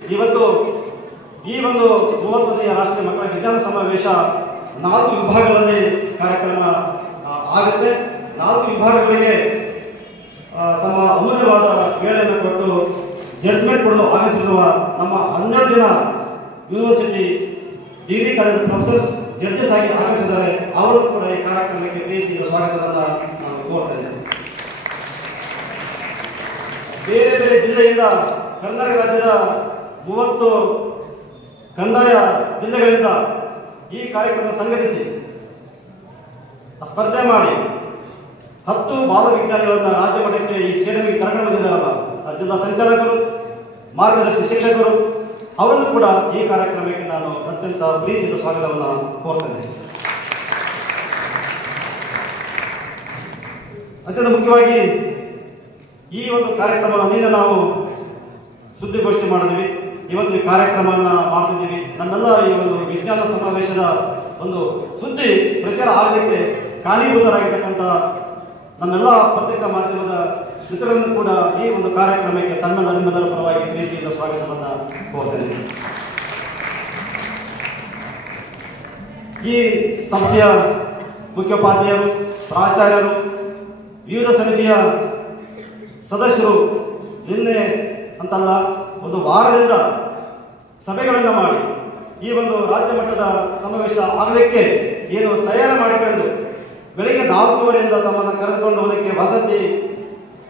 ಇವತ್ತು ಈ ಒಂದು 31ನೇ ರಾಷ್ಟ್ರೀಯ ಮಕ್ಕಳ ವಿಜ್ಞಾನ ಸಮಾವೇಶ 4 ವಿಭಾಗಗಳಲ್ಲಿ ಕಾರ್ಯಕ್ರಮ ಆಗುತ್ತೆ. 4 ವಿಭಾಗಗಳಿಗೆ ತಮ್ಮ ಅಮೂಲ್ಯವಾದ ವೇಳೆಯನ್ನು ಕೊಟ್ಟು ಜಡ್ಜ್ಮೆಂಟ್ ಕೊಡಲು ಆಗಮಿಸಿರುವ ನಮ್ಮ 12 ಜನ university degree college professors judges ಆಗಿ ಆಗಮಿಸಿದ್ದಾರೆ. ಅವರು ಕೂಡ ಈ ಕಾರ್ಯಕ್ರಮಕ್ಕೆ ಪ್ರೀತಿಯ ಸ್ವಾಗತವನ್ನು ನಾನು ಕೋರ್ತಾ ಇದ್ದೇನೆ. ಬೇರೆ ಬೇರೆ ಜಿಲ್ಲೆಯಿಂದ ಕರ್ನಾಟಕ ರಾಜ್ಯದ 30 ಕಂದಾಯ ಜಿಲ್ಲೆಗಳಿಂದ ಈ ಕಾರ್ಯಕ್ರಮ ಸಂಘಟಿಸಿ ಸ್ಪರ್ಧೆ ಮಾಡಿ 10 ಬಾಲ ವಿಜ್ಞಾನಿಗಳನ್ನು ರಾಜ್ಯ ಮಟ್ಟಕ್ಕೆ ಈ ಸೇನೆಗೆ ಕರ್ಕೊಂಡು ಬಂದಿದ್ದಾರಲ್ಲ, ಜಿಲ್ಲಾ ಸಂಚಾಲಕರು, ಮಾರ್ಗದರ್ಶಿ ಶಿಕ್ಷಕರು, ಅವರನ್ನು ಕೂಡ ಈ ಕಾರ್ಯಕ್ರಮಕ್ಕೆ ನಾನು ಅತ್ಯಂತ ಪ್ರೀತಿಯ ಸ್ವಾಗತವನ್ನು ಕೋರ್ತೇನೆ. ಅತ್ಯಂತ ಮುಖ್ಯವಾಗಿ ಈ ಒಂದು ಕಾರ್ಯಕ್ರಮದ ನಿನ್ನೆ ನಾವು ಸುದ್ದಿಗೋಷ್ಠಿ ಮಾಡಿದ್ವಿ, ಇವತ್ತು ಈ ಕಾರ್ಯಕ್ರಮವನ್ನು ಮಾಡ್ತಿದ್ದೀವಿ. ನಮ್ಮೆಲ್ಲ ಈ ಒಂದು ವಿಜ್ಞಾನ ಸಮಾವೇಶದ ಒಂದು ಸುದ್ದಿ ಪ್ರಚಾರ ಆಗಲಿಕ್ಕೆ ಕಾರಣೀಭೂತರಾಗಿರ್ತಕ್ಕಂಥ ನಮ್ಮೆಲ್ಲ ಪತ್ರಿಕಾ ಮಾಧ್ಯಮದ ಮಿತ್ರರನ್ನು ಕೂಡ ಈ ಒಂದು ಕಾರ್ಯಕ್ರಮಕ್ಕೆ ನಿಮ್ಮೆಲ್ಲರ ಪರವಾಗಿ ಪ್ರೀತಿಯಿಂದ ಸ್ವಾಗತವನ್ನು ಕೋರ್ತೇನೆ. ಈ ಸಂಸ್ಥೆಯ ಮುಖ್ಯೋಪಾಧ್ಯಾಯರು, ಪ್ರಾಚಾರ್ಯರು, ವಿವಿಧ ಸಮಿತಿಯ ಸದಸ್ಯರು ನಿನ್ನೆ ಅಂತಲ್ಲ ಒಂದು ವಾರದಿಂದ ಸಭೆಗಳನ್ನು ಮಾಡಿ ಈ ಒಂದು ರಾಜ್ಯ ಮಟ್ಟದ ಸಮಾವೇಶ ಆಗಲಿಕ್ಕೆ ಏನು ತಯಾರು ಮಾಡಿಕೊಂಡು ಬೆಳಗ್ಗೆ 4:30ರಿಂದ ತಮ್ಮನ್ನು ಕರೆದುಕೊಂಡು ಹೋಗಲಿಕ್ಕೆ ವಸತಿ,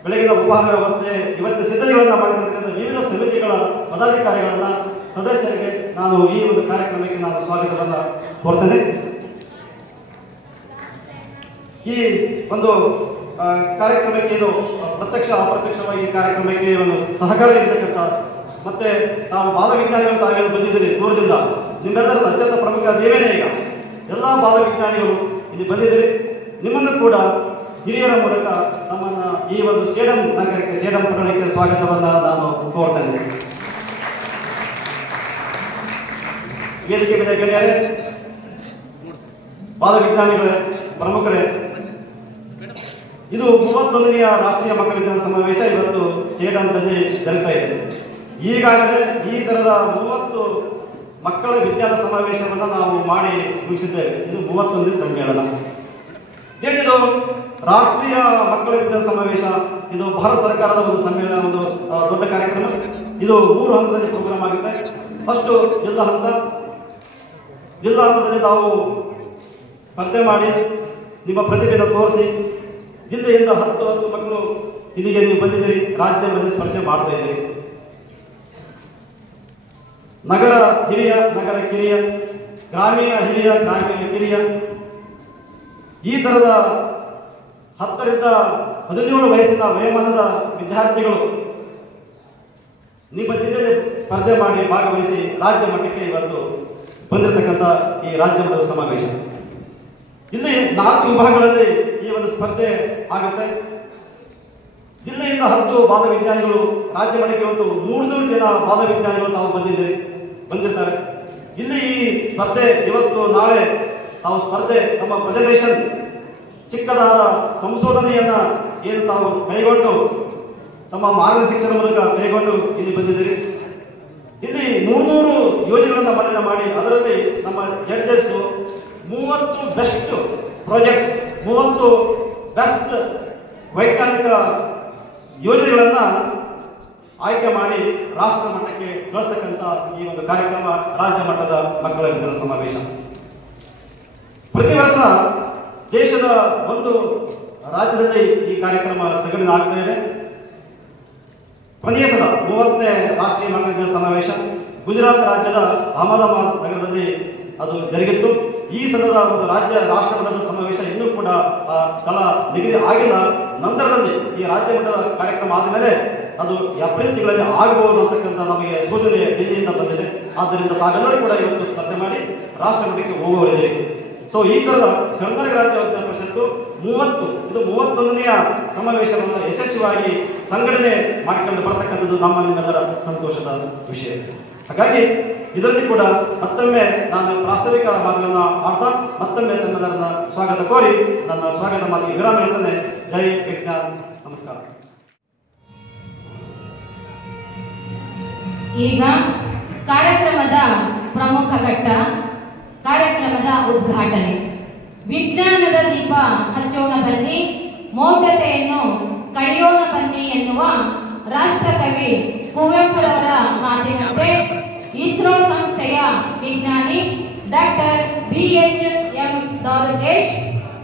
ಬೆಳಗಿನ ಉಪಹಾರ ವ್ಯವಸ್ಥೆ, ಇವತ್ತು ಸಿದ್ಧತೆಗಳನ್ನು ಮಾಡಿರ್ತಕ್ಕಂಥ ವಿವಿಧ ಸಮಿತಿಗಳ ಪದಾಧಿಕಾರಿಗಳನ್ನು, ಸದಸ್ಯರಿಗೆ ನಾನು ಈ ಒಂದು ಕಾರ್ಯಕ್ರಮಕ್ಕೆ ನಾನು ಸ್ವಾಗತವನ್ನು ಕೋರ್ತೇನೆ. ಈ ಒಂದು ಕಾರ್ಯಕ್ರಮಕ್ಕೆ ಇದು ಪ್ರತ್ಯಕ್ಷ ಅಪ್ರತ್ಯಕ್ಷವಾಗಿ ಕಾರ್ಯಕ್ರಮಕ್ಕೆ ಒಂದು ಸಹಕಾರ ಇರತಕ್ಕಂಥ ಮತ್ತೆ ತಾವು ಬಾಲ ವಿಜ್ಞಾನಿಗಳು ತಾವೇನು ಬಂದಿದ್ದೀರಿ ದೂರದಿಂದ, ನಿಮ್ಮೆಲ್ಲರ ಅತ್ಯಂತ ಪ್ರಮುಖ ದೇವೇನೇ ಈಗ ಎಲ್ಲ ಬಾಲ ವಿಜ್ಞಾನಿಗಳು ಇಲ್ಲಿ ಬಂದಿದ್ದೀರಿ. ನಿಮ್ಮನ್ನು ಕೂಡ ಹಿರಿಯರ ಮೂಲಕ ನಮ್ಮನ್ನು ಈ ಒಂದು ಸೇಡಂ ನಗರಕ್ಕೆ, ಸೇಡಂ ಪಟ್ಟಣಕ್ಕೆ ಸ್ವಾಗತವನ್ನು ನಾನು ಕೋರ್ತೇನೆ. ವೇದಿಕೆ ಮೇಲೆ ಗಣ್ಯರೇ, ಬಾಲ ವಿಜ್ಞಾನಿಗಳೇ, ಪ್ರಮುಖರೇ, ಇದು 31ನೇ ರಾಷ್ಟ್ರೀಯ ಮಕ್ಕಳ ವಿಜ್ಞಾನ ಸಮಾವೇಶ ಇವತ್ತು ಸೇಡಂನಲ್ಲಿ ಜರುಗ್ತಾ ಇದೆ. ಈಗಾಗಲೇ ಈ ತರದ 30 ಮಕ್ಕಳ ವಿಜ್ಞಾನ ಸಮಾವೇಶವನ್ನು ನಾವು ಮಾಡಿ ಮುಗಿಸಿದ್ದೇವೆ. ಇದು 31ನೇ ಸಮ್ಮೇಳನ. ಏನಿದು ರಾಷ್ಟ್ರೀಯ ಮಕ್ಕಳ ವಿಜ್ಞಾನ ಸಮಾವೇಶ? ಇದು ಭಾರತ ಸರ್ಕಾರದ ಒಂದು ಸಮ್ಮೇಳನ, ಒಂದು ದೊಡ್ಡ ಕಾರ್ಯಕ್ರಮ. ಇದು 3 ಹಂತದಲ್ಲಿ ಪ್ರೋಗ್ರಾಮ್ ಆಗುತ್ತೆ. ಫಸ್ಟ್ ಜಿಲ್ಲಾ ಹಂತದಲ್ಲಿ ತಾವು ಸ್ಪರ್ಧೆ ಮಾಡಿ ನಿಮ್ಮ ಪ್ರತಿಭೆಯನ್ನು ತೋರಿಸಿ ಜಿಲ್ಲೆಯಿಂದ 10 ಮಕ್ಕಳು ಇಲ್ಲಿಗೆ ನೀವು ಬಂದಿದ್ದೀರಿ, ರಾಜ್ಯದಲ್ಲಿ ಸ್ಪರ್ಧೆ ಮಾಡ್ತಾ ಇದ್ದೀರಿ. ನಗರ ಹಿರಿಯ, ನಗರ ಕಿರಿಯ, ಗ್ರಾಮೀಣ ಹಿರಿಯ, ಗ್ರಾಮೀಣ ಕಿರಿಯ, ಈ ತರದ 10ರಿಂದ 17 ವಯಸ್ಸಿನ ವಯೋಮಾನದ ವಿದ್ಯಾರ್ಥಿಗಳು ನಿಮ್ಮ ಜಿಲ್ಲೆಯಲ್ಲಿ ಸ್ಪರ್ಧೆ ಮಾಡಿ ಭಾಗವಹಿಸಿ ರಾಜ್ಯ ಮಟ್ಟಕ್ಕೆ ಇವತ್ತು ಬಂದಿರತಕ್ಕಂಥ ಈ ರಾಜ್ಯ ಮಟ್ಟದ ಸಮಾವೇಶ. ಇಲ್ಲಿ 4 ವಿಭಾಗಗಳಲ್ಲಿ ಈ ಒಂದು ಸ್ಪರ್ಧೆ ಆಗುತ್ತೆ. ಜಿಲ್ಲೆಯಿಂದ 10 ಬಾಲ ವಿಜ್ಞಾನಿಗಳು, ರಾಜ್ಯ ಮಟ್ಟಕ್ಕೆ ಇವತ್ತು 300 ಜನ ಬಾಲ ವಿಜ್ಞಾನಿಗಳು ತಾವು ಬಂದಿರ್ತಾರೆ. ಇಲ್ಲಿ ಈ ಸ್ಪರ್ಧೆ ಇವತ್ತು ನಾಳೆ ತಾವು ಸ್ಪರ್ಧೆ ತಮ್ಮ ಪ್ರೆಸೆಂಟೇಷನ್ ಚಿಕ್ಕದಾದ ಸಂಶೋಧನೆಯನ್ನ ಏನು ತಾವು ಕೈಗೊಂಡು ತಮ್ಮ ಮಾರ್ಗದರ್ಶಿಕ್ಷಣ ಮೂಲಕ ಕೈಗೊಂಡು ಇಲ್ಲಿ ಬಂದಿದ್ದೀರಿ. ಇಲ್ಲಿ 300 ಯೋಜನೆಗಳನ್ನು ಮಂಡನೆ ಮಾಡಿ ಅದರಲ್ಲಿ ನಮ್ಮ ಜಡ್ಜಸ್ 30 ಬೆಸ್ಟ್ ಪ್ರಾಜೆಕ್ಟ್ಸ್, 30 ಬೆಸ್ಟ್ ವೈಜ್ಞಾನಿಕ ಯೋಜನೆಗಳನ್ನು ಆಯ್ಕೆ ಮಾಡಿ ರಾಷ್ಟ್ರ ಮಟ್ಟಕ್ಕೆ ಕಳಿಸ್ತಕ್ಕಂಥ ಈ ಒಂದು ಕಾರ್ಯಕ್ರಮ ರಾಜ್ಯ ಮಟ್ಟದ ಮಕ್ಕಳ ವಿಜ್ಞಾನ ಸಮಾವೇಶ. ಪ್ರತಿ ವರ್ಷ ದೇಶದ ಒಂದು ರಾಜ್ಯದಲ್ಲಿ ಈ ಕಾರ್ಯಕ್ರಮ ಸಂಘಟನೆ ಆಗ್ತಾ ಇದೆ. ಕೊನೆಯ ಸಲ 30ನೇ ರಾಷ್ಟ್ರೀಯ ಮಕ್ಕಳ ವಿಜ್ಞಾನ ಸಮಾವೇಶ ಗುಜರಾತ್ ರಾಜ್ಯದ ಅಹಮದಾಬಾದ್ ನಗರದಲ್ಲಿ ಅದು ಜರುಗಿತ್ತು. ಈ ಸಲದ ಒಂದು ರಾಷ್ಟ್ರ ಮಟ್ಟದ ಸಮಾವೇಶ ಇನ್ನೂ ಕೂಡ ಕಾಲ ನಿಗದಿ ಆಗಿಲ್ಲ. ನಂತರದಲ್ಲಿ ಈ ರಾಜ್ಯ ಮಟ್ಟದ ಕಾರ್ಯಕ್ರಮ ಆದಮೇಲೆ ಅದು ಏಪ್ರಿಲ್ ತಿಂಗಳಲ್ಲಿ ಆಗಬಹುದು ಅಂತಕ್ಕಂಥ ನಮಗೆ ಸೂಚನೆ ಡೆಲ್ಲಿಯಿಂದ ಬಂದಿದೆ. ಆದ್ದರಿಂದ ತಾವೆಲ್ಲರೂ ಕೂಡ ಇವತ್ತು ಸ್ಪರ್ಧೆ ಮಾಡಿ ರಾಷ್ಟ್ರ ಮಟ್ಟಕ್ಕೆ ಹೋಗುವವರಿದೆ. ಸೊ ಈ ತರದ ಕರ್ನಾಟಕ ರಾಜ್ಯ ವಿಜ್ಞಾನ ಪರಿಷತ್ತು 31ನೇ ಸಮಾವೇಶವನ್ನು ಯಶಸ್ವಿಯಾಗಿ ಸಂಘಟನೆ ಮಾಡಿಕೊಂಡು ಬರ್ತಕ್ಕಂಥದ್ದು ನಿಮ್ಮೆಲ್ಲರ ಸಂತೋಷದ ವಿಷಯ. ಹಾಗಾಗಿ ಇದರಲ್ಲಿ ಕೂಡ ಮತ್ತೊಮ್ಮೆ ನಾನು ಪ್ರಾಸ್ತಾವಿಕ ಮಾತುಗಳನ್ನ ಆಡ್ತಾ ಮತ್ತೊಮ್ಮೆ ತಮ್ಮೆಲ್ಲರನ್ನ ಸ್ವಾಗತ ಕೋರಿ ನನ್ನ ಸ್ವಾಗತ ಮಾತಿಗೆ ವಿರಾಮ ಹೇಳ್ತೇನೆ. ಜೈ ವಿಜ್ಞಾನ. ನಮಸ್ಕಾರ. ಈಗ ಕಾರ್ಯಕ್ರಮದ ಪ್ರಮುಖ ಘಟ್ಟ ಕಾರ್ಯಕ್ರಮದ ಉದ್ಘಾಟನೆ. ವಿಜ್ಞಾನದ ದೀಪ ಹಚ್ಚೋಣ ಬನ್ನಿ, ಮೌಢ್ಯತೆಯನ್ನು ಕಳೆಯೋಣ ಬನ್ನಿ ಎನ್ನುವ ರಾಷ್ಟ್ರಕವಿ ಕುವೆಂಪುರವರ ಮಾತಿನಂತೆ ಇಸ್ರೋ ಸಂಸ್ಥೆಯ ವಿಜ್ಞಾನಿ ಡಾಕ್ಟರ್ BHM ದಾರುಕೇಶ್,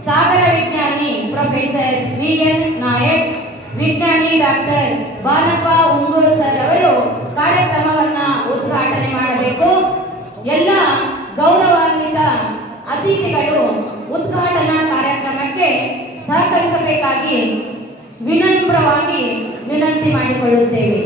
ಸಾಗರ ವಿಜ್ಞಾನಿ ಪ್ರೊಫೆಸರ್ VN ನಾಯಕ್, ವಿಜ್ಞಾನಿ ಡಾಕ್ಟರ್ ಬಾನಪ್ಪ ಉಂಗೂರ್ ಸರ್ ಅವರು ಕಾರ್ಯಕ್ರಮವನ್ನ ಉದ್ಘಾಟನೆ ಮಾಡಬೇಕು. ಎಲ್ಲ ಗೌರವಾನ್ವಿತ ಅತಿಥಿಗಳು ಉದ್ಘಾಟನಾ ಕಾರ್ಯಕ್ರಮಕ್ಕೆ ಸಹಕರಿಸಬೇಕಾಗಿ ವಿನಮ್ರವಾಗಿ ವಿನಂತಿ ಮಾಡಿಕೊಳ್ಳುತ್ತೇವೆ.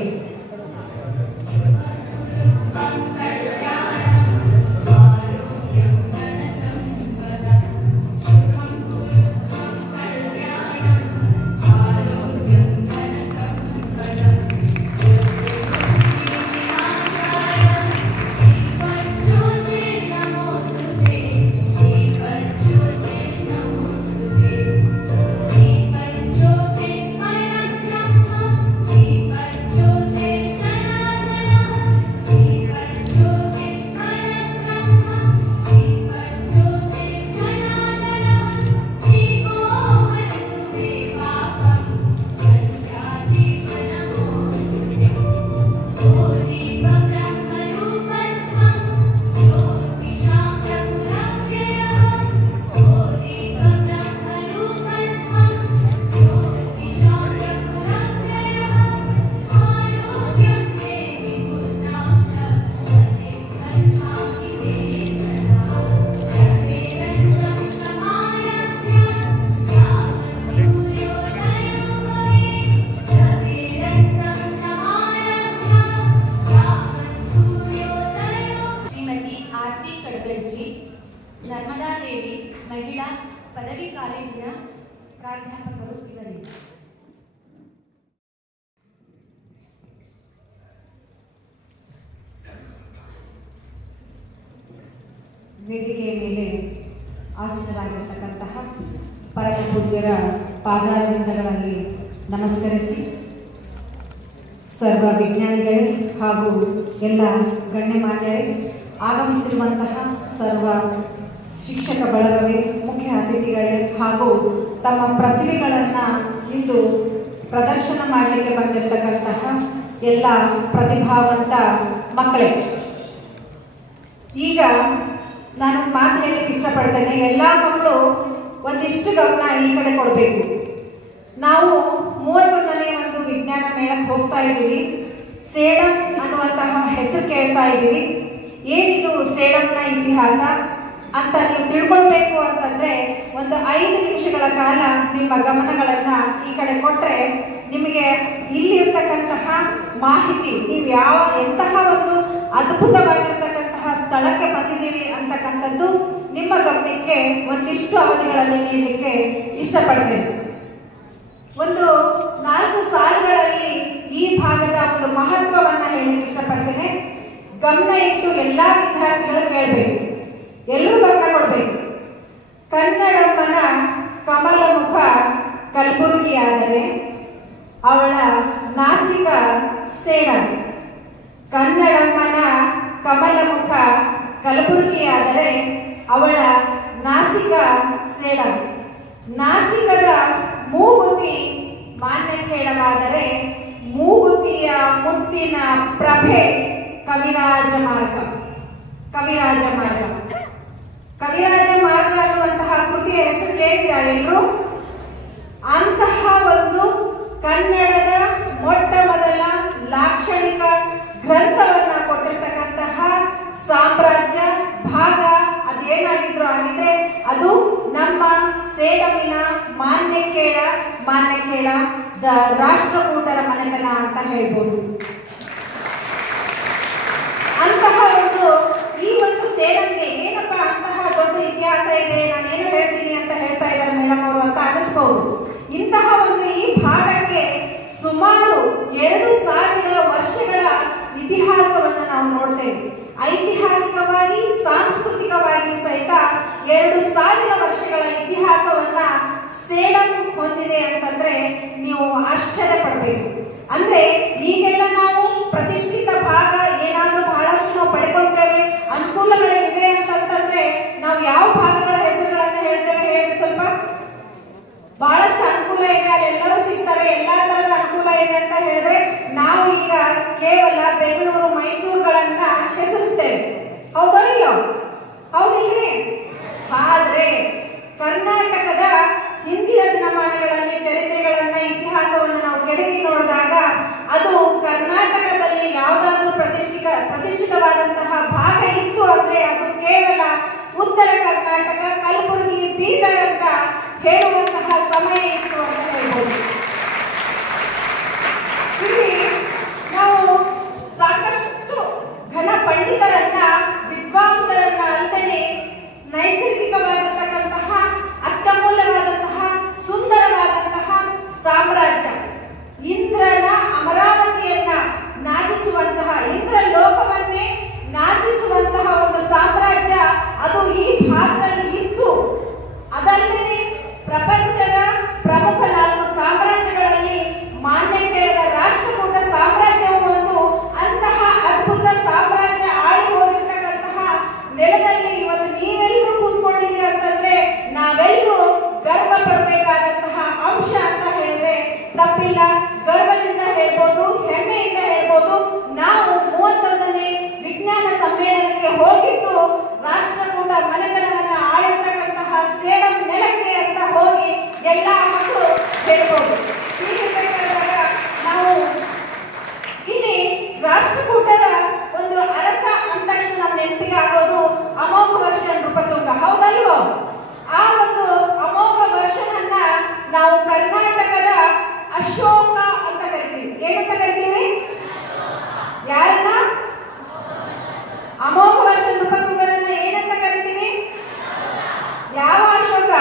ನರ್ಮದಾ ದೇವಿ ಮಹಿಳಾ ಪದವಿ ಕಾಲೇಜಿನ ಪ್ರಾಧ್ಯಾಪಕರು ಇವರಿಗೆ. ವೇದಿಕೆಯ ಮೇಲೆ ಆಸೀನರಾಗಿರ್ತಕ್ಕಂತಹ ಪರಮ ಪೂಜ್ಯರ ಪಾದಾರವಿಂದಗಳಲ್ಲಿ ನಮಸ್ಕರಿಸಿ, ಸರ್ವ ವಿಜ್ಞಾನಿಗಳೇ ಹಾಗೂ ಎಲ್ಲ ಗಣ್ಯಮಾನ್ಯರೇ, ಆಗಮಿಸಿರುವಂತಹ ಸರ್ವ ಶಿಕ್ಷಕ ಬಳಗವೇ, ಮುಖ್ಯ ಅತಿಥಿಗಳೇ ಹಾಗೂ ತಮ್ಮ ಪ್ರತಿಭೆಗಳನ್ನು ಇಂದು ಪ್ರದರ್ಶನ ಮಾಡಲಿಕ್ಕೆ ಬಂದಿರತಕ್ಕಂತಹ ಎಲ್ಲ ಪ್ರತಿಭಾವಂತ ಮಕ್ಕಳೇ, ಈಗ ನಾನು ಮಾತು ಹೇಳಲಿಕ್ಕೆ ಇಷ್ಟಪಡ್ತೇನೆ. ಎಲ್ಲ ಮಕ್ಕಳು ಒಂದಿಷ್ಟು ಗಮನ ಈ ಕಡೆ ಕೊಡಬೇಕು. ನಾವು 31ನೇ ಒಂದು ವಿಜ್ಞಾನ ಮೇಳಕ್ಕೆ ಹೋಗ್ತಾ ಇದ್ದೀವಿ. ಸೇಡಂ ಅನ್ನುವಂತಹ ಹೆಸರು ಕೇಳ್ತಾ ಇದ್ದೀವಿ. ಏನಿದು ಸೇಡಂನ ಇತಿಹಾಸ ಅಂತ ನೀವು ತಿಳ್ಕೊಳ್ಬೇಕು ಅಂತಂದ್ರೆ ಒಂದು 5 ನಿಮಿಷಗಳ ಕಾಲ ನಿಮ್ಮ ಗಮನಗಳನ್ನ ಈ ಕಡೆ ಕೊಟ್ಟರೆ ನಿಮಗೆ ಇಲ್ಲಿರ್ತಕ್ಕಂತಹ ಮಾಹಿತಿ, ನೀವು ಎಂತಹ ಒಂದು ಅದ್ಭುತವಾಗಿರ್ತಕ್ಕಂತಹ ಸ್ಥಳಕ್ಕೆ ಬಂದಿದ್ದೀರಿ ಅಂತಕ್ಕಂಥದ್ದು ನಿಮ್ಮ ಗಮನಕ್ಕೆ ಒಂದಿಷ್ಟು ಅವಧಿಗಳಲ್ಲಿ ನೀಡಲಿಕ್ಕೆ ಇಷ್ಟಪಡ್ತೇನೆ. ಒಂದು 4 ಸಾಲುಗಳಲ್ಲಿ ಈ ಭಾಗದ ಒಂದು ಮಹತ್ವವನ್ನ ಹೇಳಲಿಕ್ಕೆ ಇಷ್ಟಪಡ್ತೇನೆ. ಗಮನ ಇಟ್ಟು ಎಲ್ಲ ವಿದ್ಯಾರ್ಥಿಗಳು ಕೇಳಬೇಕು, ಎಲ್ಲರೂ ಗಮನ ಕೊಡಬೇಕು. ಕನ್ನಡಮ್ಮನ ಕಮಲಮುಖ ಕಲಬುರಗಿಯಾದರೆ ಅವಳ ನಾಸಿಕ ಸೇಡಂ. ಕನ್ನಡಮ್ಮನ ಕಮಲಮುಖ ಕಲಬುರಗಿಯಾದರೆ ಅವಳ ನಾಸಿಕ ಸೇಡಂ. ನಾಸಿಕದ ಮೂಗುತಿ ಮಾನ್ಯಖೇಡವಾದರೆ ಮೂಗುತಿಯ ಮುತ್ತಿನ ಪ್ರಭೆ ಕವಿರಾಜ ಮಾರ್ಗ. ಕವಿರಾಜ ಮಾರ್ಗ ಕವಿರಾಜ ಮಾರ್ಗ ಅನ್ನುವಂತಹ ಕೃತಿಯ ಹೆಸರು ಕೇಳಿದ್ರಾ ಎಲ್ಲರೂ? ಅಂತಹ ಒಂದು ಕನ್ನಡದ ಮೊಟ್ಟ ಮೊದಲ ಲಾಕ್ಷಣಿಕ ಗ್ರಂಥವನ್ನ ಕೊಟ್ಟಿರ್ತಕ್ಕಂತಹ ಸಾಮ್ರಾಜ್ಯ ಭಾಗ ಅದೇನಾಗಿದ್ರು ಆಗಿದೆ, ಅದು ನಮ್ಮ ಸೇಡಮಿನ ಮಾನ್ಯಖೇಡ ದ ರಾಷ್ಟ್ರಕೂಟರ ಮನೆತನ ಅಂತ ಹೇಳ್ಬೋದು. ಅಂತಹ ಈ ಒಂದು ಸೇಡಂಗೆ ಏನಪ್ಪ ಅಂತಹ ದೊಡ್ಡ ಇತಿಹಾಸ ಇದೆ, ನಾನೇನು ಹೇಳ್ತೀನಿ ಅಂತ ಹೇಳ್ತಾ ಇದ್ದಾರೆ ಮೇಡಮ್ ಅವರು ಅಂತ ಅನಿಸ್ಬಹುದು. ಇಂತಹ ಈ ಭಾಗಕ್ಕೆ ಸುಮಾರು 2000 ವರ್ಷಗಳ ಇತಿಹಾಸವನ್ನು ನಾವು ನೋಡ್ತೇವೆ. ಐತಿಹಾಸಿಕವಾಗಿ ಸಾಂಸ್ಕೃತಿಕವಾಗಿಯೂ ಸಹಿತ 2000 ವರ್ಷಗಳ ಇತಿಹಾಸವನ್ನ ಸೇಡಂ ಹೊಂದಿದೆ ಅಂತಂದ್ರೆ ನೀವು ಆಶ್ಚರ್ಯ ಪಡಬೇಕು. ಅಂದ್ರೆ ಈಗೆಲ್ಲ ನಾವು ಪ್ರತಿಷ್ಠಿತ ಭಾಗ ನಾವು ಯಾವ ಭಾಗಗಳ ಹೆಸರುಗಳನ್ನ ಹೇಳ್ತೇವೆ ಹೇಳಿ ಸ್ವಲ್ಪ. ಬಹಳಷ್ಟು ಅನುಕೂಲ ಇದೆ, ಅಲ್ಲಿ ಎಲ್ಲರೂ ಸಿಗ್ತಾರೆ, ಎಲ್ಲಾ ತರದ ಅನುಕೂಲ ಇದೆ ಅಂತ ಹೇಳಿದ್ರೆ ನಾವು ಈಗ ಕೇವಲ ಬೆಂಗಳೂರು ಮೈಸೂರುಗಳನ್ನ ಹೆಸರಿಸ್ತೇವೆ. ಹೌದೋ ಇಲ್ಲೋ? ಹೌದಿಲ್ರಿ? ಆದ್ರೆ ಕರ್ನಾಟಕದ ಹಿಂದಿನ ದಿನಮಾನಗಳಲ್ಲಿ ಚರಿತ್ರೆಗಳನ್ನ ಇತಿಹಾಸವನ್ನ ನಾವು ಕೆದಕಿ ನೋಡಿದಾಗ ಅದು ಕರ್ನಾಟಕದಲ್ಲಿ ಯಾವುದಾದ್ರೂ ಪ್ರತಿಷ್ಠಿತವಾದಂತಹ ಭಾಗ ಇತ್ತು ಅಂದ್ರೆ ಅದು ಕೇವಲ ಉತ್ತರ ಕರ್ನಾಟಕ, ಕಲಬುರಗಿ, ಬೀದರ್ ಅಂತ ಹೇಳುವಂತಹ ಸಮಯ ಇತ್ತು ಅಂತ ಹೇಳ್ಬೋದು. ಇಲ್ಲಿ ನಾವು ಸಾಕಷ್ಟು ಘನ ಪಂಡಿತರನ್ನ, ವಿದ್ವಾಂಸರನ್ನ ಅಲ್ಲದೆ ನೈಸರ್ಗಿಕವಾಗಿರ್ತಕ್ಕಂತಹ ಅತ್ಯಮೂಲ್ಯವಾದಂತಹ ಸುಂದರವಾದಂತಹ ಸಾಮ್ರಾಜ್ಯ, ಇಂದ್ರನ ಅಮರಾವತಿಯನ್ನ ನಾಚಿಸುವಂತಹ, ಇಂದ್ರ ಲೋಕವನ್ನೇ ನಾಚಿಸುವಂತಹ ಒಂದು ಸಾಮ್ರಾಜ್ಯ ಅದು ಈ ಭಾಗದಲ್ಲಿ ಇತ್ತು. ಅದಲ್ಲದೆ ಪ್ರಪಂಚದ ಪ್ರಮುಖ 4 ಸಾಮ್ರಾಜ್ಯಗಳಲ್ಲಿ ಮಾನ್ಯ ಕೇಳದ ರಾಷ್ಟ್ರಕೂಟ ಸಾಮ್ರಾಜ್ಯವು ಒಂದು ಅಂತಹ ಅದ್ಭುತ ಸಾಮ್ರಾಜ್ಯ ಆಳಿ ಹೋಗಿರ್ತಕ್ಕಂತಹ ನೆಲದಲ್ಲಿ ಇವತ್ತು ನೀವೆಲ್ಲರೂ ಕೂತ್ಕೊಂಡಿದ್ದೀರ ಅಂತಂದ್ರೆ ನಾವೆಲ್ಲರೂ ಗರ್ವ ಪಡಬೇಕಾದಂತಹ ಅಂಶ ಅಂತ ಹೇಳಿದ್ರೆ ತಪ್ಪಿಲ್ಲ. ಗರ್ವದಿಂದ ಹೇಳ್ಬೋದು, ಹೆಮ್ಮೆಯಿಂದ ಹೇಳ್ಬೋದು. ನಾವು 31ನೇ ವಿಜ್ಞಾನ ಸಮ್ಮೇಳನಕ್ಕೆ ಹೋಗಿದ್ದು ರಾಷ್ಟ್ರಕೂಟ ಮನೆತನವನ್ನ ಆಳಿರ್ತಕ್ಕಂತಹ ಸೇಡಂ ನೆಲಕ್ಕೆ ಅಂತ ಹೋಗಿ ಎಲ್ಲಾ ಮಕ್ಕಳು ಹೇಳ್ಬೋದು. ಹೀಗಿರ್ಬೇಕಾದಾಗ ನಾವು ಇಲ್ಲಿ ರಾಷ್ಟ್ರಕೂಟರ ಒಂದು ಅರಸ ಅಂದ ತಕ್ಷಣ ನಮ್ಮ ನೆನಪಿಗಾಗೋದು ಅಮೋಘ ವರ್ಷ ನೃಪತುಂಗ. ಹೌದಲ್ವೋ? ಆ ಒಂದು ಅಮೋಘ ವರ್ಷನನ್ನ ನಾವು ಕರ್ನಾಟಕದ ಅಶೋಕ ಅಂತ ಕರಿತೀವಿ. ಏನಂತ ಕರಿತೀವಿ? ಯಾರನ್ನ? ಅಮೋಘ ವರ್ಷ ನೃಪತುಂಗನನ್ನ ಏನಂತ ಕರಿತೀವಿ? ಯಾವ ಅಶೋಕ?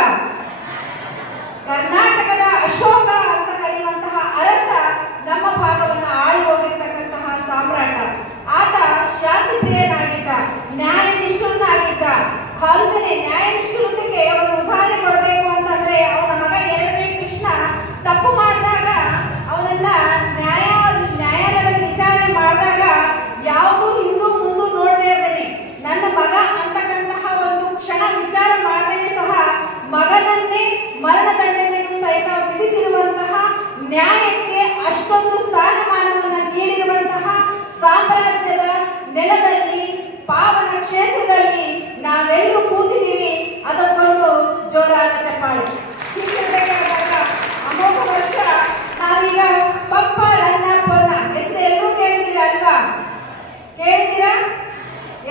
ಕರ್ನಾಟಕದ ಅಶೋಕ ಅಂತ ಕರೆಯುವಂತಹ ಅರಸ ನಮ್ಮ ಭಾಗವನ್ನು ಆಳಿ ಹೋಗಿರ್ತಕ್ಕಂತಹ ಸಾಮ್ರಾಟ. ಆತ ಶಾಂತಿ ಪ್ರಿಯನಾಗಿದ್ದ, ನ್ಯಾಯನಿಷ್ಠನಾಗಿದ್ದ. ಅಲ್ಲದೆ ನ್ಯಾಯನಿಷ್ಠನಿಗೆ ಒಂದು ಉದಾಹರಣೆ ಕೊಡಬೇಕು ಅಂತಂದ್ರೆ ಅವನ ಮಗ 2ನೇ ಕೃಷ್ಣ ತಪ್ಪು ಮಾಡಿದಾಗ ಅವನನ್ನ ನ್ಯಾಯಾಲಯದಲ್ಲಿ ವಿಚಾರಣೆ ಮಾಡಿದಾಗ ಯಾವುದು ಹಿಂದೂ ಮುಂದೂ ನೋಡದೇ ಇರ್ತೇನೆ, ನನ್ನ ಮಗ ಅಂತಕ್ಕಂತಹ ಒಂದು ಕ್ಷಣ ವಿಚಾರ ಮಾಡದೇನೆ ಸಹ ಮಗನನ್ನೇ ಮರಣದಂಡನೆಗೂ ಸಹಿತ ವಿಧಿಸಿರುವಂತಹ, ನ್ಯಾಯಕ್ಕೆ ಅಷ್ಟೊಂದು ಸ್ಥಾನಮಾನವನ್ನು ನೀಡಿರುವಂತಹ ಸಾಮ್ರಾಜ್ಯದ ನೆಲದಲ್ಲಿ, ಪಾವನ ಕ್ಷೇತ್ರದಲ್ಲಿ ನಾವೆಲ್ಲರೂ ಕೂತಿದ್ದೀವಿ. ಅದಕ್ಕೊಂದು ಜೋರಾದ ಚಪ್ಪಾಳೆ. ಹೀಗಿರಬೇಕಾದಾಗ ಅಮೋಘ ವರ್ಷ ನಾವೀಗ ಪಪ್ಪ ರನ್ನ ಪೊನ್ನ ಹೆಸರು ಎಲ್ಲರೂ ಕೇಳಿದ್ದೀರಾ ಅಲ್ವಾ? ಕೇಳಿದ್ದೀರಾ?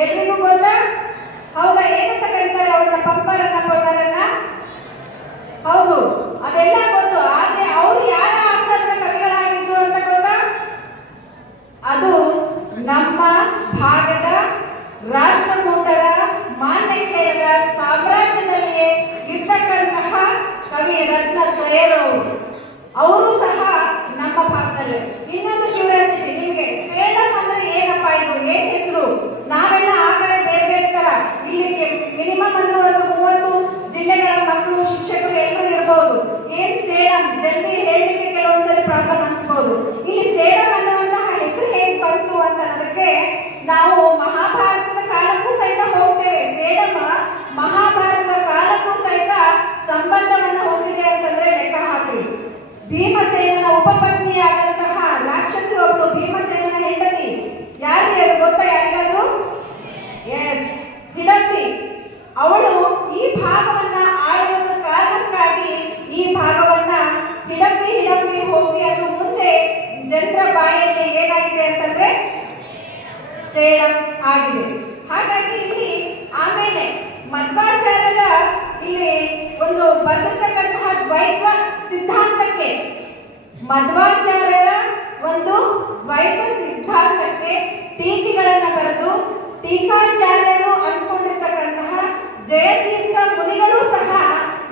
ಎಲ್ರಿಗೂ ಗೊತ್ತಾ? ಹೌದಾ? ಏನಂತ ಕರೀತಾರೆ ಅವ್ರನ್ನ? ಪಪ್ಪ ರನ್ನ ಪೊನ್ನರನ್ನ? ಹೌದು, ಅದೆಲ್ಲ ಗೊತ್ತು. ಆದ್ರೆ ಅವ್ರು ಯಾರ ಆಸ್ಥಾನದ ಕವಿಗಳಾಗಿದ್ರು ಅಂತ ಗೊತ್ತಾ? ಅದು ನಮ್ಮ ಭಾಗದ ರಾಷ್ಟ್ರಕೂಟರ ಮಾನ್ಯ ಕೇಳದ ಸಾಮ್ರಾಜ್ಯದಲ್ಲಿಯೇ ಇರ್ತಕ್ಕಂತಹ ಕವಿ ರತ್ನ ತ್ರಯರವರು. ಅವರು ಸಹ ನಮ್ಮ ಭಾಗದಲ್ಲೇ. ಇನ್ನೊಂದು ಕ್ಯೂರಿಯಾಸಿಟಿ ನಿಮಗೆ, ಸೇಡಂ ಅಂದ್ರೆ ಏನಪ್ಪಾ, ಇದು ಏನ್ ಹೆಸರು? ನಾವೆಲ್ಲ ಆ ಕಡೆ ಬೇರೆ ಬೇರೆ ತರ, ಇಲ್ಲಿಗೆ ಮಿನಿಮಮ್ ಅಂದ್ರೆ ಒಂದು 30 ಜಿಲ್ಲೆಗಳ ಮಕ್ಕಳು, ಶಿಕ್ಷಕರು ಎಲ್ಲರೂ ಇರಬಹುದು. ಏನ್ ಸೇಡಂ ಜಲ್ದಿ ಹೇಳಲಿಕ್ಕೆ ಕೆಲವೊಂದ್ಸರಿ ಪ್ರಾಬ್ಲಮ್ ಅನ್ಸ್ಬಹುದು. ಇಲ್ಲಿ ಸೇಡಂ ಅನ್ನುವಂತಹ ಹೆಸರು ಹೇಗೆ ಬಂತು ಅಂತ ಅನ್ನೋದಕ್ಕೆ ನಾವು ಮಹಾಭಾರತದ ಕಾಲಕ್ಕೂ ಸಹಿತ ಹೋಗ್ತೇವೆ. ಸೇಡಂ ಮಹಾಭಾರತದ ಕಾಲಕ್ಕೂ ಸಹಿತ ಸಂಬಂಧವನ್ನು ಹೊಂದಿದೆ ಅಂತಂದ್ರೆ ಲೆಕ್ಕ ಹಾಕಿ. ಭೀಮಸೇನನ ಉಪಪತ್ನಿಯಾದಂತಹ ರಾಕ್ಷಸಿ ಒಬ್ಬಳು, ಭೀಮಸೇನನ ಹೆಂಡತಿ. ಯಾರಿಗೆ ಅದು ಗೊತ್ತಾ? ಯಾರಿಗಾದ್ರು? ಎಸ್, ಹಿಡಂಬಿ. ಅವಳು ಈ ಭಾಗವನ್ನ ಆಳುವ ಕಾರಣಕ್ಕಾಗಿ ಈ ಭಾಗವನ್ನ ಹಿಡಂಬಿ ಹೋಗಿ ಅದು ಮುಂದೆ ಜನರ ಬಾಯಲ್ಲಿ ಏನಾಗಿದೆ ಅಂತಂದ್ರೆ ಸೇಡಂ ಆಗಿದೆ. ಹಾಗಾಗಿ ಇಲ್ಲಿ ಆಮೇಲೆ ಮಧ್ವಾಚಾರ್ಯರ ಇಲ್ಲಿ ಒಂದು ಬಂದಿರತಕ್ಕಂತಹ ದ್ವೈತ ಸಿದ್ಧಾಂತಕ್ಕೆ, ಮಧ್ವಾಚಾರ್ಯರ ಒಂದು ದ್ವೈತ ಸಿದ್ಧಾಂತಕ್ಕೆ ಟೀಕೆಗಳನ್ನ ಬರೆದು ಟೀಕಾಚಾರ್ಯರು ಅನ್ಸ್ಕೊಂಡಿರ್ತಕ್ಕಂತಹ ಜಯತೀರ್ಥ ಮುನಿಗಳು ಸಹ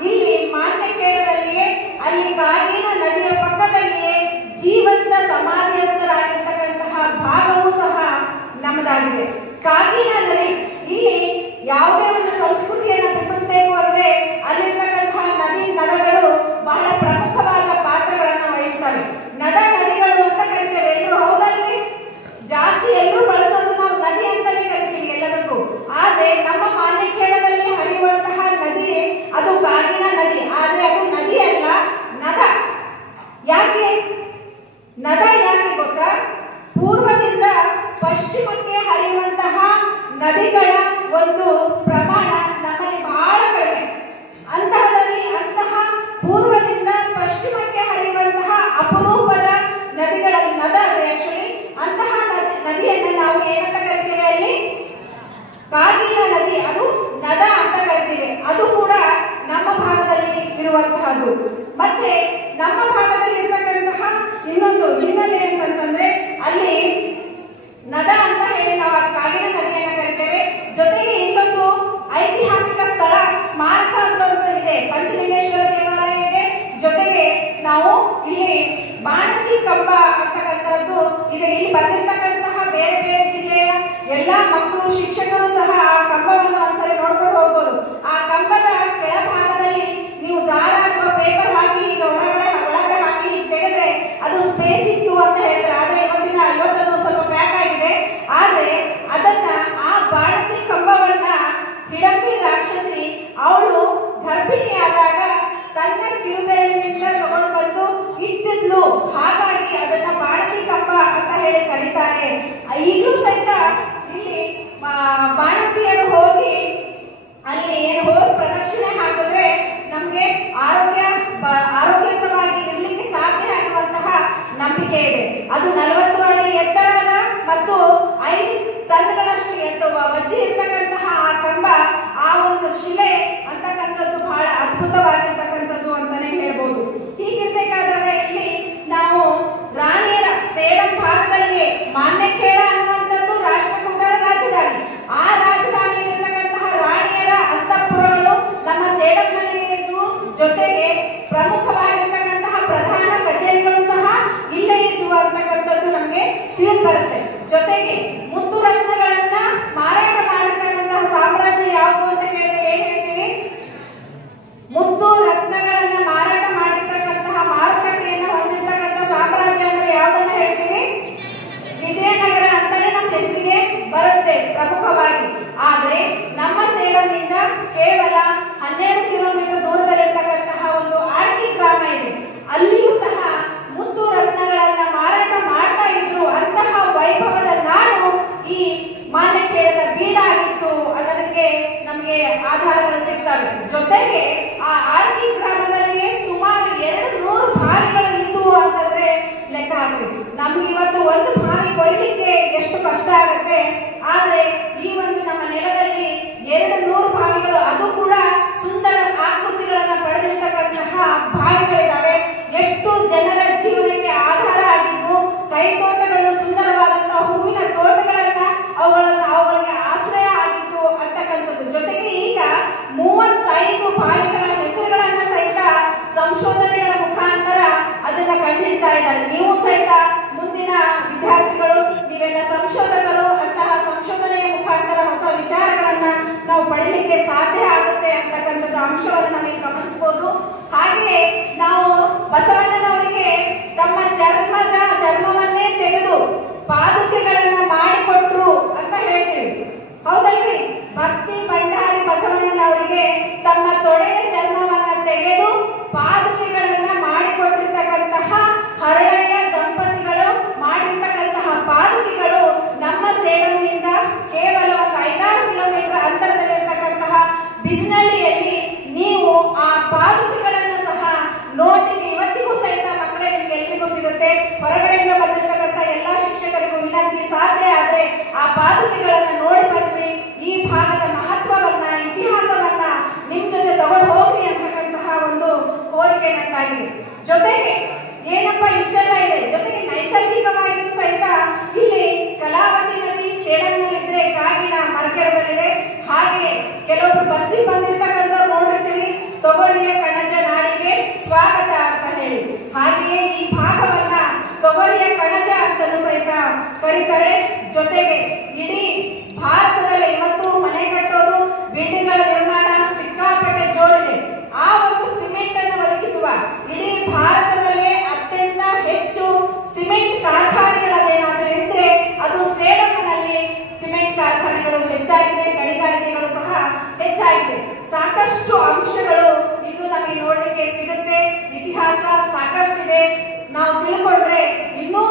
ಇಲ್ಲಿ ಮಾನ್ಯ ಕೇಳದಲ್ಲಿಯೇ, ಅಲ್ಲಿ ಕಾಗಿನ ನದಿಯ ಪಕ್ಕದಲ್ಲಿಯೇ ಜೀವಂತ ಸಮಾಧಿಸ್ಥರಾಗಿರ್ತಕ್ಕಂತಹ ಭಾಗವೂ ಸಹ ನಮ್ಮದಾಗಿದೆ. ಕಾಗಿನ ನದಿ, ಇಲ್ಲಿ ಯಾವುದೇ ಒಂದು ಸಂಸ್ಕೃತಿಯನ್ನು ಬಿಂಬಿಸಬೇಕು ಅಂದ್ರೆ ಅಲ್ಲಿರ್ತಕ್ಕಂತಹ ನದಿಗಳು ಬಹಳ ಪ್ರಮುಖವಾದ ಪಾತ್ರಗಳನ್ನು ವಹಿಸ್ತವೆ. ನದಿಗಳು ಅಂತ ಕರಿತೇವೆ ಎಲ್ಲರೂ. ಹೌದಲ್ಲಿ ಜಾಸ್ತಿ ಎಲ್ಲರೂ ಬಳಸೋದು ನಾವು ನದಿ ಅಂತಾನೆ ಕರಿತೀವಿ ಎಲ್ಲದಕ್ಕೂ. ಆದ್ರೆ ನಮ್ಮ ಮಾನ್ಯ ಕೇಳದಲ್ಲಿ ಹರಿಯುವ ಪಶ್ಚಿಮಕ್ಕೆ ಹರಿಯುವಂತಹ ನದಿಗಳ ಒಂದು ಪ್ರಮಾಣ ನಮ್ಮಲ್ಲಿ ಬಹಳ ಕಡಿಮೆ. ಅಂತಹ ಪೂರ್ವದಿಂದ ಪಶ್ಚಿಮಕ್ಕೆ ಹರಿಯುವಂತಹ ಅಪರೂಪದ ನದಿಗಳಲ್ಲಿ ನದ ಆಕ್ಚುಲಿ ಅಂತಹ ನದಿಯನ್ನ ನಾವು ಏನಂತ ಕರಿತೇವೆ, ಅಲ್ಲಿ ಕಾಗಿನ ನದಿ, ಅದು ನದ ಅಂತ ಕರಿತೀವಿ. ಅದು ಕೂಡ ನಮ್ಮ ಭಾಗದಲ್ಲಿ ಇರುವಂತಹದ್ದು. ಮತ್ತೆ ನಮ್ಮ ಭಾಗದಲ್ಲಿ ಇರ್ತಕ್ಕಂತಹ ಇನ್ನೊಂದು ಹಿನ್ನೆಲೆ ಅಂತಂದ್ರೆ ಅಲ್ಲಿ ನದ ಅಂತ ಹೇಳಿ ನಾವು ಕಾಗಿನ ನದಿಯನ್ನ ಕರಿತೇವೆ. ಜೊತೆಗೆ ಇನ್ನೊಂದು ಐತಿಹಾಸಿಕ ಸ್ಥಳ ಸ್ಮಾರಕ ಅಂತ ಇದೆ, ಪಂಚಲಿಂಗೇಶ್ವರ ದೇವಾಲಯ ಇದೆ. ಜೊತೆಗೆ ನಾವು ಇಲ್ಲಿ ಬಾಣತಿ ಕಂಬ ಅಂತಕ್ಕಂಥದ್ದು ಇದೆ. ಇಲ್ಲಿ ಬಂದಿರತಕ್ಕಂತಹ ಬೇರೆ ಬೇರೆ ಜಿಲ್ಲೆಯ ಎಲ್ಲಾ ಮಕ್ಕಳು, ಶಿಕ್ಷಕರು ಸಹ ಆ ಕಂಬವನ್ನು ಒಂದ್ಸರಿ ನೋಡ್ಕೊಂಡು ಹೋಗ್ಬೋದು. ಆ ಕಂಬದ ಕೆಳಭಾಗದಲ್ಲಿ ನೀವು ದಾರ ಅಥವಾ ಪೇಪರ್ ಹಾಕಿ ಈಗ ಒಳಗಡೆ ಹಾಕಿ ಹೀಗೆ ತೆಗೆದ್ರೆ ಅದು ಸ್ಪೇಸ್ ಇತ್ತು ಅಂತ ಹೇಳ್ತಾರೆ. ಆದ್ರೆ ಇವತ್ತದು ಸ್ವಲ್ಪ ಪ್ಯಾಕ್ ಆಗಿದೆ. ಆದ್ರೆ ಅದನ್ನ ಆ ಬಾಣತಿ ಕಂಬವನ್ನ ಹಿಡಂಬಿ ರಾಕ್ಷಸಿ ಅವಳು ಗರ್ಭಿಣಿಯಾದಾಗ ತನ್ನ ಕಿರುಬೆರಳಿನಿಂದ ತಗೊಂಡು ಬಂದು ಇಟ್ಟಿದ್ಲು. ಹಾಗಾಗಿ ಅದನ್ನ ಬಾಣತಿ ಕಂಬ ಅಂತ ಹೇಳಿ ಕರೀತಾರೆ. ಈಗಲೂ ಸಹಿತ ಇಲ್ಲಿ ಬಾಣತಿಯರು ಹೋಗಿ ಅಲ್ಲಿ ಹೋಗಿ ಪ್ರದಕ್ಷಿಣೆ ಹಾಕಿದ್ರೆ ನಮ್ಗೆ ಆರೋಗ್ಯಯುತವಾಗಿ ಇರ್ಲಿಕ್ಕೆ ಸಾಧ್ಯ ಆಗುವಂತಹ ನಂಬಿಕೆ ಇದೆ. ಅದು 40 ಅಡಿ ಎತ್ತರದ ಮತ್ತು 5 ಟನ್ಗಳಷ್ಟು ವಜ್ಜಿ ಇರ್ತಕ್ಕಂತಹ ಆ ಕಂಬ, ಆ ಒಂದು ಶಿಲೆ ಅಂತಕ್ಕಂಥದ್ದು ಬಹಳ ಅದ್ಭುತವಾಗಿರ್ತಕ್ಕಂಥದ್ದು ಅಂತಾನೆ ಹೇಳ್ಬೋದು. ಹೀಗಿರ್ಬೇಕಾದಾಗ ಇಲ್ಲಿ ನಾವು ರಾಣಿಯರ ಸೇಡಂ ಭಾಗದಲ್ಲಿ ಮಾನ್ಯಖೇಡ ಅನ್ನುವಂಥದ್ದು ರಾಷ್ಟ್ರಕೂಟರ ರಾಜಧಾನಿ. ಆ ರಾಜಧಾನಿಯಲ್ಲಿರ್ತಕ್ಕಂತಹ ರಾಣಿಯರ ಅಂತಃಪುರಗಳು ನಮ್ಮ ಸೇಡಂನಲ್ಲಿ ಇದ್ದು, ಜೊತೆಗೆ ಪ್ರಮುಖವಾಗಿರ್ತಕ್ಕಂತಹ ಪ್ರಧಾನ ಕಚೇರಿಗಳು ಸಹ ಇಲ್ಲೇ ಇದ್ದು ಅಂತಕ್ಕಂಥದ್ದು ನಮಗೆ ತಿಳಿದು ಬರುತ್ತೆ. ಜೊತೆಗೆ ಮುತ್ತು ರತ್ನಗಳನ್ನ ಮಾರಾಟ ಮಾಡಿರ್ತಕ್ಕಂತಹ ಸಾಮ್ರಾಜ್ಯ ಯಾವುದು ಅಂತ ಕೇಳಿದ್ರೆ ಏನ್ ಹೇಳ್ತೀವಿ? ಮುತ್ತು ರತ್ನಗಳನ್ನ ಮಾರಾಟ ಮಾಡಿರ್ತಕ್ಕಂತಹ ಮಾರುಕಟ್ಟೆಯನ್ನ ಹೊಂದಿರತಕ್ಕಂತಹ ಸಾಮ್ರಾಜ್ಯ ಅಂದ್ರೆ ಯಾವ್ದನ್ನ ಹೇಳ್ತೀವಿ? ವಿಜಯನಗರ ಅಂತಾನೆ ನಮ್ಮ ಹೆಸರಿಗೆ ಬರುತ್ತೆ ಪ್ರಮುಖವಾಗಿ. ಆದ್ರೆ ನಮ್ಮ ಸೇಡಂನಿಂದ ಕೇವಲ 12 ಕಿಲೋಮೀಟರ್ ದೂರದಲ್ಲಿರ್ತಕ್ಕಂತಹ ಒಂದು ಆಳ್ಕಿ ಗ್ರಾಮ ಇದೆ. ಅಲ್ಲಿಯೂ ಸಹ ಮುತ್ತು ರತ್ನಗಳನ್ನ ಮಾರಾಟ ಮಾಡ್ತಾ ಇದ್ರು. ಅಂತಹ ವೈಭವದ ನಾಡು ಈ ಮಾನ್ಯಖೇಡದ ಬೀಡಾಗಿತ್ತು ಅನ್ನೋದಕ್ಕೆ ನಮಗೆ ಆಧಾರಗಳು ಸಿಗ್ತವೆ. ಜೊತೆಗೆ ಆ ಆಳ್ಕಿ ಗ್ರಾಮದಲ್ಲಿಯೇ ಸುಮಾರು 200 ಬಾವಿಗಳು ಇದ್ವು ಅಂತಂದ್ರೆ ಲೆಕ್ಕ ಹಾಕಿ. ನಮ್ಗೆ ಇವತ್ತು ಒಂದು ಬಾವಿ ಕೊಯ್ಲಿಕ್ಕೆ ಎಷ್ಟು ಕಷ್ಟ ಆಗುತ್ತೆ. ಆದ್ರೆ ಈ ಒಂದು ನಮ್ಮ ನೆಲದಲ್ಲಿ 200 ಬಾವಿಗಳು, ಅದು ಕೂಡ ಸುಂದರ ಆಕೃತಿಗಳನ್ನ ಪಡೆದಿರ್ತಕ್ಕಂತಹ ಬಾವಿಗಳಿದಾವೆ. ಎಷ್ಟು ಜನರ ಜೀವನಕ್ಕೆ ಆಧಾರ ಆಗಿದ್ವು. ಕೈ ತೋಟಗಳು, ಸುಂದರವಾದಂತಹ ಹೂವಿನ ತೋಟಗಳನ್ನ ಅವುಗಳಿಗೆ ಆಶ್ರಯ ಆಗಿತ್ತು ಅಂತಕ್ಕಂಥದ್ದು. ಜೊತೆಗೆ ಈಗ 35 ಬಾವಿಗಳ ಹೆಸರುಗಳನ್ನ ಸಹಿತ ಸಂಶೋಧನೆಗಳ ಮುಖಾಂತರ ಅದನ್ನ ಕಂಡುಹಿಡಿತಾ ಇದ್ದಾರೆ. ನೀವು ಸಹಿತ ಮುಂದಿನ ವಿದ್ಯಾರ್ಥಿಗಳು, ನೀವೆಲ್ಲ ಸಂಶೋಧಕರು. ಅಂತಹ ಸಂಶೋಧನೆಯ ಮುಖಾಂತರ ಹೊಸ ವಿಚಾರಗಳನ್ನ ನಾವು ಪಡೆಯಲಿಕ್ಕೆ ಸಾಧ್ಯ ಆಗುತ್ತೆ ಅಂತಕ್ಕಂಥದ್ದು ಅಂಶವನ್ನು ನಾವಿಲ್ಲಿ ಗಮನಿಸಬಹುದು. ಹಾಗೆಯೇ ನಾವು ಬಸವಣ್ಣನವರಿಗೆ ತಮ್ಮ ಚರ್ಮವನ್ನೇ ತೆಗೆದು ಪಾದುಕೆಗಳನ್ನ ಮಾಡಿಕೊಟ್ರು ಅಂತ ಹೇಳ್ತೀವಿ, ಹೌದಲ್ರಿ? ಭಕ್ತಿ ಭಂಡಾರಿ ಬಸವಣ್ಣನವರಿಗೆ ತಮ್ಮ ತೊಡೆಯ ಚರ್ಮವನ್ನ ತೆಗೆದು ಪಾದುಕೆಗಳನ್ನ ಮಾಡಿಕೊಟ್ಟಿರ್ತಕ್ಕಂತಹ ಹರಳೆಯ ದಂಪತಿಗಳು ಮಾಡಿರ್ತಕ್ಕಂತಹ ಪಾದುಕೆಗಳು ನಮ್ಮ ಸೇಡಂನಿಂದ ಕೇವಲ ಒಂದು 5-6 ಕಿಲೋಮೀಟರ್ ಅಂತರದಲ್ಲಿರ್ತಕ್ಕಂತಹ ಬಿಜ್ನಳ್ಳಿಯಲ್ಲಿ ನೀವು ಆ ಪಾದುಕೆಗಳನ್ನು ಸಹ ನೋಡ್ಲಿಕ್ಕೆ ಇವತ್ತಿಗೂ ಸಹಿತ ಮಕ್ಕಳೇ ನಿಮ್ಗೆ ಎಲ್ರಿಗೂ ಸಿಗುತ್ತೆ. ಹೊರಗಡೆಯಿಂದ ಬಂದಿರತಕ್ಕಂಥ ಎಲ್ಲಾ ಶಿಕ್ಷಕರಿಗೂ ವಿನಂತಿ, ಸಾಧ್ಯ ಆದ್ರೆ ಆ ಪಾದುಕೆಗಳನ್ನ ನೋಡಿ ಬರ್ರಿ. ಈ ಭಾಗದ ಮಹತ್ವವನ್ನ, ಇತಿಹಾಸವನ್ನ ನಿಮ್ ಜೊತೆ ತಗೊಂಡು ಹೋಗ್ರಿ ಅಂತಕ್ಕಂತಹ ಒಂದು ಕೋರಿಕೆ ನನ್ನದಾಗಿದೆ. ಜೊತೆಗೆ ಏನಪ್ಪಾ ಇಷ್ಟೆಲ್ಲ ಇದೆ, ಜೊತೆಗೆ ನೈಸರ್ಗಿಕವಾಗಿಯೂ ಸಹಿತ ಇಲ್ಲಿ ಕಲಾವತಿ ನದಿ ಸೇಡಂನಲ್ಲಿದ್ರೆ ಕಾಗಿನ ಮರಕೆಡದಲ್ಲಿದೆ. ಹಾಗೆ ಕೆಲವೊಬ್ರು ಬಸ್ಸಿಗೆ ಬಂದಿರ್ತಕ್ಕಂಥವ್ರು ನೋಡಿರ್ತೀರಿ, ತೊಗರಿಯ ಕಣಜ ನಾಡಿಗೆ ಸ್ವಾಗತ ಅಂತ ಹೇಳಿ. ಹಾಗೆಯೇ ಈ ಭಾಗವನ್ನ ತೊಗರಿಯ ಕಣಜ ಅಂತಲೂ ಸಹಿತ ಕರೀತಾರೆ. ಜೊತೆಗೆ ಇಡೀ ಭಾರತದಲ್ಲಿ ಇವತ್ತು ಮನೆ ಕಟ್ಟೋದು, ಬಿಲ್ಡಿಂಗ್ಗಳ ನಿರ್ಮಾಣ ಸಿಕ್ಕಾಪಟ್ಟೆ ಜೋರಿದೆ. ಆ ಒಂದು ಸಿಮೆಂಟ್ ಅನ್ನು ಒದಗಿಸುವ ಇಡೀ ಭಾರತದಲ್ಲೇ ಅತ್ಯಂತ ಹೆಚ್ಚು ಸಿಮೆಂಟ್ ಕಾರ್ಖಾನೆಗಳೇನಾದರೂ ಇದ್ರೆ ಅದು ಸೇಡಂನಲ್ಲಿ ಸಿಮೆಂಟ್ ಕಾರ್ಖಾನೆಗಳು ಹೆಚ್ಚಾಗಿದೆ, ಗಣಿಗಾರಿಕೆಗಳು ಸಹ ಹೆಚ್ಚಾಗಿದೆ. ಸಾಕಷ್ಟು ಅಂಶಗಳು ಇದು ನಮಗೆ ನೋಡ್ಲಿಕ್ಕೆ ಸಿಗುತ್ತೆ. ಇತಿಹಾಸ ಸಾಕಷ್ಟಿದೆ. ನಾವು ತಿಳ್ಕೊಂಡ್ರೆ ಇನ್ನೂ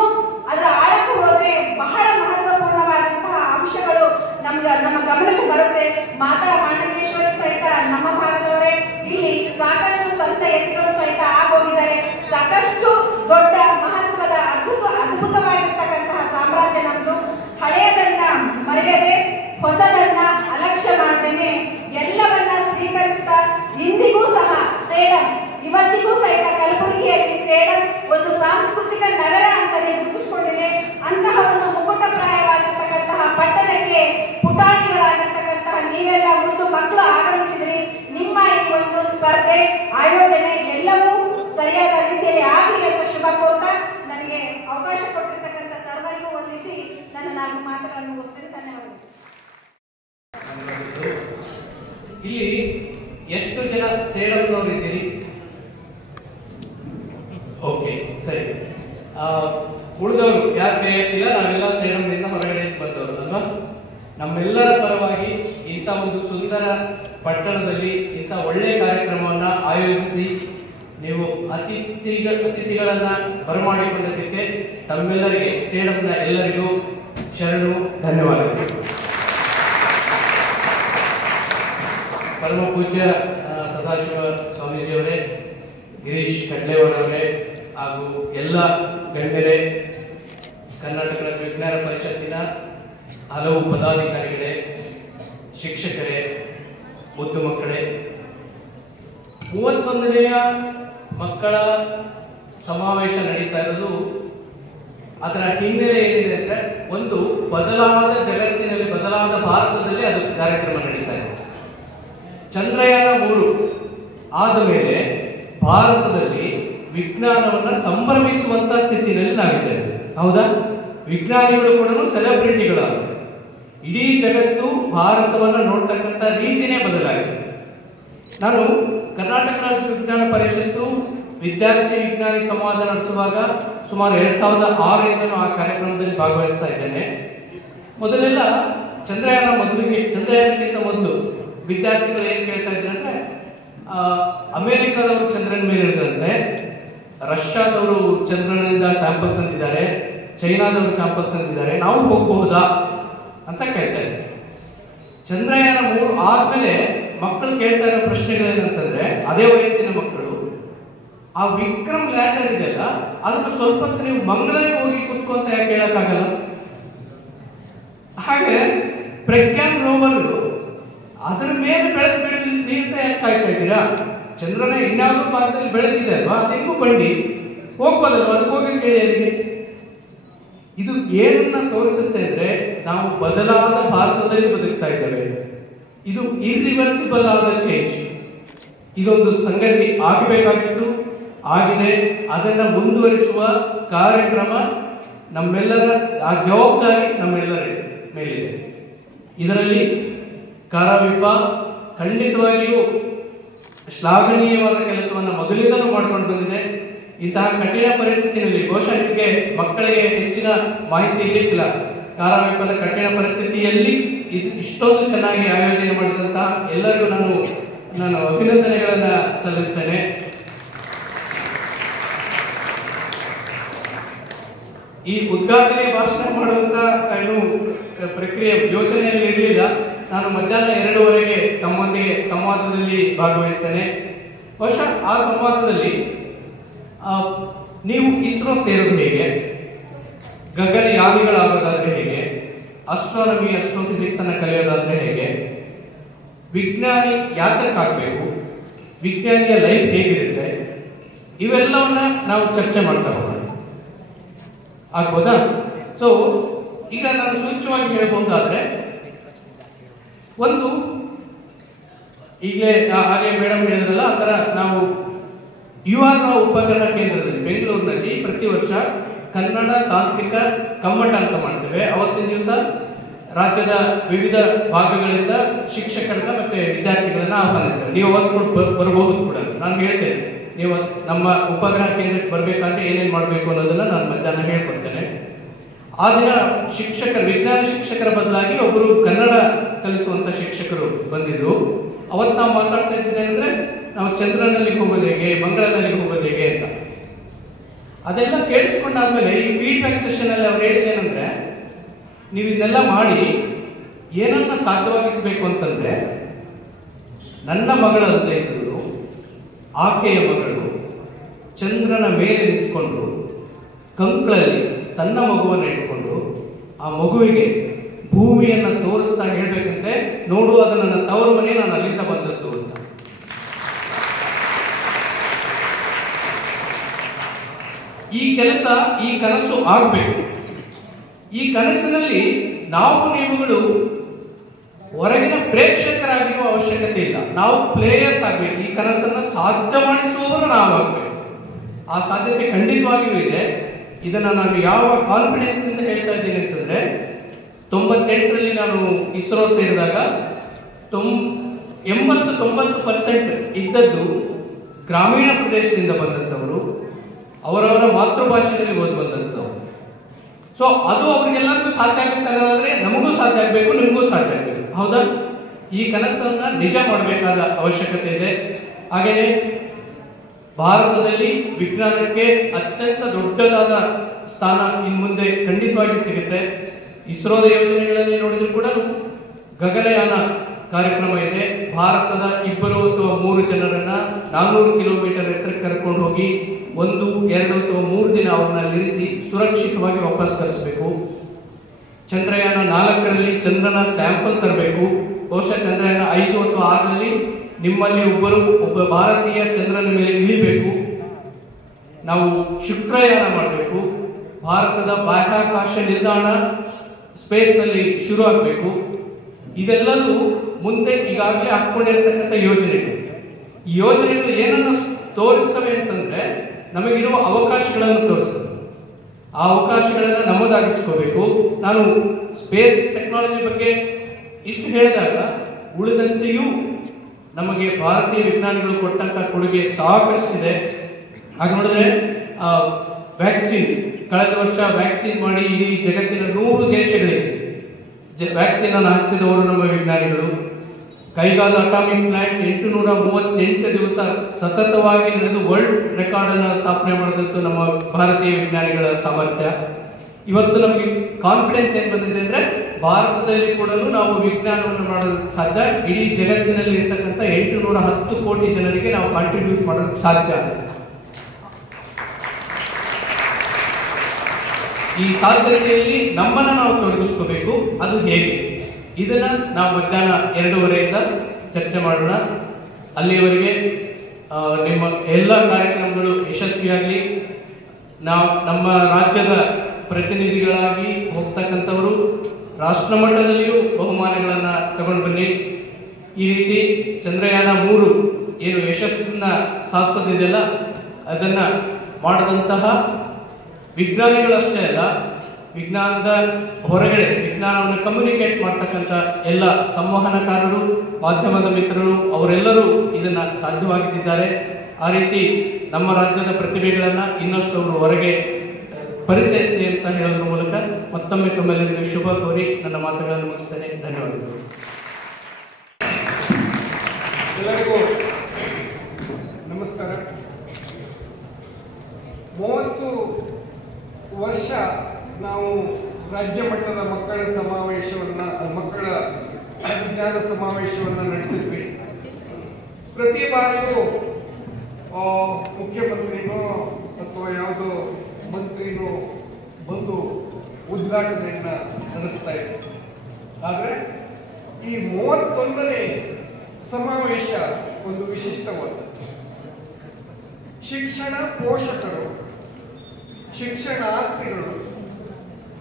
ಅದರ ಆಳಕ್ಕೆ ಹೋದ್ರೆ ಬಹಳ ಮಹತ್ವಪೂರ್ಣವಾದ ನಮ್ಮ ಗಮನಕ್ಕೆ ಬರುತ್ತೆ. ಮಾತಾ ಮಾಣಿಕೇಶ್ವರಿ ಸಹಿತ ನಮ್ಮ ಭಾಗದವರೇ, ಇಲ್ಲಿ ಸಾಕಷ್ಟು ಸಂತ ಯತಿಗಳು ಸಹಿತ ಆಗೋಗಿದ್ದಾರೆ. ಸಾಕಷ್ಟು ದೊಡ್ಡ ಮಹತ್ವದ ಅದ್ಭುತವಾಗಿರ್ತಕ್ಕಂತಹ ಸಾಮ್ರಾಜ್ಯ ನಮ್ದು. ಹಳೆಯದನ್ನ ಮರೆಯದೆ ಹೊಸದನ್ನ ಅಲಕ್ಷ್ಯ ಮಾಡ್ದೇನೆ ಎಲ್ಲವನ್ನ ಸ್ವೀಕರಿಸ್ತಾ ಇಂದಿಗೂ ಸಹ ಸೇಡಂ, ಇವತ್ತಿಗೂ ಸಹಿತ ಕಲಬುರಗಿಯಲ್ಲಿ ಸೇಡಂ ಒಂದು ಸಾಂಸ್ಕೃತಿಕ ನಗರ ಅಂತಾನೆ ಗುರುತಿಸಿಕೊಂಡಿದೆ. ಅಂತಹ ಒಂದು ಮುಕುಟಪ್ರಾಯವಾಗಿರ್ತಕ್ಕಂತಹ ಪಟ್ಟಣಕ್ಕೆ ಪುಟಾಣಿಗಳಾಗಿರ್ತಕ್ಕಂತಹ ನೀವೆಲ್ಲ ಒಂದು ಮಕ್ಕಳು ಆಗಮಿಸಿದ್ರಿ. ನಿಮ್ಮ ಈ ಒಂದು ಸ್ಪರ್ಧೆ ಆಯೋಜನೆ ಎಲ್ಲವೂ ಸರಿಯಾದ ರೀತಿಯಲ್ಲಿ ಆಗಲಿ ಅಂತ ಶುಭ ಕೋರ್ತಾ ನನಗೆ ಅವಕಾಶ ಕೊಟ್ಟಿರ್ತಕ್ಕಂಥ ಸರ್ವರಿಗೂ ವಂದಿಸಿ ನನ್ನ 4 ಮಾತುಗಳನ್ನು ಮುಗಿಸ್ತೇನೆ. ಧನ್ಯವಾದಗಳು. ಇಲ್ಲಿ ಎಷ್ಟು ಜನ ಸೇಡಂನವರಿದ್ದೀರಿ? ಓಕೆ, ಸರಿ. ಉಳಿದವರು ಯಾರು ಕೈ ಎತ್ತಿಲ್ಲ, ನಾವೆಲ್ಲ ಸೇಡಂನಿಂದ ಹೊರಗಡೆ ಬಂದವರು ಅಲ್ವಾ? ನಮ್ಮೆಲ್ಲರ ಪರವಾಗಿ ಇಂಥ ಒಂದು ಸುಂದರ ಪಟ್ಟಣದಲ್ಲಿ ಇಂಥ ಒಳ್ಳೆ ಕಾರ್ಯಕ್ರಮವನ್ನ ಆಯೋಜಿಸಿ ನೀವು ಅತಿಥಿಗಳನ್ನ ಬರಮಾಡಿಕೊಂಡದಕ್ಕೆ ತಮ್ಮೆಲ್ಲರಿಗೆ, ಸೇಡಂನ ಎಲ್ಲರಿಗೂ ಶರಣು ಧನ್ಯವಾದಗಳು. ಪರಮ ಪೂಜ್ಯ ಸದಾಶಿವ ಸ್ವಾಮೀಜಿಯವರೇ, ಗಿರೀಶ್ ಕಡ್ಲೇವಾಡ್ ಅವರೇ ಹಾಗೂ ಎಲ್ಲ ಗಣ್ಯರೇ, ಕರ್ನಾಟಕ ರಾಜ್ಯ ವಿಜ್ಞಾನ ಪರಿಷತ್ತಿನ ಹಲವು ಪದಾಧಿಕಾರಿಗಳೇ, ಶಿಕ್ಷಕರೇ, ಮುದ್ದು ಮಕ್ಕಳೇ, 31ನೆಯ ಮಕ್ಕಳ ಸಮಾವೇಶ ನಡೀತಾ ಇರೋದು ಅದರ ಹಿನ್ನೆಲೆ ಏನಿದೆ ಅಂದ್ರೆ, ಒಂದು ಬದಲಾದ ಜಗತ್ತಿನಲ್ಲಿ, ಬದಲಾದ ಭಾರತದಲ್ಲಿ ಅದು ಕಾರ್ಯಕ್ರಮ ನಡೀತಾ ಇದೆ. ಚಂದ್ರಯಾನ 3 ಆದ ಮೇಲೆ ಭಾರತದಲ್ಲಿ ವಿಜ್ಞಾನವನ್ನ ಸಂಭ್ರಮಿಸುವಂತ ಸ್ಥಿತಿಯಲ್ಲಿ ನಾವಿದ್ದೇವೆ. ಹೌದಾ? ವಿಜ್ಞಾನಿಗಳು ಕೂಡ ಸೆಲೆಬ್ರಿಟಿಗಳಾಗಿವೆ. ಇಡೀ ಜಗತ್ತು ಭಾರತವನ್ನ ನೋಡ್ತಕ್ಕಂಥ ರೀತಿನೇ ಬದಲಾಗಿದೆ. ನಾನು ಕರ್ನಾಟಕ ರಾಜ್ಯ ವಿಜ್ಞಾನ ಪರಿಷತ್ತು ವಿದ್ಯಾರ್ಥಿ ವಿಜ್ಞಾನಿ ಸಂವಾದ ನಡೆಸುವಾಗ ಸುಮಾರು 2006ರಿಂದ ಆ ಕಾರ್ಯಕ್ರಮದಲ್ಲಿ ಭಾಗವಹಿಸ್ತಾ ಇದ್ದೇನೆ. ಮೊದಲೆಲ್ಲ ಚಂದ್ರಯಾನಕ್ಕಿಂತ ಮೊದಲು ವಿದ್ಯಾರ್ಥಿಗಳು ಏನ್ ಕೇಳ್ತಾ ಇದ್ರಂದ್ರೆ, ಅಮೆರಿಕದವರು ಚಂದ್ರನ ಮೇಲೆ ಇರುತ್ತಂತೆ, ರಷ್ಯಾದವರು ಚಂದ್ರನಿಂದ ಸ್ಯಾಂಪಲ್ ತಂದಿದ್ದಾರೆ, ಚೈನಾದವರು ಸ್ಯಾಂಪಲ್ ತಂದಿದ್ದಾರೆ, ನಾವು ಹೋಗಬಹುದಾ ಅಂತ ಕೇಳ್ತಾ ಇದ್ದಾರೆ. ಚಂದ್ರಯಾನ 3 ಆದ್ಮೇಲೆ ಮಕ್ಕಳು ಕೇಳ್ತಾ ಇರೋ ಪ್ರಶ್ನೆಗಳೇನಂತಂದ್ರೆ, ಅದೇ ವಯಸ್ಸಿನ ಮಕ್ಕಳು, ಆ ವಿಕ್ರಮ್ ಲ್ಯಾಂಡರ್ ಇದೆಯಲ್ಲ, ಅದನ್ನು ಸ್ವಲ್ಪ ಹೊತ್ತು ನೀವು ಮಂಗಳಕ್ಕೆ ಹೋಗಿ ಕುತ್ಕೊಂತ ಯಾಕೆ ಹೇಳಕ್ಕಾಗಲ್ಲ? ಹಾಗೆ ಪ್ರಜ್ಞಾನ್ ರೋವರ್ಗಳು ಅದ್ರ ಮೇಲೆ ಬೆಳಕು ನೀರ್ತ ಯಾಕೆ ಕಾಯ್ತಾ ಇದ್ದೀರಾ? ಚಂದ್ರನ ಇನ್ಯಾವುದೋ ಭಾಗದಲ್ಲಿ ಬೆಳಕಿದೆ ಅಲ್ವಾ, ಅದಕ್ಕೂ ಬಂಡಿ ಹೋಗ್ಬೋದಲ್ವಾ, ಅದಕ್ಕೆ ಹೋಗಿ ಕೇಳಿ ಅಲ್ಲಿಗೆ. ಇದು ಏನನ್ನ ತೋರಿಸುತ್ತೆ ಅಂದ್ರೆ, ನಾವು ಬದಲಾದ ಭಾರತದಲ್ಲಿ ಬದುಕ್ತಾ ಇದ್ದೇವೆ. ಇದು ಇರ್ರಿವರ್ಸಿಬಲ್ ಆದ ಚೇಂಜ್. ಇದೊಂದು ಸಂಗತಿ ಆಗಬೇಕಾಗಿತ್ತು, ಆಗಿದೆ. ಅದನ್ನ ಮುಂದುವರಿಸುವ ಕಾರ್ಯಕ್ರಮ ನಮ್ಮೆಲ್ಲರ, ಆ ಜವಾಬ್ದಾರಿ ನಮ್ಮೆಲ್ಲರ ಮೇಲಿದೆ. ಇದರಲ್ಲಿ ಕಾರಾವಿಪ ಖಂಡಿತವಾಗಿಯೂ ಶ್ಲಾಘನೀಯವಾದ ಕೆಲಸವನ್ನು ಮೊದಲಿಂದಲೂ ಮಾಡ್ಕೊಂಡು ಬಂದಿದೆ. ಇಂತಹ ಕಠಿಣ ಪರಿಸ್ಥಿತಿಯಲ್ಲಿ, ಬಹುಶಃ ನಿಮಗೆ ಮಕ್ಕಳಿಗೆ ಹೆಚ್ಚಿನ ಮಾಹಿತಿ ಇರಲಿಕ್ಕಿಲ್ಲ, ಕಾರಾವಿಪದ ಕಠಿಣ ಪರಿಸ್ಥಿತಿಯಲ್ಲಿ ಇಷ್ಟೊಂದು ಚೆನ್ನಾಗಿ ಆಯೋಜನೆ ಮಾಡಿದಂತಹ ಎಲ್ಲರಿಗೂ ನಾನು ಅಭಿನಂದನೆಗಳನ್ನ ಸಲ್ಲಿಸ್ತೇನೆ. ಈ ಉದ್ಘಾಟನೆ ಭಾಷಣ ಮಾಡುವಂತ ಪ್ರಕ್ರಿಯೆ ಯೋಚನೆಯಲ್ಲಿ ಇರಲಿಲ್ಲ. ನಾನು ಮಧ್ಯಾಹ್ನ 2:15 ತಮ್ಮೊಂದಿಗೆ ಸಂವಾದದಲ್ಲಿ ಭಾಗವಹಿಸ್ತೇನೆ. ಬಹುಶಃ ಆ ಸಂವಾದದಲ್ಲಿ ನೀವು ಇಸ್ರೋ ಸೇರೋದು ಹೇಗೆ, ಗಗನಯಾನಿಗಳಾಗೋದಾದ್ರೆ ಹೇಗೆ, ಅಸ್ಟ್ರೋಫಿಸಿಕ್ಸ್ ಅನ್ನ ಕಲಿಯೋದಾದ್ರೆ ಹೇಗೆ, ವಿಜ್ಞಾನಿ ಯಾತಕ್ಕಾಗಬೇಕು, ವಿಜ್ಞಾನಿಯ ಲೈಫ್ ಹೇಗಿರುತ್ತೆ, ಇವೆಲ್ಲವನ್ನ ನಾವು ಚರ್ಚೆ ಮಾಡ್ತಾ ಹೋಗೋಣ. ಆಗ್ಬೋದಾ? ಸೊ ಈಗ ನಾನು ಸೂಚ್ಯವಾಗಿ ಹೇಳ್ಬಹುದಾದ್ರೆ, ಒಂದು ಈಗಲೇ ಹಾಗೆ ಮೇಡಮ್ ಹೇಳಿದ್ರಲ್ಲ, ಆ ತರ ನಾವು UR ರಾವ್ ಉಪಗ್ರಹ ಕೇಂದ್ರದಲ್ಲಿ ಬೆಂಗಳೂರಿನಲ್ಲಿ ಪ್ರತಿ ವರ್ಷ ಕನ್ನಡ ತಾಂತ್ರಿಕ ಕಮ್ಮಟ ಅಂತ ಮಾಡ್ತೇವೆ. ಅವತ್ತಿನ ದಿವಸ ರಾಜ್ಯದ ವಿವಿಧ ಭಾಗಗಳಿಂದ ಶಿಕ್ಷಕರನ್ನ ಮತ್ತೆ ವಿದ್ಯಾರ್ಥಿಗಳನ್ನ ಆಹ್ವಾನಿಸ್ತೇವೆ. ನೀವು ಅವತ್ತು ಬರಬಹುದು ಕೂಡ. ನಾನು ಹೇಳ್ತೇನೆ, ನೀವು ನಮ್ಮ ಉಪಗ್ರಹ ಕೇಂದ್ರಕ್ಕೆ ಬರಬೇಕಾದ್ರೆ ಏನೇನು ಮಾಡಬೇಕು ಅನ್ನೋದನ್ನ ನಾನು ಮಧ್ಯಾಹ್ನ ಹೇಳ್ಕೊಡ್ತೇನೆ. ಆ ದಿನ ವಿಜ್ಞಾನ ಶಿಕ್ಷಕರ ಬದಲಾಗಿ ಒಬ್ಬರು ಕನ್ನಡ ಕಲಿಸುವಂತ ಶಿಕ್ಷಕರು ಬಂದಿದ್ರು. ಅವತ್ತು ನಾವು ಮಾತಾಡ್ತಾ ಇದ್ದೇನೆಂದ್ರೆ, ನಾವು ಚಂದ್ರನಲ್ಲಿ ಹೋಗೋದು ಹೇಗೆ, ಮಂಗಳದಲ್ಲಿ ಹೋಗೋದು ಹೇಗೆ ಅಂತ. ಅದೆಲ್ಲ ಕೇಳಿಸ್ಕೊಂಡಾದ್ಮೇಲೆ ಈ ಫೀಡ್ಬ್ಯಾಕ್ ಸೆಷನ್ ಅಲ್ಲಿ ಅವ್ರು ಹೇಳಿದೇನೆಂದ್ರೆ, ನೀವು ಇದನ್ನೆಲ್ಲ ಮಾಡಿ ಏನನ್ನ ಸಾಧ್ಯವಾಗಿಸಬೇಕು ಅಂತಂದ್ರೆ, ನನ್ನ ಮಗಳಂತ ಇದ್ದರು ಆಕೆಯ ಮಗಳು ಚಂದ್ರನ ಮೇಲೆ ನಿಂತ್ಕೊಂಡು ಕಂಕಳಲ್ಲಿ ತನ್ನ ಮಗುವನ್ನು ಇಟ್ಕೊಂಡು ಆ ಮಗುವಿಗೆ ಭೂಮಿಯನ್ನು ತೋರಿಸ್ತಾ ಹೇಳ್ಬೇಕಂತೆ, ನೋಡು ಅದು ನನ್ನ ತವರು ಮನೆ, ನಾನು ಅಲ್ಲಿಂದ ಬಂದದ್ದು ಅಂತ. ಈ ಕೆಲಸ, ಈ ಕನಸು ಆಗ್ಬೇಕು. ಈ ಕನಸಿನಲ್ಲಿ ನಾವು ನೀವುಗಳು ಹೊರಗಿನ ಪ್ರೇಕ್ಷಕರಾಗಿರುವ ಅವಶ್ಯಕತೆ ಇಲ್ಲ, ನಾವು ಪ್ಲೇಯರ್ಸ್ ಆಗ್ಬೇಕು. ಈ ಕನಸನ್ನ ಸಾಧ್ಯ ಮಾಡಿಸುವವರು ನಾವು ಆಗ್ಬೇಕು. ಆ ಸಾಧ್ಯತೆ ಖಂಡಿತವಾಗಿಯೂ ಇದೆ. ಇದನ್ನ ನಾನು ಯಾವ ಕಾನ್ಫಿಡೆನ್ಸ್ ನಿಂದ ಹೇಳ್ತಾ ಇದ್ದೀನಿ ಅಂತಂದ್ರೆ, 98ರಲ್ಲಿ ನಾನು ಇಸ್ರೋ ಸೇರಿದಾಗ 80-90% ಇದ್ದದ್ದು ಗ್ರಾಮೀಣ ಪ್ರದೇಶದಿಂದ ಬಂದಂಥವರು, ಅವರವರ ಮಾತೃಭಾಷೆಯಲ್ಲಿ ಓದಿ ಬಂದಂಥವ್ರು. ಸೊ ಅದು ಅವ್ರಿಗೆಲ್ಲರಿಗೂ ಸಾಧ್ಯ ಆಗುತ್ತೆ ಅನ್ನೋದಾದ್ರೆ ನಮಗೂ ಸಾಧ್ಯ ಆಗಬೇಕು, ನಿಮಗೂ ಸಾಧ್ಯ ಆಗಬೇಕು. ಹೌದಾ? ಈ ಕನಸನ್ನ ನಿಜ ಮಾಡಬೇಕಾದ ಅವಶ್ಯಕತೆ ಇದೆ. ಹಾಗೆಯೇ ಭಾರತದಲ್ಲಿ ವಿಜ್ಞಾನಕ್ಕೆ ಅತ್ಯಂತ ದೊಡ್ಡದಾದ ಸ್ಥಾನ ಇನ್ನು ಮುಂದೆ ಖಂಡಿತವಾಗಿ ಸಿಗುತ್ತೆ. ಇಸ್ರೋದ ಯೋಜನೆಗಳಲ್ಲಿ ನೋಡಿದ್ರು ಕೂಡ ಗಗನಯಾನ ಕಾರ್ಯಕ್ರಮ ಇದೆ. ಭಾರತದ 2 ಅಥವಾ 3 ಜನರನ್ನ 400 ಕಿಲೋಮೀಟರ್ ಎತ್ತರಕ್ಕೆ ಕರ್ಕೊಂಡು ಹೋಗಿ 1, 2 ಅಥವಾ 3 ದಿನ ಅವ್ರನ್ನ ಇರಿಸಿ ಸುರಕ್ಷಿತವಾಗಿ ವಾಪಸ್ ಕಳಿಸಬೇಕು. ಚಂದ್ರಯಾನ 4ರಲ್ಲಿ ಚಂದ್ರನ ಸ್ಯಾಂಪಲ್ ತರಬೇಕು. ಬಹುಶಃ ಚಂದ್ರಯಾನ 5 ಅಥವಾ 6ರಲ್ಲಿ ನಿಮ್ಮಲ್ಲಿ ಒಬ್ಬ ಭಾರತೀಯ ಚಂದ್ರನ ಮೇಲೆ ಇಳಿಬೇಕು. ನಾವು ಶುಕ್ರಯಾನ ಮಾಡಬೇಕು. ಭಾರತದ ಬಾಹ್ಯಾಕಾಶ ನಿಲ್ದಾಣ ಸ್ಪೇಸ್ ನಲ್ಲಿ ಶುರು ಆಗಬೇಕು. ಇದೆಲ್ಲದೂ ಮುಂದೆ ಈಗಾಗಲೇ ಹಾಕೊಂಡಿರ್ತಕ್ಕಂಥ ಯೋಜನೆಗಳು. ಈ ಯೋಜನೆಗಳು ಏನನ್ನು ತೋರಿಸ್ತವೆ ಅಂತಂದ್ರೆ, ನಮಗಿರುವ ಅವಕಾಶಗಳನ್ನು ತೋರಿಸ್ತವೆ. ಆ ಅವಕಾಶಗಳನ್ನು ನಮ್ಮದಾಗಿಸ್ಕೋಬೇಕು. ನಾನು ಸ್ಪೇಸ್ ಟೆಕ್ನಾಲಜಿ ಬಗ್ಗೆ ಇಷ್ಟು ಹೇಳಿದಾಗ, ಉಳಿದಂತೆಯೂ ನಮಗೆ ಭಾರತೀಯ ವಿಜ್ಞಾನಿಗಳು ಕೊಟ್ಟಂತ ಕೊಡುಗೆ ಸಾಕಷ್ಟಿದೆ. ಹಾಗೆ ನೋಡಿದ್ರೆ ವ್ಯಾಕ್ಸಿನ್, ಕಳೆದ ವರ್ಷ ವ್ಯಾಕ್ಸಿನ್ ಮಾಡಿ ಇಡೀ ಜಗತ್ತಿನ 100 ದೇಶಗಳಿಗೆ ವ್ಯಾಕ್ಸಿನ್ ಅನ್ನು ಹಂಚಿದವರು ನಮ್ಮ ವಿಜ್ಞಾನಿಗಳು. ಕೈಗಾದ ಅಟಾಮಿಕ್ ಪ್ಲಾಂಟ್ 838 ದಿವಸ ಸತತವಾಗಿ ನಡೆದು ವರ್ಲ್ಡ್ ರೆಕಾರ್ಡ್ ಅನ್ನು ಸ್ಥಾಪನೆ ಮಾಡಿದಂತ ನಮ್ಮ ಭಾರತೀಯ ವಿಜ್ಞಾನಿಗಳ ಸಾಮರ್ಥ್ಯ. ಇವತ್ತು ನಮಗೆ ಕಾನ್ಫಿಡೆನ್ಸ್ ಏನ್ ಬಂದಿದೆ ಅಂದ್ರೆ, ಭಾರತದಲ್ಲಿ ಕೂಡ ನಾವು ವಿಜ್ಞಾನವನ್ನು ಮಾಡಲು ಸಾಧ್ಯ. ಇಡೀ ಜಗತ್ತಿನಲ್ಲಿ ಇರ್ತಕ್ಕಂಥ 810 ಕೋಟಿ ಜನರಿಗೆ ನಾವು ಕಾಂಟ್ರಿಬ್ಯೂಟ್ ಮಾಡೋದಕ್ಕೆ ಸಾಧ್ಯ. ಈ ಸಾಧ್ಯತೆಯಲ್ಲಿ ನಮ್ಮನ್ನು ನಾವು ತೊಡಗಿಸ್ಕೋಬೇಕು. ಅದು ಹೇಗೆ? ಇದನ್ನ ನಾವು ಮಧ್ಯಾಹ್ನ 2:30ಯಿಂದ ಚರ್ಚೆ ಮಾಡೋಣ. ಅಲ್ಲಿಯವರೆಗೆ ನಿಮ್ಮ ಎಲ್ಲ ಕಾರ್ಯಕ್ರಮಗಳು ಯಶಸ್ವಿಯಾಗಲಿ. ನಾವು ನಮ್ಮ ರಾಜ್ಯದ ಪ್ರತಿನಿಧಿಗಳಾಗಿ ಹೋಗ್ತಕ್ಕಂಥವರು ರಾಷ್ಟ್ರ ಮಟ್ಟದಲ್ಲಿಯೂ ಬಹುಮಾನಗಳನ್ನ ತಗೊಂಡು ಬನ್ನಿ. ಈ ರೀತಿ ಚಂದ್ರಯಾನ 3 ಏನು ಯಶಸ್ಸನ್ನ ಸಾಧಿಸೋದಿದೆಯಲ್ಲ, ಅದನ್ನ ಮಾಡಿದಂತಹ ವಿಜ್ಞಾನಿಗಳಷ್ಟೇ ಅಲ್ಲ, ವಿಜ್ಞಾನದ ಹೊರಗಡೆ ವಿಜ್ಞಾನವನ್ನು ಕಮ್ಯುನಿಕೇಟ್ ಮಾಡ್ತಕ್ಕಂಥ ಎಲ್ಲ ಸಂವಹನಕಾರರು, ಮಾಧ್ಯಮದ ಮಿತ್ರರು, ಅವರೆಲ್ಲರೂ ಇದನ್ನ ಸಾಧ್ಯವಾಗಿಸಿದ್ದಾರೆ. ಆ ರೀತಿ ನಮ್ಮ ರಾಜ್ಯದ ಪ್ರತಿಭೆಗಳನ್ನ ಇನ್ನಷ್ಟು ಅವರು ಹೊರಗೆ ಪರಿಚಯಿಸಲಿ ಅಂತ ಹೇಳೋದ್ರ ಮೂಲಕ ಮತ್ತೊಮ್ಮೆ ತಮ್ಮೆಲ್ಲರಿಗೂ ಶುಭ ಕೋರಿ ನನ್ನ ಮಾತುಗಳನ್ನು ಮುಗಿಸ್ತೇನೆ. ಧನ್ಯವಾದಗಳು. ಎಲ್ಲರಿಗೂ ನಮಸ್ಕಾರ. 30 ವರ್ಷ ನಾವು ರಾಜ್ಯ ಮಟ್ಟದ ಮಕ್ಕಳ ವಿಜ್ಞಾನ ಸಮಾವೇಶವನ್ನು ನಡೆಸಿದ್ವಿ. ಪ್ರತಿ ಬಾರಿಯೂ ಮುಖ್ಯಮಂತ್ರಿನೋ ಅಥವಾ ಯಾವುದೋ ಮಂತ್ರಿನೋ ಬಂದು ಉದ್ಘಾಟನೆಯನ್ನ ನಡೆಸ್ತಾ ಇದ್ರು. ಆದರೆ ಈ 31ನೇ ಸಮಾವೇಶ ಒಂದು ವಿಶಿಷ್ಟವಾದ ಶಿಕ್ಷಣ ಪೋಷಕರು, ಶಿಕ್ಷಣಾರ್ಥಿಗಳು,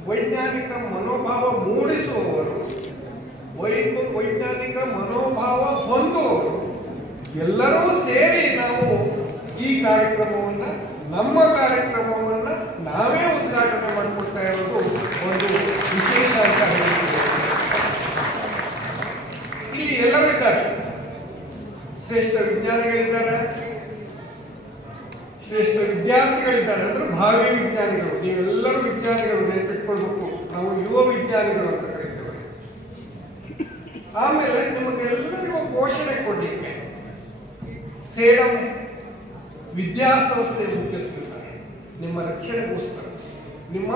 ವೈಜ್ಞಾನಿಕ ಮನೋಭಾವ ಮೂಡಿಸುವವರು, ವೈಜ್ಞಾನಿಕ ಮನೋಭಾವ ಹೊಂದುವವರು ಎಲ್ಲರೂ ಸೇರಿ ನಾವು ಈ ಕಾರ್ಯಕ್ರಮವನ್ನ, ನಮ್ಮ ಕಾರ್ಯಕ್ರಮವನ್ನ ನಾವೇ ಉದ್ಘಾಟನೆ ಮಾಡಿಕೊಡ್ತಾ ಇರೋದು ಒಂದು ವಿಶೇಷ ಅಂತ ಹೇಳ್ತೀವಿ. ಇಲ್ಲಿ ಎಲ್ಲರೂ ಇದ್ದಾರೆ. ಶ್ರೇಷ್ಠ ವಿಜ್ಞಾನಿಗಳಿದ್ದಾರೆ, ಶ್ರೇಷ್ಠ ವಿದ್ಯಾರ್ಥಿಗಳಿದ್ದಾರೆ. ಅಂದ್ರೆ ಭಾವಿ ವಿಜ್ಞಾನಿಗಳು. ನೀವೆಲ್ಲರೂ ವಿಜ್ಞಾನಿಗಳು, ನೆನಪಿಟ್ಕೊಳ್ಬೇಕು. ನಾವು ಯುವ ವಿಜ್ಞಾನಿಗಳು ಅಂತ ಕರೀತೇವೆ. ಆಮೇಲೆ ನಿಮಗೆಲ್ಲರಿಗೂ ಪೋಷಣೆ ಕೊಡ್ಲಿಕ್ಕೆ ಸೇಡಂ ವಿದ್ಯಾಸಂಸ್ಥೆ ಮುಖ್ಯಸ್ಥರಿದ್ದಾರೆ. ನಿಮ್ಮ ರಕ್ಷಣೆಗೋಸ್ಕರ, ನಿಮ್ಮ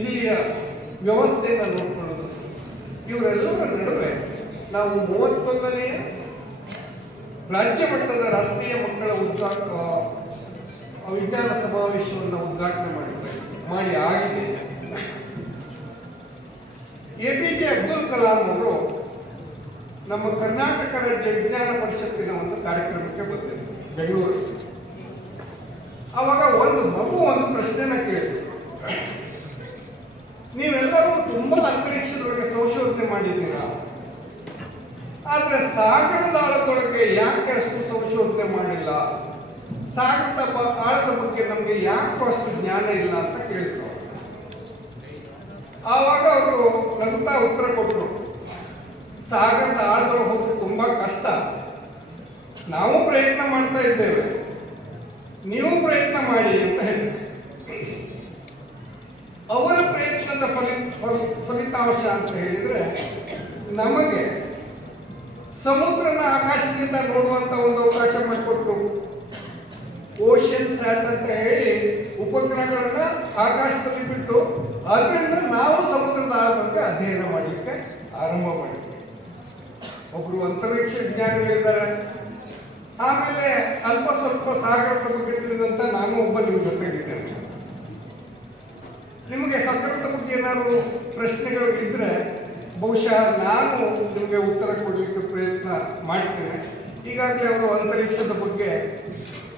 ಇಲ್ಲಿಯ ವ್ಯವಸ್ಥೆಯನ್ನು ನೋಡ್ಕೊಳ್ಳೋದು ಇವರೆಲ್ಲರ ನಡುವೆ ನಾವು 31ನೇ ರಾಜ್ಯ ಮಟ್ಟದ ರಾಷ್ಟ್ರೀಯ ಮಕ್ಕಳ ವಿಜ್ಞಾನ ಸಮಾವೇಶವನ್ನು ಉದ್ಘಾಟನೆ ಮಾಡಿ ಆಗಿದೆ. APJ ಅಬ್ದುಲ್ ಕಲಾಂ ಅವರು ನಮ್ಮ ಕರ್ನಾಟಕ ರಾಜ್ಯ ವಿಜ್ಞಾನ ಪರಿಷತ್ತಿನ ಒಂದು ಕಾರ್ಯಕ್ರಮಕ್ಕೆ ಬಂದಿದ್ದರು ಬೆಂಗಳೂರು. ಆವಾಗ ಒಂದು ಪ್ರಶ್ನೆನ ಕೇಳಿದ್ರು, ನೀವೆಲ್ಲರೂ ತುಂಬಾ ಅಂತರಿಕ್ಷದೊಳಗೆ ಸಂಶೋಧನೆ ಮಾಡಿದ್ದೀರಾ, ಆದ್ರೆ ಸಾಗರದ ಆಳದೊಳಗೆ ಯಾಕೆ ಅಷ್ಟು ಸಂಶೋಧನೆ ಮಾಡಿಲ್ಲ, ಸಾಗರದ ಆಳದ ಬಗ್ಗೆ ನಮ್ಗೆ ಯಾಕೆ ಅಷ್ಟು ಜ್ಞಾನ ಇಲ್ಲ ಅಂತ ಕೇಳಿದ್ರು. ಆವಾಗ ಅವರು ನಗುತ್ತಾ ಉತ್ತರ ಕೊಟ್ಟರು, ಸಾಗರದ ಆಳದೊಳಗೆ ಹೋಗಿ ತುಂಬಾ ಕಷ್ಟ, ನಾವು ಪ್ರಯತ್ನ ಮಾಡ್ತಾ ಇದ್ದೇವೆ, ನೀವು ಪ್ರಯತ್ನ ಮಾಡಿ ಅಂತ ಹೇಳಿದ್ರು. ಅವರ ಪ್ರಯತ್ನದ ಫಲಿತಾಂಶ ಅಂತ ಹೇಳಿದ್ರೆ ನಮಗೆ ಸಮುದ್ರನ ಆಕಾಶದಿಂದ ನೋಡುವಂತ ಒಂದು ಅವಕಾಶ ಮಾಡಿಕೊಟ್ರು. ಓಷನ್ ಸ್ಯಾಟ್ ಅಂತ ಹೇಳಿ ಉಪಗ್ರಹಗಳನ್ನ ಆಕಾಶದಲ್ಲಿ ಬಿಟ್ಟು ಅದರಿಂದ ನಾವು ಸಮುದ್ರದ ಆಳದಲ್ಲಿ ಅಧ್ಯಯನ ಮಾಡಲಿಕ್ಕೆ ಆರಂಭ ಮಾಡಿದ್ವಿ. ಒಬ್ರು ಅಂತರಿಕ್ಷ ವಿಜ್ಞಾನಿಗಳಿದ್ದಾರೆ. ಆಮೇಲೆ ಅಲ್ಪ ಸ್ವಲ್ಪ ಸಾಗರದ ಬಗ್ಗೆ ತಿಳಿದಂತ ನಾನು ಒಬ್ಬ ನಿಮ್ಮ ಜೊತೆಗಿದ್ದೇನೆ. ನಿಮಗೆ ಸಾಗರದ ಬಗ್ಗೆ ಏನಾದ್ರು ಪ್ರಶ್ನೆಗಳು ಇದ್ರೆ ಬಹುಶಃ ನಾನು ನಿಮಗೆ ಉತ್ತರ ಕೊಡಲಿಕ್ಕೆ ಪ್ರಯತ್ನ ಮಾಡ್ತೇನೆ. ಈಗಾಗಲೇ ಅವರು ಅಂತರಿಕ್ಷದ ಬಗ್ಗೆ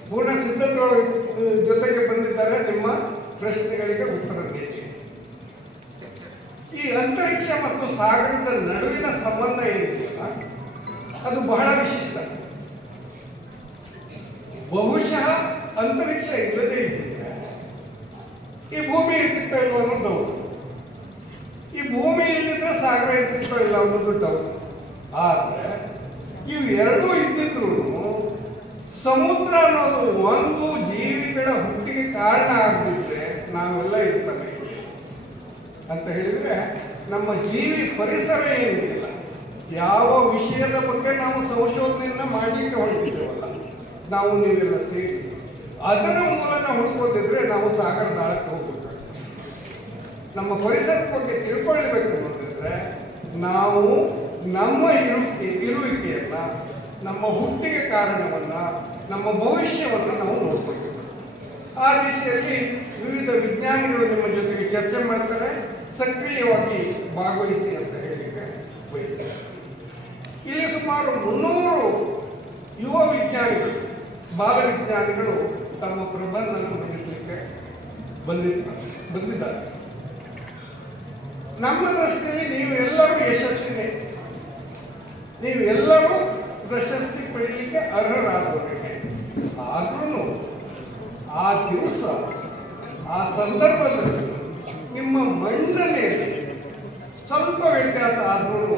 ಪೂರ್ಣ ಸಿದ್ಧತೆ ಜೊತೆಗೆ ಬಂದಿದ್ದಾರೆ. ನಿಮ್ಮ ಪ್ರಶ್ನೆಗಳಿಗೆ ಉತ್ತರ ನೀಡಿ. ಈ ಅಂತರಿಕ್ಷ ಮತ್ತು ಸಾಗರದ ನಡುವಿನ ಸಂಬಂಧ ಏನಿದೆಯಲ್ಲ ಅದು ಬಹಳ ವಿಶಿಷ್ಟ. ಬಹುಶಃ ಅಂತರಿಕ್ಷ ಇಲ್ಲದೆ ಇದ್ದಿದ್ರೆ ಈ ಭೂಮಿ ಇರ್ತಿತ್ತೋ ಇಲ್ಲ ಅನ್ನೋದು ಡೌಟ್. ಈ ಭೂಮಿ ಇಲ್ಲದಿದ್ರೆ ಸಾಗರ ಇರ್ತಿತ್ತೋ ಇಲ್ಲ ಅನ್ನೋದು ಡೌಟ್. ಆದ್ರೆ ಇವು ಎರಡೂ ಇದ್ದಿದ್ರು ಸಮುದ್ರ ಅನ್ನೋದು ಒಂದು ಜೀವಿಗಳ ಹುಟ್ಟಿಗೆ ಕಾರಣ ಆಗದಿದ್ರೆ ನಾವೆಲ್ಲ ಇರ್ತವೆ ಅಂತ ಹೇಳಿದ್ರೆ ನಮ್ಮ ಜೀವಿ ಪರಿಸರ ಏನಿದೆಯಲ್ಲ, ಯಾವ ವಿಷಯದ ಬಗ್ಗೆ ನಾವು ಸಂಶೋಧನೆಯನ್ನ ಮಾಡಲಿಕ್ಕೆ ಹೊರಟಿದ್ದೇವಲ್ಲ, ನಾವು ನೀವೆಲ್ಲ ಸೇರಿ ಅದರ ಮೂಲನ ಹುಡುಕೋದಿದ್ರೆ ನಾವು ಸಾಗರದ ಆಳಕ್ಕೆ ಹೋಗ್ಬೇಕು. ನಮ್ಮ ಪರಿಸರದ ಬಗ್ಗೆ ತಿಳ್ಕೊಳ್ಬೇಕು ಅಂತಂದ್ರೆ ನಾವು ನಮ್ಮ ಇರುವಿಕೆಯನ್ನ, ನಮ್ಮ ಹುಟ್ಟಿಗೆ ಕಾರಣವನ್ನ, ನಮ್ಮ ಭವಿಷ್ಯವನ್ನ ನಾವು ನೋಡ್ಕೊಳ್ಬೇಕು. ಆ ದಿಶೆಯಲ್ಲಿ ವಿವಿಧ ವಿಜ್ಞಾನಿಗಳು ನಿಮ್ಮ ಜೊತೆಗೆ ಚರ್ಚೆ ಮಾಡ್ತಾರೆ. ಸಕ್ರಿಯವಾಗಿ ಭಾಗವಹಿಸಿ ಅಂತ ಹೇಳಲಿಕ್ಕೆ ಬಯಸ್ತಾರೆ. ಇಲ್ಲಿ ಸುಮಾರು 300 ಯುವ ವಿಜ್ಞಾನಿಗಳು, ಬಾಲ ವಿಜ್ಞಾನಿಗಳು ತಮ್ಮ ಪ್ರಬಂಧನ ಮಂಡಿಸಲಿಕ್ಕೆ ಬಂದಿದ್ದಾರೆ. ನಮ್ಮ ದೃಷ್ಟಿಯಲ್ಲಿ ನೀವೆಲ್ಲರೂ ಯಶಸ್ವಿನೇ, ನೀವೆಲ್ಲರೂ ಪ್ರಶಸ್ತಿ ಪಡೆಯಲಿಕ್ಕೆ ಅರ್ಹರಾದವರಿಗೆ. ಆದ್ರೂ ಆ ದಿವಸ, ಆ ಸಂದರ್ಭದಲ್ಲಿ ನಿಮ್ಮ ಮಂಡನೆಯಲ್ಲಿ ಸ್ವಲ್ಪ ವ್ಯತ್ಯಾಸ ಆದ್ರೂ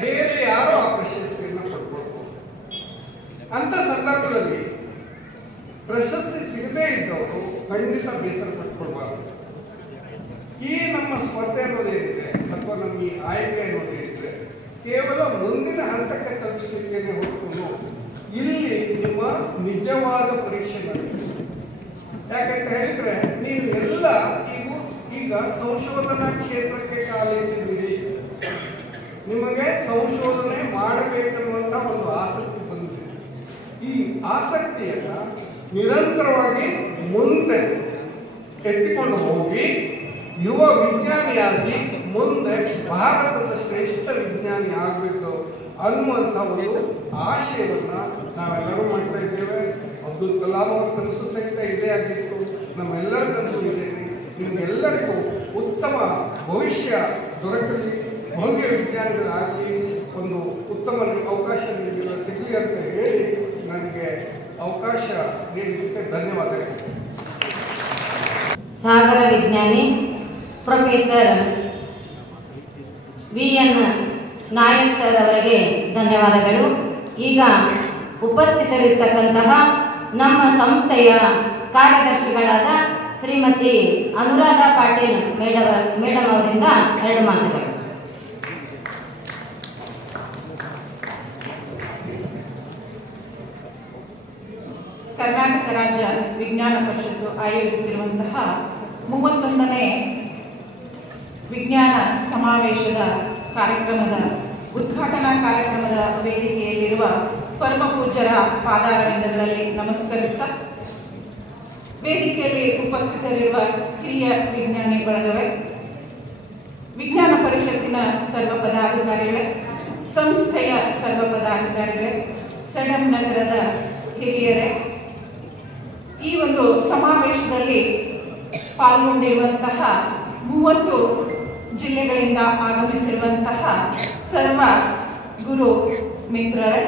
ಬೇರೆ ಯಾರು ಆ ಪ್ರಶಸ್ತಿಯನ್ನು ಪಡ್ಕೊಳ್ಬೋದು. ಅಂತ ಸಂದರ್ಭದಲ್ಲಿ ಪ್ರಶಸ್ತಿ ಸಿಗದೇ ಇದ್ದವರು ಖಂಡಿತ ಬೇಸರ ಪಟ್ಕೊಳ್ಬಾರ್ದು. ಈ ನಮ್ಮ ಸ್ಪರ್ಧೆ ಅನ್ನೋದೇನಿದೆ ಅಥವಾ ನಮ್ಮ ಈ ಆಯ್ಕೆ ಅನ್ನೋದೇನಿದೆ ಕೇವಲ ಮುಂದಿನ ಹಂತಕ್ಕೆ ತಲುಪಿಸಲಿಕ್ಕೆ ಹೊರತು ಇಲ್ಲಿ ನಿಮ್ಮ ನಿಜವಾದ ಪರೀಕ್ಷೆ ನಡೆಯುತ್ತೆ. ಯಾಕಂತ ಹೇಳಿದ್ರೆ ನೀವೆಲ್ಲ ಈಗ ಸಂಶೋಧನಾ ಕ್ಷೇತ್ರಕ್ಕೆ ಕಾಲಿಟ್ಟಿದ್ದೀರಿ. ನಿಮಗೆ ಸಂಶೋಧನೆ ಮಾಡಬೇಕೆನ್ನುವಂತ ಒಂದು ಆಸಕ್ತಿ ಬಂದಿದೆ. ಈ ಆಸಕ್ತಿಯನ್ನ ನಿರಂತರವಾಗಿ ಮುಂದೆ ಎತ್ತಿಕೊಂಡು ಹೋಗಿ ಯುವ ವಿಜ್ಞಾನಿಯಾಗಿ ಮುಂದೆ ಭಾರತದ ಶ್ರೇಷ್ಠ ವಿಜ್ಞಾನಿ ಆಗಬೇಕು ಅನ್ನುವಂಥ ಒಂದು ಆಶಯವನ್ನ ನಾವೆಲ್ಲರೂ ಮಾಡ್ತಾ ಇದ್ದೇವೆ. ಅಬ್ದುಲ್ ಕಲಾಂ ಅವರ ಕನಸು ಸಹಿತ ಇದೇ ಆಗಿತ್ತು, ನಮ್ಮೆಲ್ಲರ ಕನಸು ಇದೆ. ನಿಮ್ಗೆಲ್ಲರಿಗೂ ಉತ್ತಮ ಭವಿಷ್ಯ ದೊರಕಲಿ, ಭವ್ಯ ವಿಜ್ಞಾನಿಗಳಾಗಲಿ, ಒಂದು ಉತ್ತಮ ಅವಕಾಶ ನಿಮಗೆಲ್ಲ ಸಿಗಲಿ ಅಂತ ಹೇಳಿ ನನಗೆ ಅವಕಾಶ ನೀಡಲಿಕ್ಕೆ ಧನ್ಯವಾದಗಳು. ಸಾಗರ ವಿಜ್ಞಾನಿ ಪ್ರೊಫೆಸರ್ VN ನಾಯಕ್ ಸರ್ ಅವರಿಗೆ ಧನ್ಯವಾದಗಳು. ಈಗ ಉಪಸ್ಥಿತರಿರ್ತಕ್ಕಂತಹ ನಮ್ಮ ಸಂಸ್ಥೆಯ ಕಾರ್ಯದರ್ಶಿಗಳಾದ ಶ್ರೀಮತಿ ಅನುರಾಧ ಪಾಟೀಲ್ ಮೇಡಮ್ ಅವರಿಂದ 2 ಮಾತುಗಳು. ಕರ್ನಾಟಕ ರಾಜ್ಯ ವಿಜ್ಞಾನ ಪರಿಷತ್ತು ಆಯೋಜಿಸಿರುವಂತಹ 31ನೇ ವಿಜ್ಞಾನ ಸಮಾವೇಶದ ಕಾರ್ಯಕ್ರಮದ ಉದ್ಘಾಟನಾ ಕಾರ್ಯಕ್ರಮದ ವೇದಿಕೆಯಲ್ಲಿರುವ ಪರಮ ಪೂಜ್ಯರ ಪಾದಾರವಿಂದಗಳಲ್ಲಿ ನಮಸ್ಕರಿಸ್ತಾ, ವೇದಿಕೆಯಲ್ಲಿ ಉಪಸ್ಥಿತರಿರುವ ಹಿರಿಯ ವಿಜ್ಞಾನಿ ಬಳಗವೇ, ವಿಜ್ಞಾನ ಪರಿಷತ್ತಿನ ಸರ್ವ ಪದಾಧಿಕಾರಿಗಳೇ, ಸಂಸ್ಥೆಯ ಸರ್ವ ಪದಾಧಿಕಾರಿಗಳೇ, ಸೆಡಂ ನಗರದ ಹಿರಿಯರೇ, ಈ ಒಂದು ಸಮಾವೇಶದಲ್ಲಿ ಪಾಲ್ಗೊಂಡಿರುವಂತಹ 30 ಜಿಲ್ಲೆಗಳಿಂದ ಆಗಮಿಸಿರುವಂತಹ ಸರ್ವ ಗುರು ಮಿತ್ರರೇ,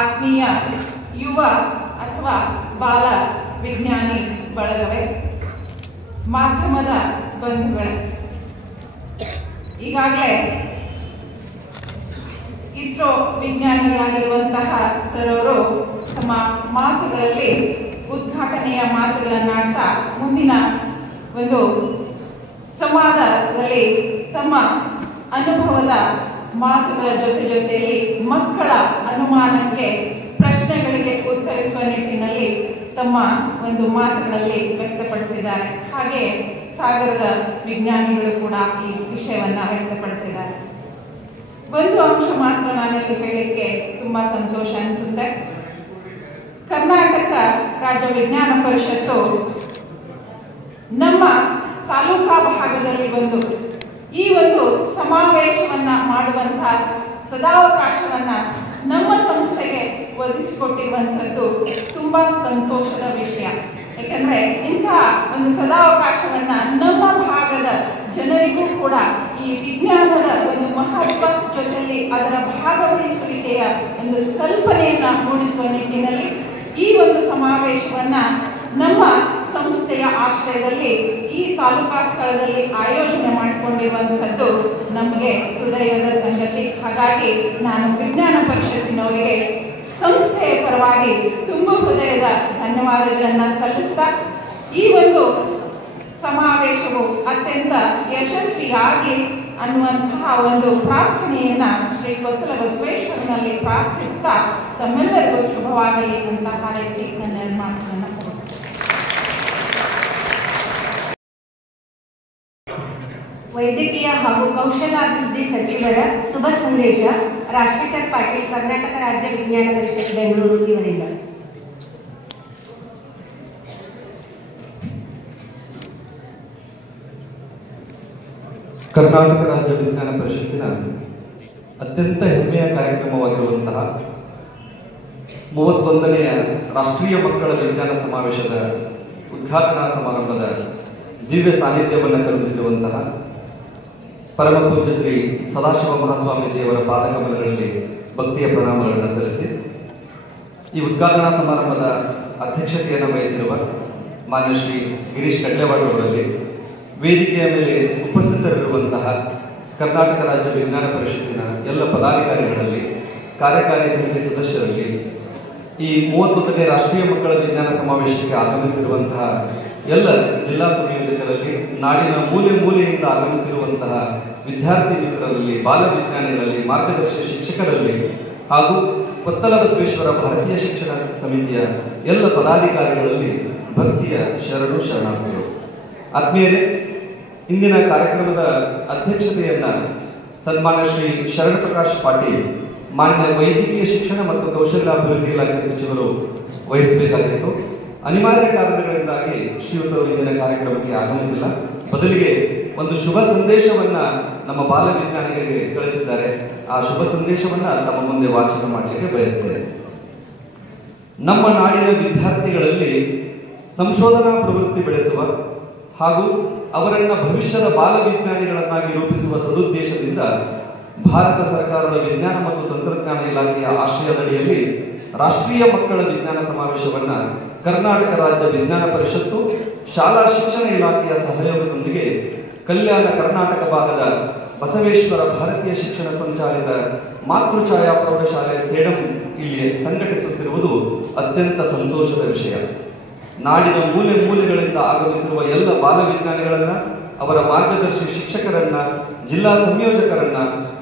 ಆತ್ಮೀಯ ಯುವ ಅಥವಾ ಬಾಲ ವಿಜ್ಞಾನಿ ಬಳಗವೇ, ಮಾಧ್ಯಮದ ಬಂಧುಗಳೇ, ಈಗಾಗಲೇ ಇಸ್ರೋ ವಿಜ್ಞಾನಿಗಳಾಗಿರುವಂತಹ ಸರ್ ಅವರು ತಮ್ಮ ಮಾತುಗಳಲ್ಲಿ ಉದ್ಘಾಟನೆಯ ಮಾತುಗಳನ್ನಾಡ್ತಾ ಮುಂದಿನ ಒಂದು ಸಂವಾದದಲ್ಲಿ ತಮ್ಮ ಅನುಭವದ ಮಾತುಗಳ ಜೊತೆಯಲ್ಲಿ ಮಕ್ಕಳ ಅನುಮಾನಕ್ಕೆ ಪ್ರಶ್ನೆಗಳಿಗೆ ಉತ್ತರಿಸುವ ನಿಟ್ಟಿನಲ್ಲಿ ತಮ್ಮ ಒಂದು ಮಾತುಗಳಲ್ಲಿ ವ್ಯಕ್ತಪಡಿಸಿದ್ದಾರೆ. ಹಾಗೆ ಸಾಗರದ ವಿಜ್ಞಾನಿಗಳು ಕೂಡ ಈ ವಿಷಯವನ್ನ ವ್ಯಕ್ತಪಡಿಸಿದ್ದಾರೆ. ಒಂದು ಅಂಶ ಮಾತ್ರ ನಾನಲ್ಲಿ ಹೇಳಲಿಕ್ಕೆ ತುಂಬಾ ಸಂತೋಷ ಅನಿಸುತ್ತೆ. ಕರ್ನಾಟಕ ರಾಜ್ಯ ವಿಜ್ಞಾನ ಪರಿಷತ್ತು ನಮ್ಮ ತಾಲೂಕಾ ಭಾಗದಲ್ಲಿ ಬಂದು ಈ ಒಂದು ಸಮಾವೇಶವನ್ನ ಮಾಡುವಂತಹ ಸದಾವಕಾಶವನ್ನ ನಮ್ಮ ಸಂಸ್ಥೆಗೆ ಒದಗಿಸಿಕೊಟ್ಟಿರುವಂತದ್ದು ತುಂಬಾ ಸಂತೋಷದ ವಿಷಯ. ಯಾಕಂದ್ರೆ ಇಂತಹ ಒಂದು ಸದಾವಕಾಶವನ್ನ ನಮ್ಮ ಭಾಗದ ಜನರಿಗೂ ಕೂಡ ಈ ವಿಜ್ಞಾನದ ಒಂದು ಮಹತ್ವ ಜೊತೆಯಲ್ಲಿ ಅದರ ಭಾಗವಹಿಸುವಿಕೆಯ ಒಂದು ಕಲ್ಪನೆಯನ್ನ ಮೂಡಿಸುವ ನಿಟ್ಟಿನಲ್ಲಿ ಈ ಒಂದು ಸಮಾವೇಶವನ್ನ ನಮ್ಮ ಸಂಸ್ಥೆಯ ಆಶ್ರಯದಲ್ಲಿ ಈ ತಾಲೂಕಾ ಸ್ಥಳದಲ್ಲಿ ಆಯೋಜನೆ ಮಾಡಿಕೊಂಡಿರುವಂತದ್ದು ನಮಗೆ ಸುದೈವದ ಸಂಗತಿ. ಹಾಗಾಗಿ ನಾನು ವಿಜ್ಞಾನ ಪರಿಷತ್ತಿನವರಿಗೆ ಸಂಸ್ಥೆಯ ಪರವಾಗಿ ತುಂಬ ಹೃದಯದ ಧನ್ಯವಾದಗಳನ್ನ ಸಲ್ಲಿಸ್ತಾ, ಈ ಒಂದು ಸಮಾವೇಶವು ಅತ್ಯಂತ ಯಶಸ್ವಿಯಾಗಲಿ ಅನ್ನುವಂತಹ ಒಂದು ಪ್ರಾರ್ಥನೆಯನ್ನ ಶ್ರೀ ಕೊತ್ತಲ ಬಸವೇಶ್ವರನಲ್ಲಿ ಪ್ರಾರ್ಥಿಸ್ತಾ ತಮ್ಮೆಲ್ಲರಿಗೂ ಶುಭವಾಗಲಿ ಅಂತ ಹಾರೈಸಿ ನನ್ನ ಮಾತನ್ನು ಮುಗಿಸ್ತೇನೆ. ವೈದ್ಯಕೀಯ ಹಾಗೂ ಕೌಶಲಾಭಿವೃದ್ಧಿ ಸಚಿವರ ಶುಭ ಸಂದೇಶ. ರಾಜಶೇಖರ್ ಪಾಟೀಲ್, ಕರ್ನಾಟಕ ರಾಜ್ಯ ವಿಜ್ಞಾನ ಪರಿಷತ್, ಬೆಂಗಳೂರು ಇವರಿಂದ. ಕರ್ನಾಟಕ ರಾಜ್ಯ ವಿಜ್ಞಾನ ಪರಿಷತ್ತಿನ ಅತ್ಯಂತ ಹೆಮ್ಮೆಯ ಕಾರ್ಯಕ್ರಮವಾಗಿರುವಂತಹ 31ನೇ ರಾಷ್ಟ್ರೀಯ ಮಕ್ಕಳ ವಿಜ್ಞಾನ ಸಮಾವೇಶದ ಉದ್ಘಾಟನಾ ಸಮಾರಂಭದ ದಿವ್ಯ ಸಾನ್ನಿಧ್ಯವನ್ನು ಕಲ್ಪಿಸಿರುವಂತಹ ಪರಮ ಪೂಜ್ಯ ಶ್ರೀ ಸದಾಶಿವ ಮಹಾಸ್ವಾಮೀಜಿಯವರ ಪಾದಕಮಲಗಳಲ್ಲಿ ಭಕ್ತಿಯ ಪ್ರಣಾಮಗಳನ್ನು ಸಲ್ಲಿಸಿ, ಈ ಉದ್ಘಾಟನಾ ಸಮಾರಂಭದ ಅಧ್ಯಕ್ಷತೆಯನ್ನು ವಹಿಸಿರುವ ಮಾನ್ಯ ಶ್ರೀ ಗಿರೀಶ್ ಕಡ್ಲೆವಾಡ್ ಅವರಲ್ಲಿ, ವೇದಿಕೆಯ ಮೇಲೆ ಉಪಸ್ಥಿತರಿರುವಂತಹ ಕರ್ನಾಟಕ ರಾಜ್ಯ ವಿಜ್ಞಾನ ಪರಿಷತ್ತಿನ ಎಲ್ಲ ಪದಾಧಿಕಾರಿಗಳಲ್ಲಿ, ಕಾರ್ಯಕಾರಿ ಸಮಿತಿ ಸದಸ್ಯರಲ್ಲಿ, ಈ 31ನೇ ರಾಷ್ಟ್ರೀಯ ಮಕ್ಕಳ ವಿಜ್ಞಾನ ಸಮಾವೇಶಕ್ಕೆ ಆಗಮಿಸಿರುವಂತಹ ಎಲ್ಲ ಜಿಲ್ಲಾ ಸಂಯೋಜಕರಲ್ಲಿ, ನಾಡಿನ ಮೂಲೆ ಮೂಲೆಯಿಂದ ಆಗಮಿಸಿರುವಂತಹ ವಿದ್ಯಾರ್ಥಿ ಮಿತ್ರರಲ್ಲಿ, ಬಾಲ ವಿಜ್ಞಾನಿಗಳಲ್ಲಿ, ಮಾರ್ಗದರ್ಶಿ ಶಿಕ್ಷಕರಲ್ಲಿ ಹಾಗೂ ಕೊತ್ತಲ ಬಸವೇಶ್ವರ ಭಾರತೀಯ ಶಿಕ್ಷಣ ಸಮಿತಿಯ ಎಲ್ಲ ಪದಾಧಿಕಾರಿಗಳಲ್ಲಿ ಭಕ್ತಿಯ ಶರಣು ಶರಣಾರ್ಥಿಗಳು. ಆತ್ಮೀಯರೇ, ಇಂದಿನ ಕಾರ್ಯಕ್ರಮದ ಅಧ್ಯಕ್ಷತೆಯನ್ನ ಸನ್ಮಾನ್ಯ ಶ್ರೀ ಶರಣ ಪ್ರಕಾಶ್ ಪಾಟೀಲ್, ಮಾನ್ಯ ವೈದ್ಯಕೀಯ ಶಿಕ್ಷಣ ಮತ್ತು ಕೌಶಲ್ಯಾಭಿವೃದ್ಧಿ ಇಲಾಖೆ ಸಚಿವರು ವಹಿಸಬೇಕಾಗಿತ್ತು. ಅನಿವಾರ್ಯ ಕಾರಣಗಳಿಂದಾಗಿ ಶ್ರೀಯುತರು ಇಂದಿನ ಕಾರ್ಯಕ್ರಮಕ್ಕೆ ಆಗಮಿಸಿಲ್ಲ. ಬದಲಿಗೆ ಒಂದು ಶುಭ ಸಂದೇಶವನ್ನ ನಮ್ಮ ಬಾಲ ವಿಜ್ಞಾನಿಗಳಿಗೆ ಕಳಿಸಿದ್ದಾರೆ. ಆ ಶುಭ ಸಂದೇಶವನ್ನ ತಮ್ಮ ಮುಂದೆ ವಾಚನ ಮಾಡಲಿಕ್ಕೆ ಬಯಸ್ತೇನೆ. ನಮ್ಮ ನಾಡಿನ ವಿದ್ಯಾರ್ಥಿಗಳಲ್ಲಿ ಸಂಶೋಧನಾ ಪ್ರವೃತ್ತಿ ಬೆಳೆಸುವ ಹಾಗೂ ಅವರನ್ನ ಭವಿಷ್ಯದ ಬಾಲ ವಿಜ್ಞಾನಿಗಳನ್ನಾಗಿ ರೂಪಿಸುವ ಸದುದ್ದೇಶದಿಂದ ಭಾರತ ಸರ್ಕಾರದ ವಿಜ್ಞಾನ ಮತ್ತು ತಂತ್ರಜ್ಞಾನ ಇಲಾಖೆಯ ಆಶ್ರಯದಡಿಯಲ್ಲಿ ರಾಷ್ಟ್ರೀಯ ಮಕ್ಕಳ ವಿಜ್ಞಾನ ಸಮಾವೇಶವನ್ನ ಕರ್ನಾಟಕ ರಾಜ್ಯ ವಿಜ್ಞಾನ ಪರಿಷತ್ತು, ಶಾಲಾ ಶಿಕ್ಷಣ ಇಲಾಖೆಯ ಸಹಯೋಗದೊಂದಿಗೆ ಕಲ್ಯಾಣ ಕರ್ನಾಟಕ ಭಾಗದ ಬಸವೇಶ್ವರ ಭಾರತೀಯ ಶಿಕ್ಷಣ ಸಂಚಾಲಿತ ಮಾತೃಛಾಯಾ ಪ್ರೌಢಶಾಲೆ ಸೇಡಂ ಇಲ್ಲಿ ಸಂಘಟಿಸುತ್ತಿರುವುದು ಅತ್ಯಂತ ಸಂತೋಷದ ವಿಷಯ. ನಾಡಿನ ಮೂಲೆ ಮೂಲೆಗಳಿಂದ ಆಗಮಿಸಿರುವ ಎಲ್ಲ ಬಾಲ ವಿಜ್ಞಾನಿಗಳನ್ನ, ಅವರ ಮಾರ್ಗದರ್ಶಿ ಶಿಕ್ಷಕರನ್ನ, ಜಿಲ್ಲಾ ಸಂಯೋಜಕರನ್ನ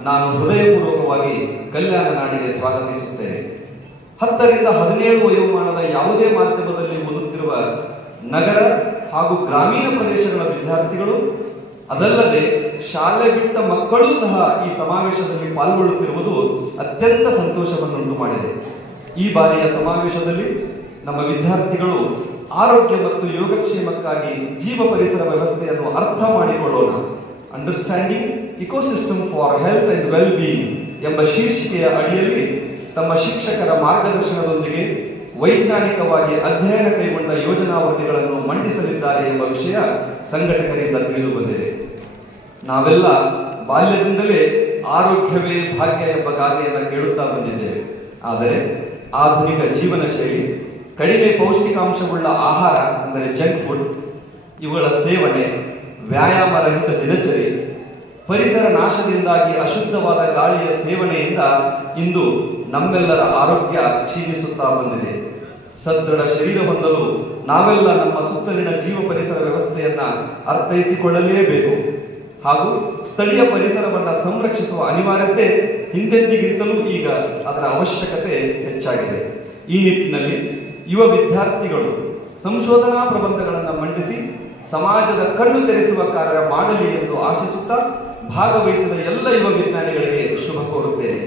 ನಾನು ಹೃದಯಪೂರ್ವಕವಾಗಿ ಕಲ್ಯಾಣ ನಾಡಿಗೆ ಸ್ವಾಗತಿಸುತ್ತೇನೆ. 10 ರಿಂದ 17 ವಯೋಮಾನದ ಯಾವುದೇ ಮಾಧ್ಯಮದಲ್ಲಿ ಓದುತ್ತಿರುವ ನಗರ ಹಾಗೂ ಗ್ರಾಮೀಣ ಪ್ರದೇಶಗಳ ವಿದ್ಯಾರ್ಥಿಗಳು ಅದಲ್ಲದೆ ಶಾಲೆ ಬಿಟ್ಟ ಮಕ್ಕಳೂ ಸಹ ಈ ಸಮಾವೇಶದಲ್ಲಿ ಪಾಲ್ಗೊಳ್ಳುತ್ತಿರುವುದು ಅತ್ಯಂತ ಸಂತೋಷವನ್ನುಂಟು ಮಾಡಿದೆ. ಈ ಬಾರಿಯ ಸಮಾವೇಶದಲ್ಲಿ ನಮ್ಮ ವಿದ್ಯಾರ್ಥಿಗಳು ಆರೋಗ್ಯ ಮತ್ತು ಯೋಗಕ್ಷೇಮಕ್ಕಾಗಿ ಜೀವ ಪರಿಸರ ವ್ಯವಸ್ಥೆಯನ್ನು ಅರ್ಥ ಮಾಡಿಕೊಳ್ಳೋಣ, understanding ecosystem for health and well being ಎಂಬ ಶೀರ್ಷಿಕೆಯ ಅಡಿಯಲ್ಲಿ ತಮ್ಮ ಶಿಕ್ಷಕರ ಮಾರ್ಗದರ್ಶನದೊಂದಿಗೆ ವೈಜ್ಞಾನಿಕವಾಗಿ ಅಧ್ಯಯನ ಕೈಗೊಂಡ ಯೋಜನಾ ವರದಿಗಳನ್ನು ಮಂಡಿಸಲಿದ್ದಾರೆ ಎಂಬ ವಿಷಯ ಸಂಘಟಕರಿಂದ ತಿಳಿದು ಬಂದಿದೆ. ನಾವೆಲ್ಲ ಬಾಲ್ಯದಿಂದಲೇ ಆರೋಗ್ಯವೇ ಭಾಗ್ಯ ಎಂಬ ಗಾದೆಯನ್ನು ಕೇಳುತ್ತಾ ಬಂದಿದ್ದೇವೆ. ಆದರೆ ಆಧುನಿಕ ಜೀವನ ಶೈಲಿ, ಕಡಿಮೆ ಪೌಷ್ಟಿಕಾಂಶವುಳ್ಳ ಆಹಾರ ಅಂದರೆ ಜಂಕ್ ಫುಡ್, ಇವುಗಳ ಸೇವನೆ, ವ್ಯಾಯಾಮ ರಹಿತ ದಿನಚರಿ, ಪರಿಸರ ನಾಶದಿಂದಾಗಿ ಅಶುದ್ಧವಾದ ಗಾಳಿಯ ಸೇವನೆಯಿಂದ ಇಂದು ನಮ್ಮೆಲ್ಲರ ಆರೋಗ್ಯ ಕ್ಷೀಣಿಸುತ್ತಾ ಬಂದಿದೆ. ಸದೃಢ ಶರೀರ ಹೊಂದಲು ನಾವೆಲ್ಲ ನಮ್ಮ ಸುತ್ತಲಿನ ಜೀವ ಪರಿಸರ ವ್ಯವಸ್ಥೆಯನ್ನ ಅರ್ಥೈಸಿಕೊಳ್ಳಲೇಬೇಕು ಹಾಗೂ ಸ್ಥಳೀಯ ಪರಿಸರವನ್ನು ಸಂರಕ್ಷಿಸುವ ಅನಿವಾರ್ಯತೆ ಹಿಂದೆಂದಿಗಿಂತಲೂ ಈಗ ಅದರ ಅವಶ್ಯಕತೆ ಹೆಚ್ಚಾಗಿದೆ. ಈ ನಿಟ್ಟಿನಲ್ಲಿ ಯುವ ವಿದ್ಯಾರ್ಥಿಗಳು ಸಂಶೋಧನಾ ಪ್ರಬಂಧಗಳನ್ನು ಮಂಡಿಸಿ ಸಮಾಜದ ಕಣ್ಣು ತೆರೆಸುವ ಕಾರ್ಯ ಮಾಡಲಿ ಎಂದು ಆಶಿಸುತ್ತಾ ಭಾಗವಹಿಸಿದ ಎಲ್ಲ ಯುವ ವಿಜ್ಞಾನಿಗಳಿಗೆ ಶುಭ ಕೋರುತ್ತೇನೆ.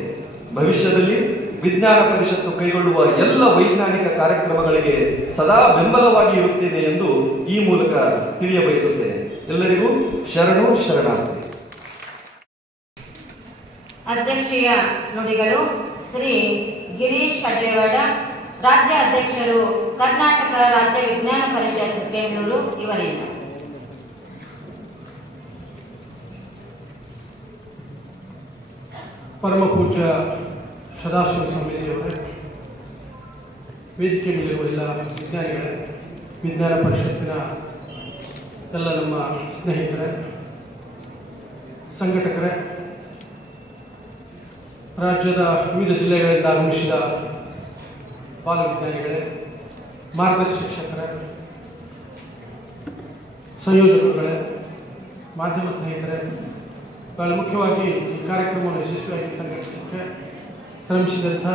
ಭವಿಷ್ಯದಲ್ಲಿ ವಿಜ್ಞಾನ ಪರಿಷತ್ತು ಕೈಗೊಳ್ಳುವ ಎಲ್ಲ ವೈಜ್ಞಾನಿಕ ಕಾರ್ಯಕ್ರಮಗಳಿಗೆ ಸದಾ ಬೆಂಬಲವಾಗಿ ಇರುತ್ತೇನೆ ಎಂದು ಈ ಮೂಲಕ ತಿಳಿಯಬಯಸುತ್ತೇನೆ. ಎಲ್ಲರಿಗೂ ಶರಣು ಶರಣಾರ್ಥಿ. ಅಧ್ಯಕ್ಷೀಯ ನುಡಿಗಳು ಶ್ರೀ ಗಿರೀಶ್ ಕಡ್ಲೇವಾಡ, ರಾಜ್ಯ ಅಧ್ಯಕ್ಷರು ಕರ್ನಾಟಕ ರಾಜ್ಯ ವಿಜ್ಞಾನ ಪರಿಷತ್ ಬೆಂಗಳೂರು ಇವರಿಂದ. ಪರಮ ಪೂಜ್ಯ ಸದಾಶಿವ ಸ್ವಾಮೀಜಿಯವರೇ, ವೇದಿಕೆ ಮೇಲಿರುವ ಎಲ್ಲ ವಿಜ್ಞಾನಿಗಳೇ, ವಿಜ್ಞಾನ ಪರಿಷತ್ತಿನ ಎಲ್ಲ ನಮ್ಮ ಸ್ನೇಹಿತರೇ, ಸಂಘಟಕರೇ, ರಾಜ್ಯದ ವಿವಿಧ ಜಿಲ್ಲೆಗಳಿಂದ ಆಗಮಿಸಿದ ಬಾಲವಿಜ್ಞಾನಿಗಳೇ, ಮಾರ್ಗದರ್ಶಿ ಶಿಕ್ಷಕರೇ, ಸಂಯೋಜಕರುಗಳೇ, ಮಾಧ್ಯಮ ಸ್ನೇಹಿತರೇ, ಬಹಳ ಮುಖ್ಯವಾಗಿ ಈ ಕಾರ್ಯಕ್ರಮವನ್ನು ಯಶಸ್ವಿಯಾಗಿ ಸಂಘಟಿಸಲಿಕ್ಕೆ ಶ್ರಮಿಸಿದಂಥ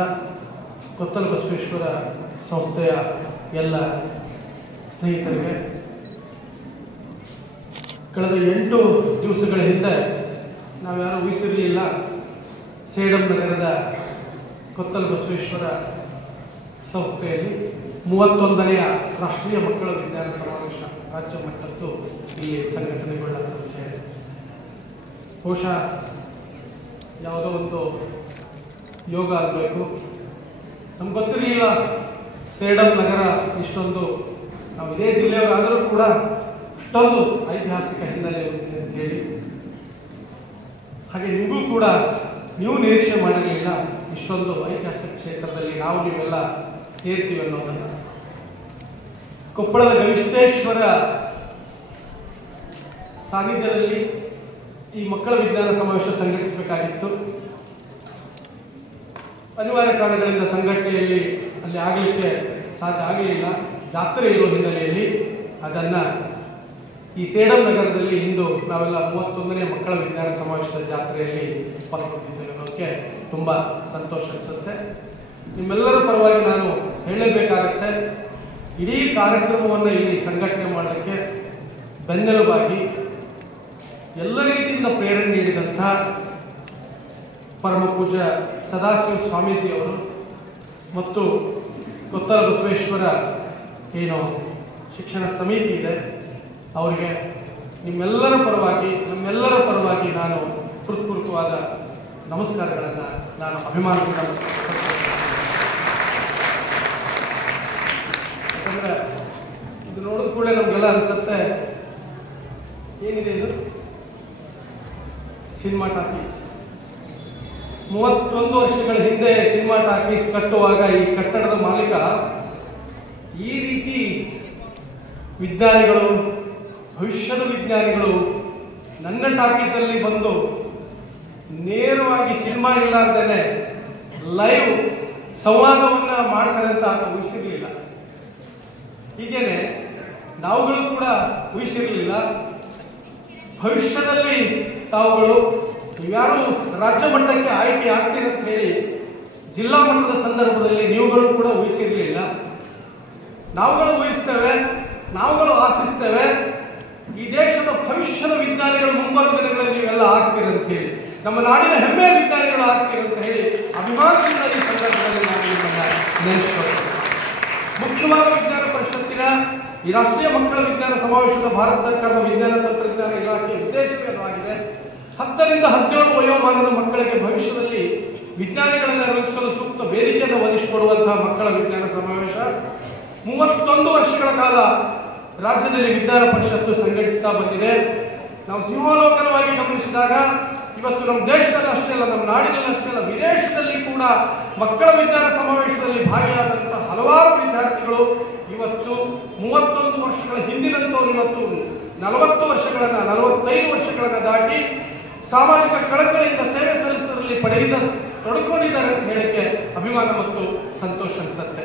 ಕೊತ್ತಲ ಬಸವೇಶ್ವರ ಸಂಸ್ಥೆಯ ಎಲ್ಲ ಸ್ನೇಹಿತರಿಗೆ, ಕಳೆದ 8 ದಿವಸಗಳ ಹಿಂದೆ ನಾವ್ಯಾರೂ ಊಹಿಸಿರಲಿಲ್ಲ ಸೇಡಂ ನಗರದ ಕೊತ್ತಲ ಬಸವೇಶ್ವರ ಸಂಸ್ಥೆಯಲ್ಲಿ 31ನೆಯ ರಾಷ್ಟ್ರೀಯ ಮಕ್ಕಳ ವಿಜ್ಞಾನ ಸಮಾವೇಶ ರಾಜ್ಯ ಮಟ್ಟದ್ದು ಇಲ್ಲಿ ಸಂಘಟನೆಗೊಳ್ಳಲಾಗುತ್ತೆ. ಬಹುಶಃ ಯಾವುದೋ ಒಂದು ಯೋಗ ಆಗಬೇಕು. ನಮ್ಗೆ ಗೊತ್ತಿರಲಿಲ್ಲ ಸೇಡಂ ನಗರ ಇಷ್ಟೊಂದು, ನಾವು ಇದೇ ಜಿಲ್ಲೆಯವರಾದರೂ ಕೂಡ ಇಷ್ಟೊಂದು ಐತಿಹಾಸಿಕ ಹಿನ್ನೆಲೆ ಹೊಂದಿದೆ ಅಂತೇಳಿ. ಹಾಗೆ ನಿಮಗೂ ಕೂಡ ನೀವು ನಿರೀಕ್ಷೆ ಮಾಡಿರಲಿಲ್ಲ ಇಷ್ಟೊಂದು ಐತಿಹಾಸಿಕ ಕ್ಷೇತ್ರದಲ್ಲಿ ನಾವು ನೀವೆಲ್ಲ ಸೇರ್ತೀವಿ ಅನ್ನೋದನ್ನು. ಕೊಪ್ಪಳದ ಗವಿಸಿದ್ದೇಶ್ವರ ಸಾನ್ನಿಧ್ಯದಲ್ಲಿ ಈ ಮಕ್ಕಳ ವಿಜ್ಞಾನ ಸಮಾವೇಶ ಸಂಘಟಿಸಬೇಕಾಗಿತ್ತು. ಅನಿವಾರ್ಯ ಕಾರಣಗಳಿಂದ ಸಂಘಟನೆಯಲ್ಲಿ ಅಲ್ಲಿ ಆಗಲಿಕ್ಕೆ ಸಾಧ್ಯ ಆಗಲಿಲ್ಲ. ಜಾತ್ರೆ ಇರುವ ಹಿನ್ನೆಲೆಯಲ್ಲಿ ಅದನ್ನು ಈ ಸೇಡಂ ನಗರದಲ್ಲಿ ಇಂದು ನಾವೆಲ್ಲ 31ನೇ ಮಕ್ಕಳ ವಿಜ್ಞಾನ ಸಮಾವೇಶದ ಜಾತ್ರೆಯಲ್ಲಿ ಪಾಲ್ಗೊಂಡಿದ್ದೇವೆ ಅನ್ನೋಕ್ಕೆ ತುಂಬ ಸಂತೋಷ ಅನಿಸುತ್ತೆ. ನಿಮ್ಮೆಲ್ಲರ ಪರವಾಗಿ ನಾನು ಹೇಳಲೇಬೇಕಾಗತ್ತೆ, ಇಡೀ ಕಾರ್ಯಕ್ರಮವನ್ನು ಇಲ್ಲಿ ಸಂಘಟನೆ ಮಾಡಲಿಕ್ಕೆ ಬೆನ್ನೆಲುಬಾಗಿ ಎಲ್ಲ ರೀತಿಯಿಂದ ಪ್ರೇರಣೆ ನೀಡಿದಂಥ ಪರಮ ಪೂಜ್ಯ ಸದಾಶಿವ ಸ್ವಾಮೀಜಿಯವರು ಮತ್ತು ಕೊತ್ತಲ ಬಸವೇಶ್ವರ ಏನು ಶಿಕ್ಷಣ ಸಮಿತಿ ಇದೆ ಅವರಿಗೆ ನಿಮ್ಮೆಲ್ಲರ ಪರವಾಗಿ ನಮ್ಮೆಲ್ಲರ ಪರವಾಗಿ ನಾನು ಹೃತ್ಪೂರ್ವಕವಾದ ನಮಸ್ಕಾರಗಳನ್ನು ನಾನು ಅಭಿಮಾನದಿಂದ ಯಾಕಂದರೆ ಇದು ನೋಡಿದ ಕೂಡಲೇ ನಮಗೆಲ್ಲ ಅನಿಸುತ್ತೆ, ಏನಿದೆ ಇದು ಸಿನಿಮಾ ಟಾಕೀಸ್. 31 ವರ್ಷಗಳ ಹಿಂದೆ ಸಿನಿಮಾ ಟಾಕೀಸ್ ಕಟ್ಟುವಾಗ ಈ ಕಟ್ಟಡದ ಮಾಲೀಕ ಈ ರೀತಿ ವಿಜ್ಞಾನಿಗಳು, ಭವಿಷ್ಯದ ವಿಜ್ಞಾನಿಗಳು ನನ್ನ ಟಾಕೀಸಲ್ಲಿ ಬಂದು ನೇರವಾಗಿ ಸಿನಿಮಾ ಇಲ್ಲಾರ್ದೇನೆ ಲೈವ್ ಸಂವಾದವನ್ನ ಮಾಡ್ತಾರೆ ಅಂತ ಊಹಿಸಿರ್ಲಿಲ್ಲ. ಹೀಗೇನೆ ನಾವುಗಳು ಕೂಡ ಊಹಿಸಿರ್ಲಿಲ್ಲ ಭವಿಷ್ಯದಲ್ಲಿ ತಾವುಗಳು ಯಾರು ರಾಜ್ಯ ಮಟ್ಟಕ್ಕೆ ಆಯ್ಕೆ ಆಗ್ತೀರಂತ ಹೇಳಿ ಜಿಲ್ಲಾ ಮಟ್ಟದ ಸಂದರ್ಭದಲ್ಲಿ ನೀವುಗಳು ಕೂಡ ಊಹಿಸಿರ್ಲಿಲ್ಲ. ನಾವುಗಳು ಊಹಿಸ್ತೇವೆ, ನಾವುಗಳು ಆಶಿಸ್ತೇವೆ, ಈ ದೇಶದ ಭವಿಷ್ಯದ ವಿಜ್ಞಾನಿಗಳು ಮುಂಬರುವ ದಿನಗಳಲ್ಲಿ ನೀವೆಲ್ಲ ಆಗ್ತೀರಂತೇಳಿ, ನಮ್ಮ ನಾಡಿನ ಹೆಮ್ಮೆಯ ವಿಜ್ಞಾನಿಗಳು ಆಗ್ತೀರಂತ ಹೇಳಿ ಅಭಿಮಾನದಿಂದ ಈ ಸಂದರ್ಭದಲ್ಲಿ ನಾನು ನಿಮ್ಮನ್ನ ನೆನೆಸಿಕೊಳ್ಳುತ್ತೇನೆ. ಮುಖ್ಯವಾದ ವಿಜ್ಞಾನ ಪರಿಷತ್ತಿನ ಈ ರಾಷ್ಟ್ರೀಯ ಮಕ್ಕಳ ವಿಜ್ಞಾನ ಸಮಾವೇಶದ ಭಾರತ ಸರ್ಕಾರದ ವಿಜ್ಞಾನ ತಂತ್ರಜ್ಞಾನ ಇಲಾಖೆಯ ಉದ್ದೇಶವೇನವಾಗಿದೆ, 10 ರಿಂದ 17 ವಯೋಮಾನದ ಮಕ್ಕಳಿಗೆ ಭವಿಷ್ಯದಲ್ಲಿ ವಿಜ್ಞಾನಿಗಳನ್ನು ರೂಪಿಸಲು ಸೂಕ್ತ ವೇದಿಕೆಯನ್ನು ಒದಗಿಸಿಕೊಡುವಂತಹ ಮಕ್ಕಳ ವಿಜ್ಞಾನ ಸಮಾವೇಶ 31 ವರ್ಷಗಳ ಕಾಲ ರಾಜ್ಯದಲ್ಲಿ ವಿಜ್ಞಾನ ಪರಿಷತ್ತು ಸಂಘಟಿಸ್ತಾ ಬಂದಿದೆ. ನಾವು ಸಿಂಹಾವಲೋಕನವಾಗಿ ಗಮನಿಸಿದಾಗ ಇವತ್ತು ನಮ್ಮ ದೇಶದಲ್ಲಿ ಅಷ್ಟೇ ಅಲ್ಲ, ನಮ್ಮ ನಾಡಿನಲ್ಲಿ ಅಷ್ಟೇ ಅಲ್ಲ, ವಿದೇಶದಲ್ಲಿ ಕೂಡ ಮಕ್ಕಳ ವಿಜ್ಞಾನ ಸಮಾವೇಶದಲ್ಲಿ ಭಾಗಿಯಾದಂತಹ ಹಲವಾರು ವಿದ್ಯಾರ್ಥಿಗಳು ಇವತ್ತು 31 ವರ್ಷಗಳ ಹಿಂದಿನಂತವರು ಇವತ್ತು 40 ವರ್ಷಗಳನ್ನ 45 ವರ್ಷಗಳನ್ನ ದಾಟಿ ಸಾಮಾಜಿಕ ಕಳಕಳಿಯಿಂದ ಸೇವೆ ಸಲ್ಲಿಸುವುದರಲ್ಲಿ ತೊಡಕೊಂಡಿದ್ದಾರೆ ಅಂತ ಹೇಳಕ್ಕೆ ಅಭಿಮಾನ ಮತ್ತು ಸಂತೋಷ ಅನಿಸುತ್ತೆ.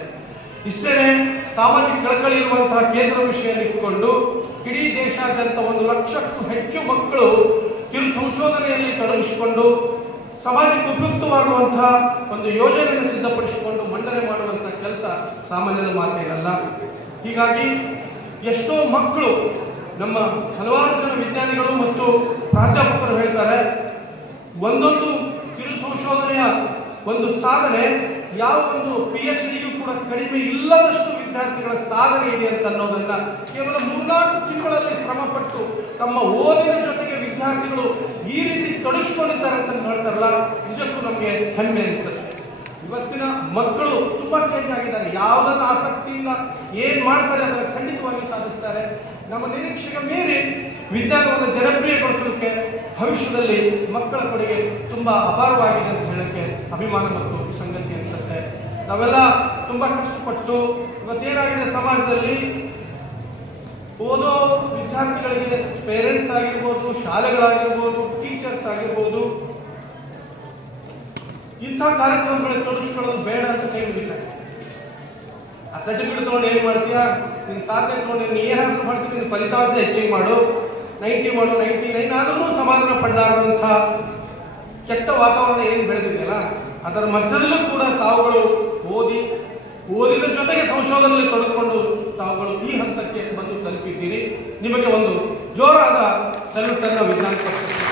ಇಷ್ಟೇನೆ ಸಾಮಾಜಿಕ ಕಳಕಳಿ ಇರುವಂತಹ ಕೇಂದ್ರ ವಿಷಯ ಇಟ್ಟುಕೊಂಡು ಇಡೀ ದೇಶಾದ್ಯಂತ 1 ಲಕ್ಷಕ್ಕೂ ಹೆಚ್ಚು ಮಕ್ಕಳು ಕಿರು ಸಂಶೋಧನೆಯಲ್ಲಿ ತೊಡಗಿಸಿಕೊಂಡು ಸಮಾಜಕ್ಕೆ ಉಪಯುಕ್ತವಾಗುವಂತಹ ಒಂದು ಯೋಜನೆಯನ್ನು ಸಿದ್ಧಪಡಿಸಿಕೊಂಡು ಮಂಡನೆ ಮಾಡುವಂತಹ ಕೆಲಸ ಸಾಮಾನ್ಯದ ಮಾತೇನಲ್ಲ. ಹೀಗಾಗಿ ಎಷ್ಟೋ ಮಕ್ಕಳು, ನಮ್ಮ ಹಲವಾರು ಜನ ವಿಜ್ಞಾನಿಗಳು ಮತ್ತು ಪ್ರಾಧ್ಯಾಪಕರು ಹೇಳ್ತಾರೆ, ಒಂದೊಂದು ಕಿರು ಸಂಶೋಧನೆಯ ಒಂದು ಸಾಧನೆ ಯಾವ ಒಂದು PhDಗೂ ಕೂಡ ಕಡಿಮೆ ಇಲ್ಲದಷ್ಟು ವಿದ್ಯಾರ್ಥಿಗಳ ಸಾಧನೆ ಇದೆ ಅಂತ ಅನ್ನೋದನ್ನ ಕೇವಲ 3-4 ತಿಂಗಳಲ್ಲಿ ಶ್ರಮಪಟ್ಟು ತಮ್ಮ ಓದಿನ ಜೊತೆಗೆ ವಿದ್ಯಾರ್ಥಿಗಳು ಈ ರೀತಿ ತೊಡಗಿಸಿಕೊಂಡಿದ್ದಾರೆ ಅಂತ ಹೇಳ್ತಾರಲ್ಲ, ನಿಜಕ್ಕೂ ನಮಗೆ ಹೆಮ್ಮೆ ಅನಿಸುತ್ತೆ. ಇವತ್ತಿನ ಮಕ್ಕಳು ತುಂಬಾ ಚೇಂಜ್ ಆಗಿದ್ದಾರೆ. ಯಾವುದನ್ನ ಆಸಕ್ತಿಯಿಂದ ಏನ್ ಮಾಡ್ತಾರೆ ಅದನ್ನು ಖಂಡಿತವಾಗಿ ಸಾಧಿಸ್ತಾರೆ. ನಮ್ಮ ನಿರೀಕ್ಷೆಗೆ ಮೀರಿ ವಿಜ್ಞಾನವನ್ನು ಜನಪ್ರಿಯಗೊಳಿಸಲಿಕ್ಕೆ ಭವಿಷ್ಯದಲ್ಲಿ ಮಕ್ಕಳ ಕೊಡುಗೆ ತುಂಬಾ ಅಪಾರವಾಗಿದೆ ಅಂತ ಹೇಳಕ್ಕೆ ಅಭಿಮಾನ ಮತ್ತು ಸಂಗತಿ ಅನಿಸುತ್ತೆ. ನಾವೆಲ್ಲ ತುಂಬಾ ಕಷ್ಟಪಟ್ಟು ಇವತ್ತೇನಾಗಿದೆ ಸಮಾಜದಲ್ಲಿ ಓದೋ ವಿದ್ಯಾರ್ಥಿಗಳಿಗೆ ಪೇರೆಂಟ್ಸ್ ಆಗಿರ್ಬೋದು, ಶಾಲೆಗಳಾಗಿರ್ಬೋದು, ಟೀಚರ್ಸ್ ಆಗಿರ್ಬೋದು, ಇಂಥ ಕಾರ್ಯಕ್ರಮಗಳಿಗೆ ತೊಡಗಿಸ್ಕೊಳ್ಳೋದು ಬೇಡ ಅಂತ ಕೈ ಮುಗಿತಾರೆ. ಆ ಸರ್ಟಿಫಿಕೇಟ್ ತಗೊಂಡು ಏನ್ ಮಾಡ್ತೀಯ, ನಿನ್ ಸಾಧನೆ ತಗೊಂಡು ನೀನ್ ಏನಾದ್ರು ಮಾಡ್ತೀವಿ, ನಿನ್ ಫಲಿತಾಂಶ ಹೆಚ್ಚಿಗೆ ಮಾಡು, 90 ಮಾಡು, 99 ಆದ್ರೂ ಸಮಾಧಾನ ಪಡಲಾರದಂಥ ಕೆಟ್ಟ ವಾತಾವರಣ ಏನ್ ಬೆಳೆದಿದೆಯಲ್ಲ, ಅದರ ಮಧ್ಯದಲ್ಲೂ ಕೂಡ ತಾವುಗಳು ಓದಿನ ಜೊತೆಗೆ ಸಂಶೋಧನೆಯಲ್ಲಿ ತೊಡಗಿಕೊಂಡು ತಾವುಗಳು ಈ ಹಂತಕ್ಕೆ ಬಂದು ತಲುಪಿದ್ದೀರಿ. ನಿಮಗೆ ಒಂದು ಜೋರಾದ ಸಲ್ಯೂಟ್ ಅನ್ನು ವಿಜ್ಞಾನ ಪರಿಷತ್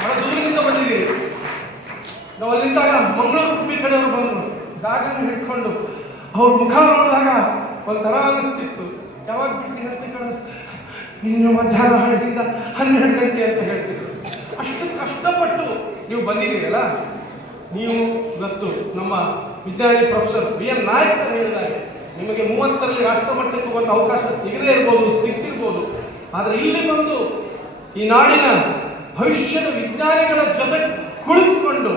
ಬಹಳ ದೂರದಿಂದ ಬಂದಿದ್ದೀರಿ. ನಾವು ಅಲ್ಲಿದ್ದಾಗ ಮಂಗಳೂರು ಕುಪ್ಪಿ ಕಡೆಯವರು ಬಂದರು, ಬ್ಯಾಗನ್ನು ಹಿಡ್ಕೊಂಡು ಅವ್ರ ಮುಖ ನೋಡಿದಾಗ ಒಂಥರ ಅನಿಸ್ತಿತ್ತು. ಯಾವಾಗ ಬಿಡ್ತೀನಿ ಅಂತ ಕೇಳೋದು, ನೀನು ಮಧ್ಯಾಹ್ನ 10ರಿಂದ 12 ಗಂಟೆ ಅಂತ ಹೇಳ್ತಿದ್ರು. ಅಷ್ಟು ಕಷ್ಟಪಟ್ಟು ನೀವು ಬಂದಿದ್ದೀರಲ್ಲ, ನೀವು ಇವತ್ತು ನಮ್ಮ ವಿಜ್ಞಾನಿ ಪ್ರೊಫೆಸರ್ BN ನಾಯಕ್ ಸರ್ ಹೇಳಿದ್ದಾರೆ, ನಿಮಗೆ 30ರಲ್ಲಿ ರಾಷ್ಟ್ರಮಟ್ಟಕ್ಕೆ ಒಂದು ಅವಕಾಶ ಸಿಗದೇ ಇರ್ಬೋದು, ಸಿಗ್ತಿರ್ಬೋದು, ಆದರೆ ಇಲ್ಲಿ ಬಂದು ಈ ನಾಡಿನ ಭವಿಷ್ಯದ ವಿಜ್ಞಾನಿಗಳ ಜೊತೆ ಕುಳಿತುಕೊಂಡು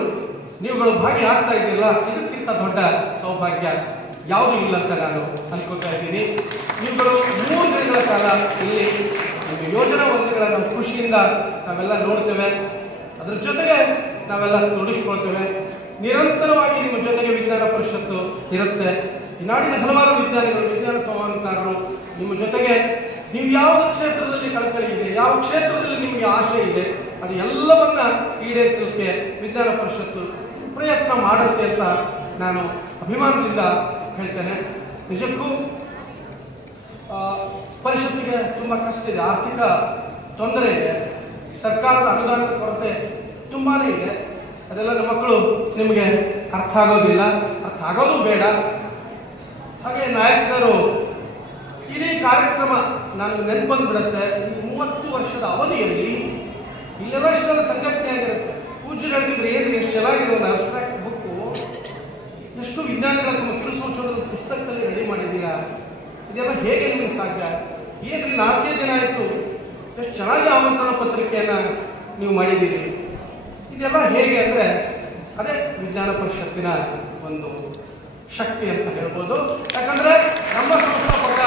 ನೀವುಗಳು ಭಾಗಿಯಾಗ್ತಾ ಇದ್ದಿಲ್ಲ, ಇದಕ್ಕಿಂತ ದೊಡ್ಡ ಸೌಭಾಗ್ಯ ಯಾವುದೂ ಇಲ್ಲ ಅಂತ ನಾನು ಅನ್ಕೋತಾ ಇದ್ದೀನಿ. ನೀವುಗಳು 3 ದಿನಗಳ ಕಾಲ ಇಲ್ಲಿ ಒಂದು ಯೋಜನಾ ವರದಿಗಳನ್ನು ಖುಷಿಯಿಂದ ನಾವೆಲ್ಲ ನೋಡ್ತೇವೆ, ಅದ್ರ ಜೊತೆಗೆ ನಾವೆಲ್ಲ ತೊಡಗಿಸ್ಕೊಳ್ತೇವೆ. ನಿರಂತರವಾಗಿ ನಿಮ್ಮ ಜೊತೆಗೆ ವಿಜ್ಞಾನ ಪರಿಷತ್ತು ಇರುತ್ತೆ. ಈ ನಾಡಿನ ಹಲವಾರು ವಿಜ್ಞಾನಿಗಳು, ವಿಜ್ಞಾನ ಸಂವಹನಕಾರರು ನಿಮ್ಮ ಜೊತೆಗೆ, ನೀವು ಯಾವ ಕ್ಷೇತ್ರದಲ್ಲಿ ಕಳಕಳಿ ಇದೆ, ಯಾವ ಕ್ಷೇತ್ರದಲ್ಲಿ ನಿಮಗೆ ಆಶೆ ಇದೆ, ಅದು ಎಲ್ಲವನ್ನ ಈಡೇರಿಸಲಿಕ್ಕೆ ವಿಜ್ಞಾನ ಪರಿಷತ್ತು ಪ್ರಯತ್ನ ಮಾಡುತ್ತೆ ಅಂತ ನಾನು ಅಭಿಮಾನದಿಂದ ಹೇಳ್ತೇನೆ. ನಿಜಕ್ಕೂ ಪರಿಷತ್ತಿಗೆ ತುಂಬಾ ಕಷ್ಟ ಇದೆ, ಆರ್ಥಿಕ ತೊಂದರೆ ಇದೆ, ಸರ್ಕಾರದ ಅನುದಾನದ ಕೊರತೆ ತುಂಬಾನೇ ಇದೆ. ಅದೆಲ್ಲ ನಮ್ಮ ಮಕ್ಕಳು ನಿಮಗೆ ಅರ್ಥ ಆಗೋದಿಲ್ಲ, ಅರ್ಥ ಆಗೋದು ಬೇಡ. ಹಾಗೆ ನಾಯಕ್ ಸರು ಇಡೀ ಕಾರ್ಯಕ್ರಮ ನನಗೆ ನೆನಪು ಬಂದ್ಬಿಡುತ್ತೆ. ಈ 30 ವರ್ಷದ ಅವಧಿಯಲ್ಲಿ ಇಲ್ಲೆಲ್ಲ ಇಷ್ಟೆಲ್ಲ ಸಂಘಟನೆ ಆಗಿರುತ್ತೆ. ಪೂಜ್ಯರು ಹೇಳ್ತಿದ್ರೆ ಏನು ಎಷ್ಟು ಚೆನ್ನಾಗಿದೆ ಒಂದು ಅಬ್ಸ್ಟ್ರಾಕ್ಟ್ ಬುಕ್ಕು, ಎಷ್ಟು ವಿಜ್ಞಾನಿಗಳ ತಮ್ಮ ಕಿರು ಸಂಶೋಧನಾ ಪುಸ್ತಕದಲ್ಲಿ ರೆಡಿ ಮಾಡಿದ್ದೀರಾ, ಇದೆಲ್ಲ ಹೇಗೆ ನಿಮಗೆ ಸಾಧ್ಯ? ಏನ್ರಿ 4 ದಿನ ಆಯಿತು, ಎಷ್ಟು ಚೆನ್ನಾಗಿ ಆಮಂತ್ರಣ ಪತ್ರಿಕೆಯನ್ನು ನೀವು ಮಾಡಿದ್ದೀರಿ, ಇದೆಲ್ಲ ಹೇಗೆ ಅಂದರೆ ಅದೇ ವಿಜ್ಞಾನ ಪರಿಷತ್ತಿನ ಒಂದು ಶಕ್ತಿ ಅಂತ ಹೇಳ್ಬೋದು. ಯಾಕಂದ್ರೆ ನಮ್ಮ ಸಂಸ್ಥಾಪಕ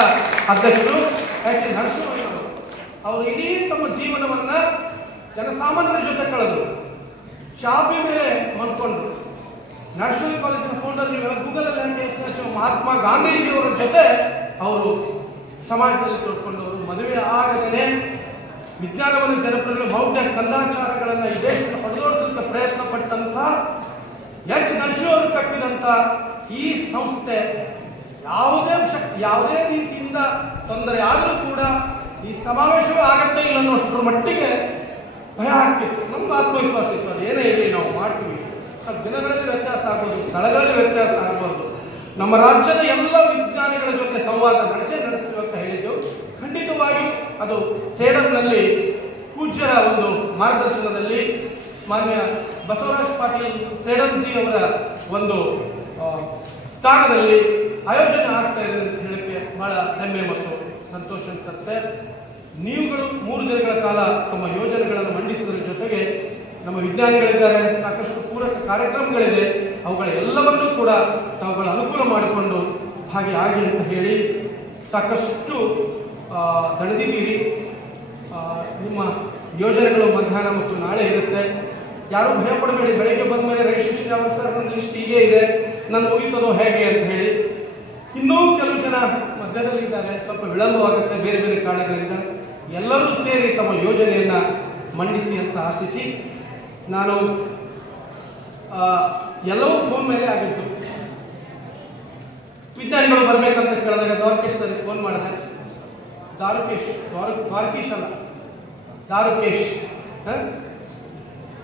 ಅಧ್ಯಕ್ಷರು ನರಸಿಂಹಯ್ಯನವರು ಅವರು ಇಡೀ ತಮ್ಮ ಜೀವನವನ್ನ ಜನಸಾಮಾನ್ಯರ ಜೊತೆ ಕಳೆದರು, ಶಾಪಿ ಮೇಲೆ ಮಾಡ್ಕೊಂಡ್ರು. ನರಸಿಂಹ ಕಾಲೇಜಿನ ಫೌಂಡರ್ ನೀವೆಲ್ಲ ಗೂಗಲಲ್ಲಿ ಮಹಾತ್ಮ ಗಾಂಧೀಜಿಯವರ ಜೊತೆ ಅವರು ಸಮಾಜದಲ್ಲಿ ತೊಡ್ಕೊಂಡವರು. ಮದುವೆ ಆಗದೇ ವಿಜ್ಞಾನವನ್ನು ಜನಪ್ರಿಯ ಮೌಢ್ಯ ಕಂದಾಚಾರಗಳನ್ನು ಈ ದೇಶದ ಹೊಡೆದೋಡಿಸಲಿಕ್ಕೆ ಪ್ರಯತ್ನ ಪಟ್ಟಂತ ನರಸಿಂಹ ಅವರು ಕಟ್ಟಿದಂತ ಈ ಸಂಸ್ಥೆ ಯಾವುದೇ ರೀತಿಯಿಂದ ತೊಂದರೆ ಆದರೂ ಕೂಡ ಈ ಸಮಾವೇಶವೇ ಆಗತ್ತೋ ಇಲ್ಲ ಅನ್ನೋಷ್ಟರ ಮಟ್ಟಿಗೆ ಭಯ ಆಗ್ತಿತ್ತು. ನಮ್ಗೆ ಆತ್ಮವಿಶ್ವಾಸ ಇತ್ತು, ಅದು ಏನೇ ಇರಲಿ ನಾವು ಮಾಡ್ತೀವಿ. ಸ್ವಲ್ಪ ದಿನಗಳಲ್ಲಿ ವ್ಯತ್ಯಾಸ ಆಗ್ಬೋದು, ಸ್ಥಳಗಳಲ್ಲಿ ವ್ಯತ್ಯಾಸ ಆಗ್ಬೋದು. ನಮ್ಮ ರಾಜ್ಯದ ಎಲ್ಲ ವಿಜ್ಞಾನಿಗಳ ಜೊತೆ ಸಂವಾದ ನಡೆಸ್ತೀವಿ ಅಂತ ಹೇಳಿದ್ದು. ಖಂಡಿತವಾಗಿ ಅದು ಸೇಡಂನಲ್ಲಿ ಪೂಜ್ಯರ ಒಂದು ಮಾರ್ಗದರ್ಶನದಲ್ಲಿ ಮಾನ್ಯ ಬಸವರಾಜ ಪಾಟೀಲ್ ಸೇಡಂಜಿ ಅವರ ಒಂದು ಸ್ಥಾನದಲ್ಲಿ ಆಯೋಜನೆ ಆಗ್ತಾ ಇದೆ ಅಂತ ಹೇಳಕ್ಕೆ ಬಹಳ ಹೆಮ್ಮೆ ಮತ್ತು ಸಂತೋಷ ಅನಿಸುತ್ತೆ. ನೀವುಗಳು 3 ದಿನಗಳ ಕಾಲ ತಮ್ಮ ಯೋಜನೆಗಳನ್ನು ಮಂಡಿಸುವುದರ ಜೊತೆಗೆ ನಮ್ಮ ವಿಜ್ಞಾನಿಗಳಿದ್ದಾರೆ, ಸಾಕಷ್ಟು ಪೂರಕ ಕಾರ್ಯಕ್ರಮಗಳಿದೆ, ಅವುಗಳ ಎಲ್ಲವನ್ನೂ ಕೂಡ ತಾವುಗಳ ಅನುಕೂಲ ಮಾಡಿಕೊಂಡು ಹಾಗೆ ಆಗಿ ಅಂತ ಹೇಳಿ ಸಾಕಷ್ಟು ದಣಿದಿದ್ದೀರಿ. ನಿಮ್ಮ ಯೋಜನೆಗಳು ಮಧ್ಯಾಹ್ನ ಮತ್ತು ನಾಳೆ ಇರುತ್ತೆ. ಯಾರೂ ಭಯ ಪಡಬೇಡಿ. ಬೆಳಗ್ಗೆ ಬಂದ ಮೇಲೆ ರಿಜಿಸ್ಟ್ರೇಷನ್ ಯಾವ ಸರ್ ನನ್ನ ಲಿಸ್ಟ್ ಹೀಗೆ ಇದೆ, ನನ್ನ ಮುಗಿತದೋ ಹೇಗೆ ಅಂತ ಹೇಳಿ. ಇನ್ನೂ ಕೆಲವು ಜನ ಮಧ್ಯದಲ್ಲಿ ಇದ್ದಾರೆ, ಸ್ವಲ್ಪ ವಿಳಂಬವಾಗುತ್ತೆ ಬೇರೆ ಬೇರೆ ಕಾರಣಗಳಿಂದ. ಎಲ್ಲರೂ ಸೇರಿ ತಮ್ಮ ಯೋಜನೆಯನ್ನು ಮಂಡಿಸಿ ಅಂತ ಆಶಿಸಿ ನಾನು ಎಲ್ಲವೂ ಫೋನ್ ಮೇಲೆ ಆಗಿತ್ತು. ವಿಜ್ಞಾನಿಗಳು ಬರಬೇಕಂತ ಕೇಳಿದಾಗ ದ್ವಾರಕೇಶ್ ಸರ್ ಫೋನ್ ಮಾಡಿದೆ. ದ್ವಾರಕೇಶ್ ಅಲ್ಲ, ದಾರುಕೇಶ್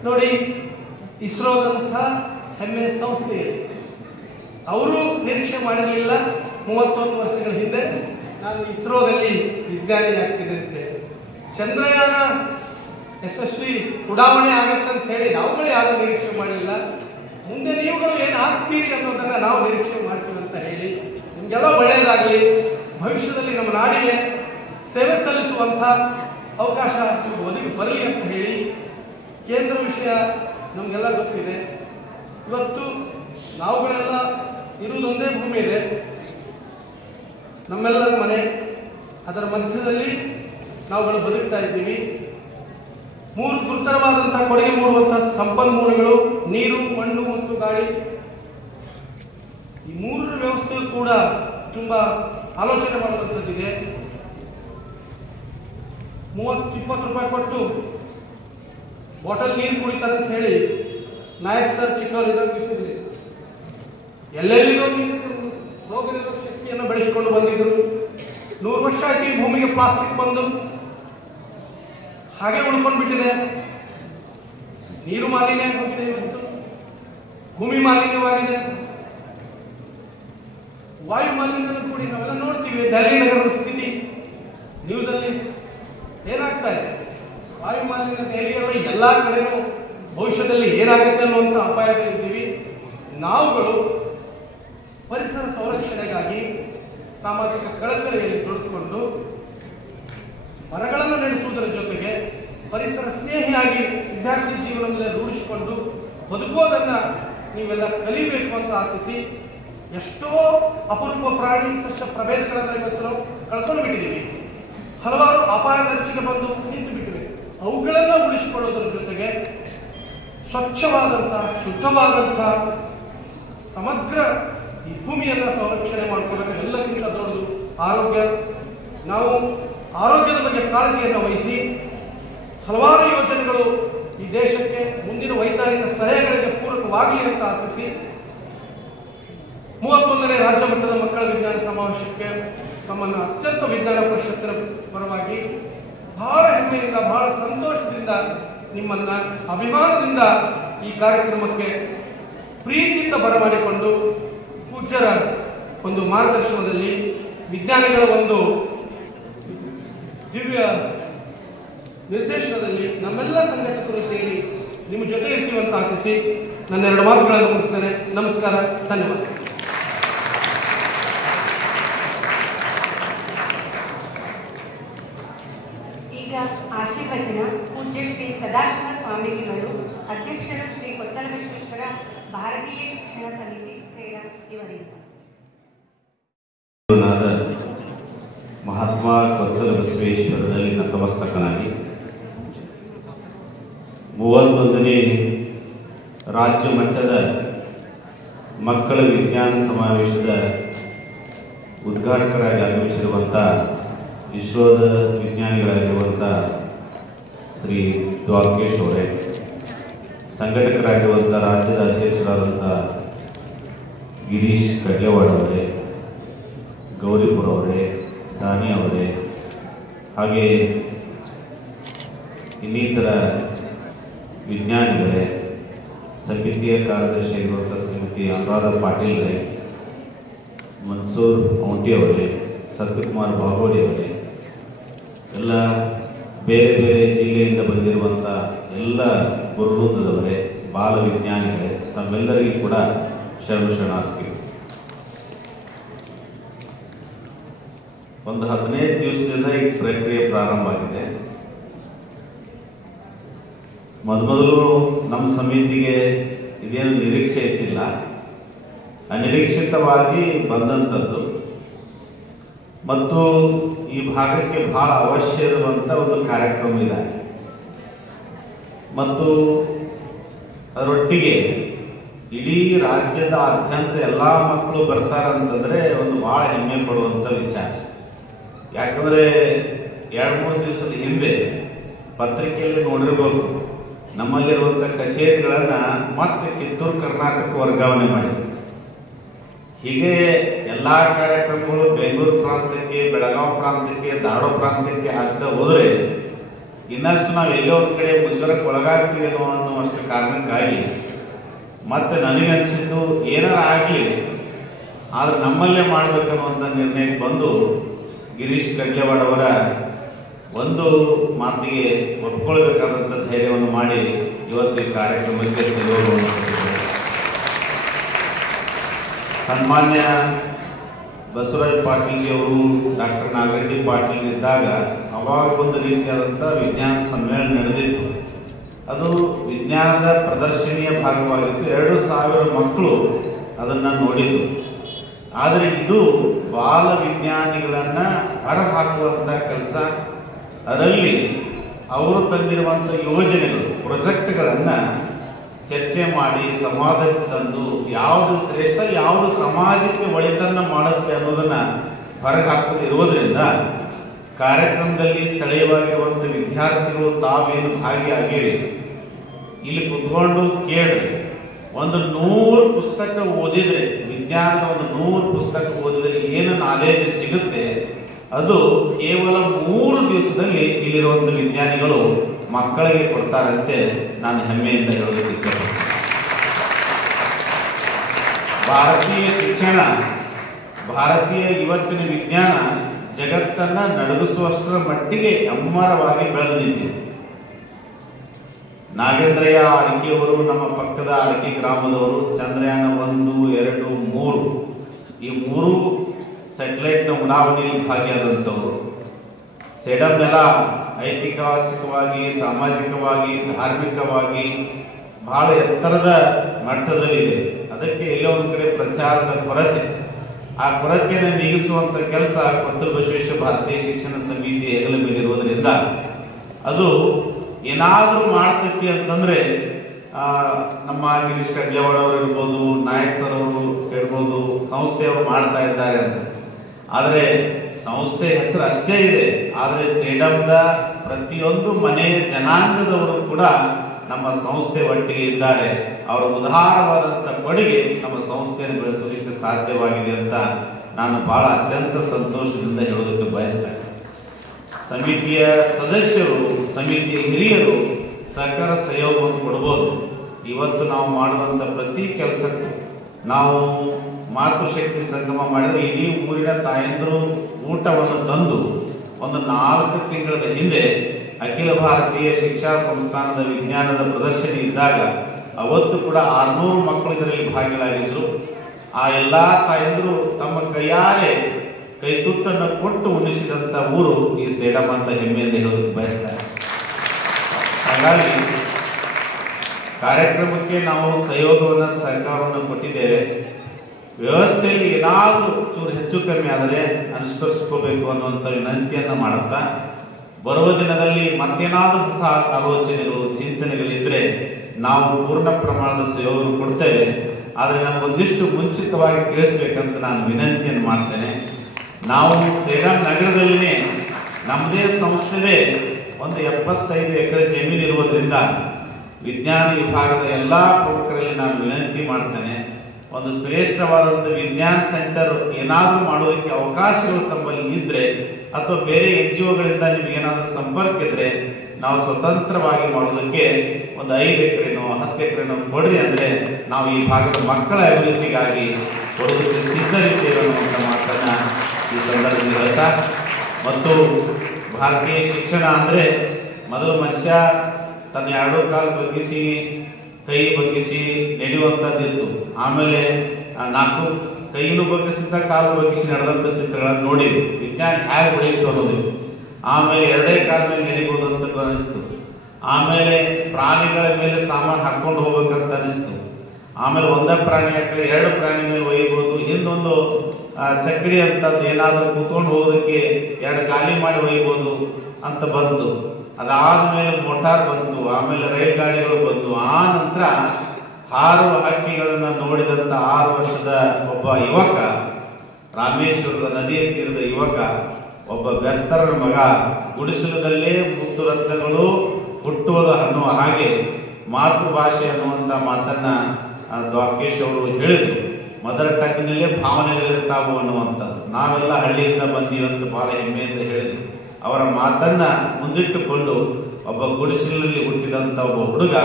ನೋಡಿ, ಇಸ್ರೋದಂಥ ಹೆಮ್ಮೆ ಸಂಸ್ಥೆ ಇದೆ. ಅವರು ನಿರೀಕ್ಷೆ ಮಾಡಿರಲಿಲ್ಲ 31 ವರ್ಷಗಳ ಹಿಂದೆ ನಾನು ಇಸ್ರೋದಲ್ಲಿ ವಿಜ್ಞಾನಿ ಆಗ್ತಿದೆ ಅಂತೇಳಿ. ಚಂದ್ರಯಾನ ಯಶಸ್ವಿ ಉಡಾವಣೆ ಆಗತ್ತೆ ಅಂತ ಹೇಳಿ ನಾವುಗಳು ಯಾರು ನಿರೀಕ್ಷೆ ಮಾಡಲಿಲ್ಲ. ಮುಂದೆ ನೀವುಗಳು ಏನು ಆಗ್ತೀರಿ ಅನ್ನೋದನ್ನ ನಾವು ನಿರೀಕ್ಷೆ ಮಾಡ್ತೀವಿ ಅಂತ ಹೇಳಿ ನಿಮಗೆಲ್ಲ ಒಳ್ಳೆಯದಾಗಲಿ. ಭವಿಷ್ಯದಲ್ಲಿ ನಮ್ಮ ನಾಡಿಗೆ ಸೇವೆ ಸಲ್ಲಿಸುವಂಥ ಅವಕಾಶ ಒದಗಿ ಬರಲಿ ಅಂತ ಹೇಳಿ. ಕೇಂದ್ರ ವಿಷಯ ನಮಗೆಲ್ಲ ಗೊತ್ತಿದೆ. ಇವತ್ತು ನಾವುಗಳೆಲ್ಲ ಇರುವುದೊಂದೇ ಭೂಮಿ ಇದೆ, ನಮ್ಮೆಲ್ಲರ ಮನೆ. ಅದರ ಮಧ್ಯದಲ್ಲಿ ನಾವುಗಳು ಬದುಕ್ತಾ ಇದ್ದೀವಿ. 3 ಗುರುತರವಾದಂತಹ ಕೊಡುಗೆ ಮೂಡುವಂತಹ ಸಂಪನ್ಮೂಲಗಳು ನೀರು, ಮಣ್ಣು ಮತ್ತು ಗಾಳಿ. ಈ 3 ವ್ಯವಸ್ಥೆಯು ಕೂಡ ತುಂಬಾ ಆಲೋಚನೆ ಮಾಡುವಂಥದ್ದಿದೆ. 30-20 ರೂಪಾಯಿ ಕೊಟ್ಟು ಬಾಟಲ್ ನೀರು ಕುಡಿತಾರೆ ಅಂತ ಹೇಳಿ ನಾಯಕ್ ಸರ್ ಚಿಕ್ಕವರಿದ್ದಾಗ ಬಿಸಿದಿದೆ. ಎಲ್ಲೆಲ್ಲಿರೋ ರೋಗ ನಿರೋಧಕ ಶಕ್ತಿಯನ್ನು ಬೆಳೆಸಿಕೊಂಡು ಬಂದಿದ್ರು. 100 ವರ್ಷ ಆಯ್ತು ಈ ಭೂಮಿಗೆ ಪ್ಲಾಸ್ಟಿಕ್ ಬಂದು ಹಾಗೆ ಉಳ್ಕೊಂಡ್ಬಿಟ್ಟಿದೆ. ನೀರು ಮಾಲಿನ್ಯ ಆಗೋಗಿದೆ, ಇವತ್ತು ಭೂಮಿ ಮಾಲಿನ್ಯವಾಗಿದೆ, ವಾಯು ಮಾಲಿನ್ಯ ಕೂಡಿ ನಾವೆಲ್ಲ ನೋಡ್ತೀವಿ. ದೆಹಲಿ ನಗರದ ಸ್ಥಿತಿ ನ್ಯೂಸಲ್ಲಿ ಏನಾಗ್ತಾ ಇದೆ. ವಾಯು ಮಾಲಿನ್ಯ ದೆಹಲಿಯಲ್ಲ, ಎಲ್ಲ ಕಡೆನೂ ಭವಿಷ್ಯದಲ್ಲಿ ಏನಾಗುತ್ತೆ ಅನ್ನುವಂಥ ಅಪಾಯದಲ್ಲಿದ್ದೀವಿ. ನಾವುಗಳು ಪರಿಸರ ಸಂರಕ್ಷಣೆಗಾಗಿ ಸಾಮಾಜಿಕ ಕಳಕಳಿಯಲ್ಲಿ ತೊಡಗಿಕೊಂಡು ಮರಗಳನ್ನು ನಡೆಸುವುದರ ಜೊತೆಗೆ ಪರಿಸರ ಸ್ನೇಹಿಯಾಗಿ ವಿದ್ಯಾರ್ಥಿ ಜೀವನದಲ್ಲಿ ರೂಢಿಸಿಕೊಂಡು ಬದುಕೋದನ್ನ ನೀವೆಲ್ಲ ಕಲಿಬೇಕು ಅಂತ ಆಶಿಸಿ ಎಷ್ಟೋ ಅಪರೂಪ ಪ್ರಾಣಿ ಸಸ್ಯ ಪ್ರಭೇದಗಳನ್ನು ಇವತ್ತು ನಾವು ಕಳ್ಕೊಂಡು ಬಿಟ್ಟಿದ್ದೀವಿ. ಹಲವಾರು ಅಪಾಯದರ್ಶಿಗೆ ಬಂದು ನಿಂತು ಬಿಟ್ಟಿವೆ. ಅವುಗಳನ್ನು ಉಳಿಸಿಕೊಳ್ಳೋದ್ರ ಜೊತೆಗೆ ಸ್ವಚ್ಛವಾದಂಥ ಶುದ್ಧವಾದಂಥ ಸಮಗ್ರ ಈ ಭೂಮಿಯನ್ನ ಸಂರಕ್ಷಣೆ ಮಾಡ್ಕೊಳ್ಳೋಕೆ ಎಲ್ಲಕ್ಕಿಂತ ದೊಡ್ಡದು ಆರೋಗ್ಯ. ನಾವು ಆರೋಗ್ಯದ ಬಗ್ಗೆ ಕಾಳಜಿಯನ್ನು ವಹಿಸಿ ಹಲವಾರು ಯೋಜನೆಗಳು ಈ ದೇಶಕ್ಕೆ ಮುಂದಿನ ವೈಜ್ಞಾನಿಕ ಸಲಹೆಗಳಿಗೆ ಪೂರಕವಾಗಲಿ ಅಂತ ಆಸಕ್ತಿ 31ನೇ ರಾಜ್ಯ ಮಟ್ಟದ ಮಕ್ಕಳ ವಿಜ್ಞಾನ ಸಮಾವೇಶಕ್ಕೆ ತಮ್ಮನ್ನು ಅತ್ಯಂತ ವಿಜ್ಞಾನ ಪರಿಷತ್ತಿನ ಪರವಾಗಿ ಬಹಳ ಹೆಮ್ಮೆಯಿಂದ ಬಹಳ ಸಂತೋಷದಿಂದ ನಿಮ್ಮನ್ನ ಅಭಿಮಾನದಿಂದ ಈ ಕಾರ್ಯಕ್ರಮಕ್ಕೆ ಪ್ರೀತಿಯಿಂದ ಬರಮಾಡಿಕೊಂಡು ಪೂಜ್ಯರ ಒಂದು ಮಾರ್ಗದರ್ಶನದಲ್ಲಿ ವಿಜ್ಞಾನಿಗಳ ಒಂದು ದಿವ್ಯ ನಿರ್ದೇಶನದಲ್ಲಿ ನಮ್ಮೆಲ್ಲ ಸಂಘಟಕರು ಸೇರಿ ನಿಮ್ಮ ಜೊತೆ ಇರ್ತೀವಂತ ಆಶಿಸಿ ನನ್ನ 2 ಮಾತುಗಳನ್ನು ಮುಗಿಸ್ತೇನೆ. ನಮಸ್ಕಾರ, ಧನ್ಯವಾದ. ಈಗ ಆಶೀರ್ವಚನ ಪೂಜ್ಯ ಶ್ರೀ ಸದಾಶಿವ ಸ್ವಾಮೀಜಿಗಳು, ಅಧ್ಯಕ್ಷರು ಶ್ರೀ ಕೊತ್ತಲಬಸವೇಶ್ವರ ಭಾರತೀಯ ಶಿಕ್ಷಣ ಸಮಿತಿ ಸೇಡಂ ಇವರಿಂದ. ಮಹಾತ್ಮ ಕೊತ್ತಲಬಸವೇಶ್ವರದಲ್ಲಿ ನತಮಸ್ತಕನಾಗಿ 31ನೇ ರಾಜ್ಯ ಮಟ್ಟದ ಮಕ್ಕಳ ವಿಜ್ಞಾನ ಸಮಾವೇಶದ ಉದ್ಘಾಟಕರಾಗಿ ಆಗಮಿಸಿರುವಂಥ ಇಸ್ರೋದ ವಿಜ್ಞಾನಿಗಳಾಗಿರುವಂಥ ಶ್ರೀ ದ್ವಾರಕೇಶ್ ಅವರೇ, ಸಂಘಟಕರಾಗಿರುವಂಥ ರಾಜ್ಯದ ಅಧ್ಯಕ್ಷರಾದಂಥ ಗಿರೀಶ್ ಕಡ್ಲೆವಾಡ್ ಅವರೇ, ಗೌರಿಪುರ ಅವರೇ, ದಾನಿ ಅವರೇ, ಹಾಗೆ ಇನ್ನಿತರ ವಿಜ್ಞಾನಿಗಳೇ, ಸಮಿತಿಯ ಕಾರ್ಯದರ್ಶಿಯಾಗಿರುವಂಥ ಶ್ರೀಮತಿ ಅನುರಾಧ ಪಾಟೀಲ್ರೇ, ಮನ್ಸೂರ್ ಔಂಟಿ ಅವರೇ, ಸತ್ಯಕುಮಾರ್ ಬಾಗೋಡಿ ಅವರೇ, ಎಲ್ಲ ಬೇರೆ ಬೇರೆ ಜಿಲ್ಲೆಯಿಂದ ಬಂದಿರುವಂಥ ಎಲ್ಲ ಗುರುವೃಂದದವರೇ, ಬಾಲ ವಿಜ್ಞಾನಿಗಳೇ, ತಮ್ಮೆಲ್ಲರಿಗೂ ಕೂಡ ಶರಣಾರ್ಥಿಗಳು. ಒಂದು 15 ದಿವಸದಿಂದ ಈ ಪ್ರಕ್ರಿಯೆ ಪ್ರಾರಂಭ ಆಗಿದೆ. ಮೊದಲು ನಮ್ಮ ಸಮಿತಿಗೆ ಇದೇನು ನಿರೀಕ್ಷೆ ಇತ್ತಿಲ್ಲ, ಅನಿರೀಕ್ಷಿತವಾಗಿ ಬಂದಂಥದ್ದು ಮತ್ತು ಈ ಭಾಗಕ್ಕೆ ಬಹಳ ಅವಶ್ಯ ಇರುವಂಥ ಒಂದು ಕಾರ್ಯಕ್ರಮ ಇದೆ. ಮತ್ತು ಅದರೊಟ್ಟಿಗೆ ಇಡೀ ರಾಜ್ಯದಾದ್ಯಂತ ಎಲ್ಲ ಮಕ್ಕಳು ಬರ್ತಾರಂತಂದ್ರೆ ಒಂದು ಬಹಳ ಹೆಮ್ಮೆ ಪಡುವಂಥ ವಿಚಾರ. ಯಾಕಂದರೆ 2-3 ದಿವಸದ ಹಿಂದೆ ಪತ್ರಿಕೆಯಲ್ಲಿ ನೋಡಿರ್ಬೇಕು, ನಮ್ಮಲ್ಲಿರುವಂಥ ಕಚೇರಿಗಳನ್ನು ಮತ್ತೆ ಕಿತ್ತೂರು ಕರ್ನಾಟಕ ವರ್ಗಾವಣೆ ಮಾಡಿದ್ರು. ಹೀಗೆ ಎಲ್ಲ ಕಾರ್ಯಕ್ರಮಗಳು ಬೆಂಗಳೂರು ಪ್ರಾಂತ್ಯಕ್ಕೆ, ಬೆಳಗಾವಿ ಪ್ರಾಂತ್ಯಕ್ಕೆ, ಧಾರವಾಡ ಪ್ರಾಂತ್ಯಕ್ಕೆ ಆಗ್ತಾ ಹೋದರೆ ಇನ್ನಷ್ಟು ನಾವು ಎಲ್ಲೋ ಒಂದು ಕಡೆ ಮುಜುಗರಕ್ಕೆ ಒಳಗಾಗ್ತೀವೇನೋ ಅನ್ನುವಷ್ಟು ಕಾರಣಕ್ಕಾಗಿ ಮತ್ತೆ ನನಗನ್ಸಿದ್ದು ಏನಾರ ಆಗಲಿ ಆದ್ರೆ ನಮ್ಮಲ್ಲೇ ಮಾಡಬೇಕನ್ನುವಂಥ ನಿರ್ಣಯಕ್ಕೆ ಬಂದು ಗಿರೀಶ್ ಕಡ್ಲೆವಾಡ್ ಅವರ ಒಂದು ಮಾತಿಗೆ ಒಪ್ಕೊಳ್ಬೇಕಾದಂಥ ಧೈರ್ಯವನ್ನು ಮಾಡಿ ಇವತ್ತು ಈ ಕಾರ್ಯಕ್ರಮಕ್ಕೆ ಸಹಯೋಗವನ್ನು ಕೊಟ್ಟಿದ್ದಾರೆ. ಸನ್ಮಾನ್ಯ ಬಸವರಾಜ ಪಾಟೀಲ್ಜಿ ಅವರು, ಡಾಕ್ಟರ್ ನಾಗರೆಡ್ಡಿ ಪಾಟೀಲ್ ಇದ್ದಾಗ ಅವಾಗ ಒಂದು ರೀತಿಯಾದಂಥ ವಿಜ್ಞಾನ ಸಮ್ಮೇಳನ ನಡೆದಿತ್ತು. ಅದು ವಿಜ್ಞಾನದ ಪ್ರದರ್ಶನಿಯ ಭಾಗವಾಗಿತ್ತು. 2000 ಮಕ್ಕಳು ಅದನ್ನು ನೋಡಿದ್ರು. ಆದರೆ ಇದು ಬಾಲ ವಿಜ್ಞಾನಿಗಳನ್ನು ಹೊರಹಾಕುವಂಥ ಕೆಲಸ, ಅದರಲ್ಲಿ ಅವರು ತಂದಿರುವಂಥ ಯೋಜನೆಗಳು, ಪ್ರಾಜೆಕ್ಟ್ಗಳನ್ನು ಚರ್ಚೆ ಮಾಡಿ ಸಮಾಜಕ್ಕೆ ತಂದು ಯಾವುದು ಶ್ರೇಷ್ಠ, ಯಾವುದು ಸಮಾಜಕ್ಕೆ ಒಳಿತನ್ನು ಮಾಡುತ್ತೆ ಅನ್ನೋದನ್ನು ಹೊರಗೆ ಹಾಕೋದು ಇರುವುದರಿಂದ ಕಾರ್ಯಕ್ರಮದಲ್ಲಿ ಸ್ಥಳೀಯವಾಗಿರುವಂಥ ವಿದ್ಯಾರ್ಥಿಗಳು ತಾವೇನು ಭಾಗಿಯಾಗಿರಿ, ಇಲ್ಲಿ ಕುತ್ಕೊಂಡು ಕೇಳಿ ಒಂದು 100 ಪುಸ್ತಕ ಓದಿದರೆ, ವಿಜ್ಞಾನದ ಒಂದು 100 ಪುಸ್ತಕ ಓದಿದರೆ ಏನು ನಾಲೆಜ್ ಸಿಗುತ್ತೆ ಅದು ಕೇವಲ 3 ದಿವಸದಲ್ಲಿ ಇಲ್ಲಿರುವಂಥ ವಿಜ್ಞಾನಿಗಳು ಮಕ್ಕಳಿಗೆ ಕೊಡ್ತಾರಂತೆ ನಾನು ಹೆಮ್ಮೆಯಿಂದ ಹೇಳೋದಕ್ಕೆ. ಭಾರತೀಯ ಶಿಕ್ಷಣ, ಭಾರತೀಯ ಇವತ್ತಿನ ವಿಜ್ಞಾನ ಜಗತ್ತನ್ನ ನಡುಗಿಸುವಷ್ಟರ ಮಟ್ಟಿಗೆ ಹೆಮ್ಮರವಾಗಿ ಬೆಳೆದು ನಿಂತಿದೆ. ನಾಗೇಂದ್ರಯ್ಯ ಅಡಿಕೆಯವರು, ನಮ್ಮ ಪಕ್ಕದ ಅಡಿಕೆ ಗ್ರಾಮದವರು, ಚಂದ್ರಯಾನ 1, 2, 3 ಈ 3 ಸ್ಯಾಟಲೈಟ್ನ ಉಡಾವಣೆಯಲ್ಲಿ ಭಾಗಿಯಾದಂಥವರು. ಸೇಡಂನೆಲ್ಲ ಐತಿಹಾಸಿಕವಾಗಿ, ಸಾಮಾಜಿಕವಾಗಿ, ಧಾರ್ಮಿಕವಾಗಿ ಬಹಳ ಎತ್ತರದ ಮಟ್ಟದಲ್ಲಿದೆ. ಅದಕ್ಕೆ ಎಲ್ಲೋ ಒಂದು ಕಡೆ ಪ್ರಚಾರದ ಕೊರತೆ, ಆ ಕೊರತೆಯನ್ನು ನೀಗಿಸುವಂಥ ಕೆಲಸ ಕೊತ್ತೂರು ಬಸವೇಶ್ವರ ಭಾರತೀಯ ಶಿಕ್ಷಣ ಸಮಿತಿ ಹೆಗಲ ಮೇಲಿರುವುದರಿಂದ ಅದು ಏನಾದರೂ ಮಾಡ್ತೈತಿ ಅಂತಂದ್ರೆ ನಮ್ಮ ಗಿರೀಶ್ ಕಡ್ಲೆವಾಡ್ ಅವರು ಇರ್ಬೋದು, ನಾಯಕ್ ಸರ್ ಅವರು ಇರ್ಬೋದು, ಸಂಸ್ಥೆಯವರು ಮಾಡ್ತಾ ಇದ್ದಾರೆ ಅಂತ. ಆದರೆ ಸಂಸ್ಥೆ ಹೆಸರು ಅಷ್ಟೇ ಇದೆ, ಆದರೆ ಸೇಡಂದ ಪ್ರತಿಯೊಂದು ಮನೆಯ ಜನಾಂಗದವರು ಕೂಡ ನಮ್ಮ ಸಂಸ್ಥೆ ಒಟ್ಟಿಗೆ ಇದ್ದಾರೆ. ಅವರ ಉದಾರವಾದಂಥ ಕೊಡುಗೆ ನಮ್ಮ ಸಂಸ್ಥೆಯನ್ನು ಬೆಳೆಸೋದಕ್ಕೆ ಸಾಧ್ಯವಾಗಿದೆ ಅಂತ ನಾನು ಬಹಳ ಅತ್ಯಂತ ಸಂತೋಷದಿಂದ ಹೇಳೋದಕ್ಕೆ ಬಯಸ್ತೇನೆ. ಸಮಿತಿಯ ಸದಸ್ಯರು, ಸಮಿತಿಯ ಹಿರಿಯರು ಸಹಕಾರ ಸಹಯೋಗವನ್ನು ಕೊಡ್ಬೋದು. ಇವತ್ತು ನಾವು ಮಾಡುವಂಥ ಪ್ರತಿ ಕೆಲಸಕ್ಕೂ ನಾವು ಮಾತೃಶಕ್ತಿ ಸಂಗಮ ಮಾಡಿದರೆ ಇಡೀ ಊರಿನ ತಾಯಂದಿರು ಊಟವನ್ನು ತಂದು ಒಂದು 4 ತಿಂಗಳ ಹಿಂದೆ ಅಖಿಲ ಭಾರತೀಯ ಶಿಕ್ಷಾ ಸಂಸ್ಥಾನದ ವಿಜ್ಞಾನದ ಪ್ರದರ್ಶನ ಇದ್ದಾಗ ಅವತ್ತು ಕೂಡ 600 ಮಕ್ಕಳು ಇದರಲ್ಲಿ ಭಾಗಿಯಾಗಿದ್ರು. ಆ ಎಲ್ಲ ತಾಯಂದಿರು ತಮ್ಮ ಕೈಯಾರೆ ಕೈತುತ್ತನ್ನು ಕೊಟ್ಟು ಉಣಿಸಿದಂಥ ಊರು ಈ ಸೇಡಂ ಅಂತ ಹೆಮ್ಮೆಯಿಂದ ಹೇಳೋದಕ್ಕೆ ಬಯಸ್ತಾರೆ. ಹಾಗಾಗಿ ಕಾರ್ಯಕ್ರಮಕ್ಕೆ ನಾವು ಸಹಯೋಗವನ್ನು, ಸಹಕಾರವನ್ನು ಕೊಟ್ಟಿದ್ದೇವೆ. ವ್ಯವಸ್ಥೆಯಲ್ಲಿ ಏನಾದರೂ ಚೂರು ಹೆಚ್ಚು ಕಮ್ಮಿ ಆದರೆ ಅನುಷ್ಠರಿಸ್ಕೋಬೇಕು ಅನ್ನುವಂಥ ವಿನಂತಿಯನ್ನು ಮಾಡುತ್ತಾ, ಬರುವ ದಿನದಲ್ಲಿ ಮತ್ತೇನಾದರೂ ಹೊಸ ಆಲೋಚನೆಗಳು, ಚಿಂತನೆಗಳಿದ್ದರೆ ನಾವು ಪೂರ್ಣ ಪ್ರಮಾಣದ ಸಹಯೋಗವನ್ನು ಕೊಡ್ತೇವೆ. ಆದರೆ ನಮಗೊಂದಿಷ್ಟು ಮುಂಚಿತವಾಗಿ ತಿಳಿಸ್ಬೇಕಂತ ನಾನು ವಿನಂತಿಯನ್ನು ಮಾಡ್ತೇನೆ. ನಾವು ಸೇಡಂ ನಗರದಲ್ಲಿನೇ ನಮ್ಮದೇ ಸಂಸ್ಥೆದೇ ಒಂದು 75 ಎಕರೆ ಜಮೀನು ಇರುವುದರಿಂದ ವಿಜ್ಞಾನ ವಿಭಾಗದ ಎಲ್ಲ ಪ್ರಮುಖರಲ್ಲಿ ನಾನು ವಿನಂತಿ ಮಾಡ್ತೇನೆ, ಒಂದು ಶ್ರೇಷ್ಠವಾದಂಥ ವಿಜ್ಞಾನ ಸೆಂಟರ್ ಏನಾದರೂ ಮಾಡೋದಕ್ಕೆ ಅವಕಾಶಗಳು ತಮ್ಮಲ್ಲಿ ಇದ್ರೆ ಅಥವಾ ಬೇರೆ NGOಗಳಿಂದ ನಿಮ್ಗೆ ಏನಾದರೂ ಸಂಪರ್ಕ ಇದ್ರೆ ನಾವು ಸ್ವತಂತ್ರವಾಗಿ ಮಾಡೋದಕ್ಕೆ ಒಂದು 5 ಎಕರೆನೋ 10 ಎಕರೆನೋ ಕೊಡ್ರಿ ಅಂದ್ರೆ ನಾವು ಈ ಭಾಗದ ಮಕ್ಕಳ ಅಭಿವೃದ್ಧಿಗಾಗಿ ಕೊಡೋದಕ್ಕೆ ಸಿದ್ಧರಿದ್ದೇವೆ ಅನ್ನುವಂಥ ಮಾತನ್ನ ಈ ಸಂದರ್ಭದಲ್ಲಿ ಹೇಳ್ತಾ, ಮತ್ತು ಭಾರತೀಯ ಶಿಕ್ಷಣ ಅಂದ್ರೆ ಮೊದಲು ಮನುಷ್ಯ ತನ್ನ 2 ಕಾಲು ಬಗ್ಗಿಸಿ ಕೈ ಬಗ್ಗಿಸಿ ನಡೆಯುವಂಥದ್ದಿತ್ತು. ಆಮೇಲೆ 4 ಕೈನು ಬಗ್ಗಿಸಿದ ಕಾಲು ಬಗ್ಗಿಸಿ ನಡೆದಂಥ ಚಿತ್ರಗಳನ್ನು ನೋಡಿದ್ವಿ. ವಿಜ್ಞಾನ ಹೇಗೆ ಬೆಳೆಯಿತು ಅನ್ನೋದಿತ್ತು. ಆಮೇಲೆ 2 ಕಾಲ ಮೇಲೆ ನಡಿಬಹುದು ಅಂತ ಅನಿಸ್ತು. ಆಮೇಲೆ ಪ್ರಾಣಿಗಳ ಮೇಲೆ ಸಾಮಾನು ಹಾಕೊಂಡು ಹೋಗ್ಬೇಕಂತ ಅನಿಸ್ತು. ಆಮೇಲೆ ಒಂದೇ ಪ್ರಾಣಿ ಹಾಕ 2 ಪ್ರಾಣಿ ಮೇಲೆ ಒಯ್ಯಬಹುದು. ಹಿಂದೊಂದು ಚಕ್ಕಡಿ ಅಂತದ್ದು ಏನಾದರೂ ಕೂತ್ಕೊಂಡು ಹೋಗೋದಕ್ಕೆ 2 ಗಾಲಿ ಮಾಡಿ ಒಯ್ಯಬಹುದು ಅಂತ ಬಂತು. ಅದಾದ್ಮೇಲೆ ಮೋಟಾರ್ ಬಂತು. ಆಮೇಲೆ ರೈಲ್ ಗಾಡಿಗಳು ಬಂತು. ಆ ನಂತರ ಹಾರುವ ಹಕ್ಕಿಗಳನ್ನ ನೋಡಿದಂತ 6 ವರ್ಷದ ಒಬ್ಬ ಯುವಕ, ರಾಮೇಶ್ವರದ ನದಿಯ ತೀರದ ಯುವಕ, ಒಬ್ಬ ಬೆಸ್ತರನ ಮಗ, ಗುಡಿಸಲದಲ್ಲೇ ಮುತ್ತು ರತ್ನಗಳು ಹುಟ್ಟುವುದು ಅನ್ನುವ ಹಾಗೆ ಮಾತೃಭಾಷೆ ಅನ್ನುವಂಥ ಮಾತನ್ನ ದ್ವಾರಕೇಶ್ ಅವರು ಹೇಳಿದ್ರು. ಮದರ್ ಟಂಗ್ನಲ್ಲೇ ಭಾವನೆಗಳಿರ್ತಾವು ಅನ್ನುವಂಥದ್ದು. ನಾವೆಲ್ಲ ಹಳ್ಳಿಯಿಂದ ಬಂದೀವಂತ ಬಹಳ ಹೆಮ್ಮೆಯಿಂದ ಹೇಳಿದ್ರು. ಅವರ ಮಾತನ್ನ ಮುಂದಿಟ್ಟುಕೊಂಡು ಒಬ್ಬ ಗುಡಿಸಲಿನಲ್ಲಿ ಹುಟ್ಟಿದಂಥ ಒಬ್ಬ ಹುಡುಗ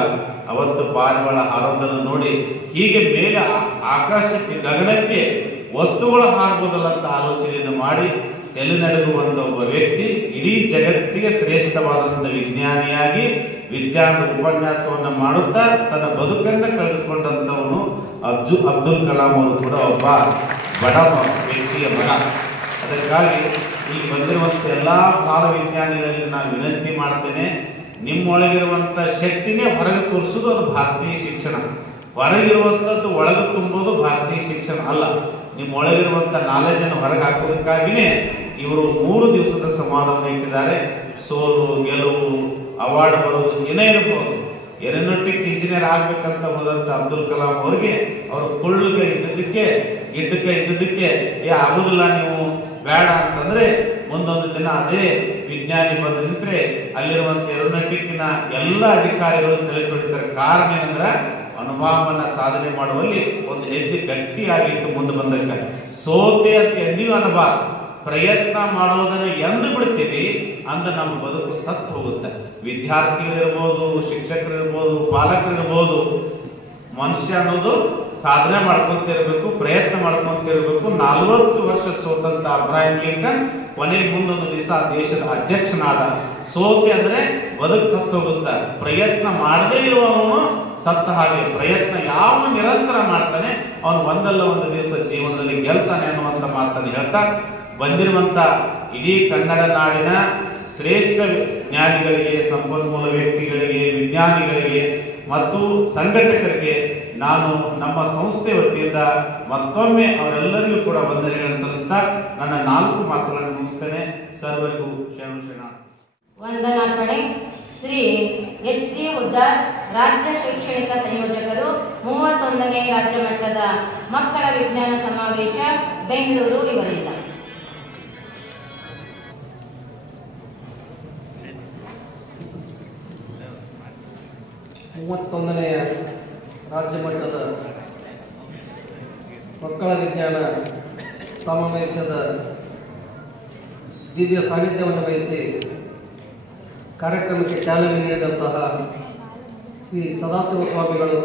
ಅವತ್ತು ಪಾರಿವಾಳ ಹಾರೋದನ್ನು ನೋಡಿ ಹೀಗೆ ಮೇಲೆ ಆಕಾಶಕ್ಕೆ ಗಗನಕ್ಕೆ ವಸ್ತುಗಳು ಹಾರಬಹುದಲ್ಲ ಅಂತ ಆಲೋಚನೆಯನ್ನು ಮಾಡಿ ತಲೆ ನಡುಗುವಂತ ಒಬ್ಬ ವ್ಯಕ್ತಿ ಇಡೀ ಜಗತ್ತಿಗೆ ಶ್ರೇಷ್ಠವಾದಂಥ ವಿಜ್ಞಾನಿಯಾಗಿ ವಿಜ್ಞಾನದ ಉಪನ್ಯಾಸವನ್ನ ಮಾಡುತ್ತಾ ತನ್ನ ಬದುಕನ್ನ ಕಳೆದುಕೊಂಡಂತವನು ಅಬ್ದುಲ್ ಕಲಾಂ ಅವರು ಕೂಡ ಒಬ್ಬ ಬಡ ವ್ಯಕ್ತಿಯ ಮಗ. ಅದಕ್ಕಾಗಿ ಈಗ ಬಂದಿರುವಂಥ ಎಲ್ಲಾ ಬಾಲ ವಿಜ್ಞಾನಿಗಳಲ್ಲಿ ನಾನು ವಿನಂತಿ ಮಾಡ್ತೇನೆ, ನಿಮ್ಮೊಳಗಿರುವಂತ ಶಕ್ತಿನೇ ಹೊರಗೆ ತೋರಿಸೋದು ಅದು ಭಾರತೀಯ ಶಿಕ್ಷಣ. ಹೊರಗಿರುವಂಥದ್ದು ಒಳಗೆ ತುಂಬೋದು ಭಾರತೀಯ ಶಿಕ್ಷಣ ಅಲ್ಲ. ನಿಮ್ಮೊಳಗಿರುವಂತ ನಾಲೆಜ್ ಅನ್ನು ಹೊರಗೆ ಹಾಕೋದಕ್ಕಾಗಿನೇ ಇವರು 3 ದಿವಸದ ಸಂವಾದವನ್ನು ಇಟ್ಟಿದ್ದಾರೆ. ಸೋಲು ಗೆಲುವು ಅವಾರ್ಡ್ ಬರೋದು ಏನೇ ಇರಬಹುದು. ಏರೋನಾಟಿಕ್ ಇಂಜಿನಿಯರ್ ಆಗ್ಬೇಕಂತ ಹೋದಂತ ಅಬ್ದುಲ್ ಕಲಾಂ ಅವರಿಗೆ ಅವರು ಕುಳ್ಳುಗೆ ಇದ್ದದಕ್ಕೆ ಗಿಡ್ಡಕ್ಕೆ ಇದ್ದದಕ್ಕೆ ಆಗುದಿಲ್ಲ, ನೀವು ಬೇಡ ಅಂತಂದ್ರೆ ಮುಂದೊಂದು ದಿನ ಅದೇ ವಿಜ್ಞಾನಿ ಬಂದು ನಿಂತ್ರೆ ಅಲ್ಲಿರುವಂತ ಏರೋನಾಟಿಕ್ನ ಎಲ್ಲ ಅಧಿಕಾರಿಗಳು ಸೆಲೆಕ್ಟ್ ಹೊಡಿತಾರೆ. ಕಾರಣ ಏನಂದ್ರೆ ಅನುಭವವನ್ನ ಸಾಧನೆ ಮಾಡುವಲ್ಲಿ ಒಂದು ಹೆಜ್ಜೆ ಗಟ್ಟಿಯಾಗಿಟ್ಟು ಮುಂದೆ ಬಂದಕ್ಕೆ. ಸೋತೆ ಅಂತ ಎಂದಿಗೂ ಅನುಭವ, ಪ್ರಯತ್ನ ಮಾಡೋದನ್ನ ಎಂದು ಬಿಡ್ತೀವಿ ಅಂದ ನಮ್ಮ ಬದುಕು ಸತ್ತು ಹೋಗುತ್ತೆ. ವಿದ್ಯಾರ್ಥಿಗಳಿರ್ಬೋದು, ಶಿಕ್ಷಕರಿರ್ಬೋದು, ಪಾಲಕರಿರ್ಬೋದು, ಮನುಷ್ಯ ಅನ್ನೋದು ಸಾಧನೆ ಮಾಡ್ಕೊಂತಿರ್ಬೇಕು, ಪ್ರಯತ್ನ ಮಾಡ್ಕೊಂತಿರ್ಬೇಕು. 40 ವರ್ಷ ಸೋತಂತ ಅಬ್ರಾಹಿಂ ಲಿಂಕನ್ ಕೊನೆಗೆ ಮುಂದೊಂದು ದಿವಸ ದೇಶದ ಅಧ್ಯಕ್ಷನಾದ. ಸೋತೆ ಅಂದ್ರೆ ಬದುಕು ಸತ್ತು ಹೋಗುತ್ತೆ. ಪ್ರಯತ್ನ ಮಾಡದೇ ಇರುವವನು ಸತ್ತ ಹಾಗೆ. ಪ್ರಯತ್ನ ಯಾವನು ನಿರಂತರ ಮಾಡ್ತಾನೆ ಅವನು ಒಂದಲ್ಲ ಒಂದು ದಿವಸ ಜೀವನದಲ್ಲಿ ಗೆಲ್ತಾನೆ ಅನ್ನುವಂಥ ಮಾತನ್ನು ಹೇಳ್ತಾ, ಬಂದಿರುವಂತ ಇಡೀ ಕನ್ನಡ ನಾಡಿನ ಶ್ರೇಷ್ಠ ಜ್ಞಾನಿಗಳಿಗೆ, ಸಂಪನ್ಮೂಲ ವ್ಯಕ್ತಿಗಳಿಗೆ, ವಿಜ್ಞಾನಿಗಳಿಗೆ ಮತ್ತು ಸಂಘಟಕರಿಗೆ ನಾನು ನಮ್ಮ ಸಂಸ್ಥೆ ವತಿಯಿಂದ ಮತ್ತೊಮ್ಮೆ ಅವರೆಲ್ಲರಿಗೂ ಕೂಡ ವಂದನೆಗಳನ್ನು ಸಲ್ಲಿಸ್ತಾ ನನ್ನ 4 ಮಾತುಗಳನ್ನು ಮುಗಿಸ್ತೇನೆ. ಸರ್ವರಿಗೂ ಶರಣ. ವಂದನಾರ್ಪಣೆ. ಶ್ರೀ HD ಉದ್ದಾರ್, ರಾಜ್ಯ ಶೈಕ್ಷಣಿಕ ಸಂಯೋಜಕರು, 31ನೇ ರಾಜ್ಯ ಮಟ್ಟದ ಮಕ್ಕಳ ವಿಜ್ಞಾನ ಸಮಾವೇಶ ಬೆಂಗಳೂರು ಇವರಿಂದ. 31ನೇ ರಾಜ್ಯ ಮಟ್ಟದ ಮಕ್ಕಳ ವಿಜ್ಞಾನ ಸಮಾವೇಶದ ದಿವ್ಯ ಸಾನ್ನಿಧ್ಯವನ್ನು ವಹಿಸಿ ಕಾರ್ಯಕ್ರಮಕ್ಕೆ ಚಾಲನೆ ನೀಡಿದಂತಹ ಶ್ರೀ ಸದಾಶಿವ ಸ್ವಾಮಿಗಳು,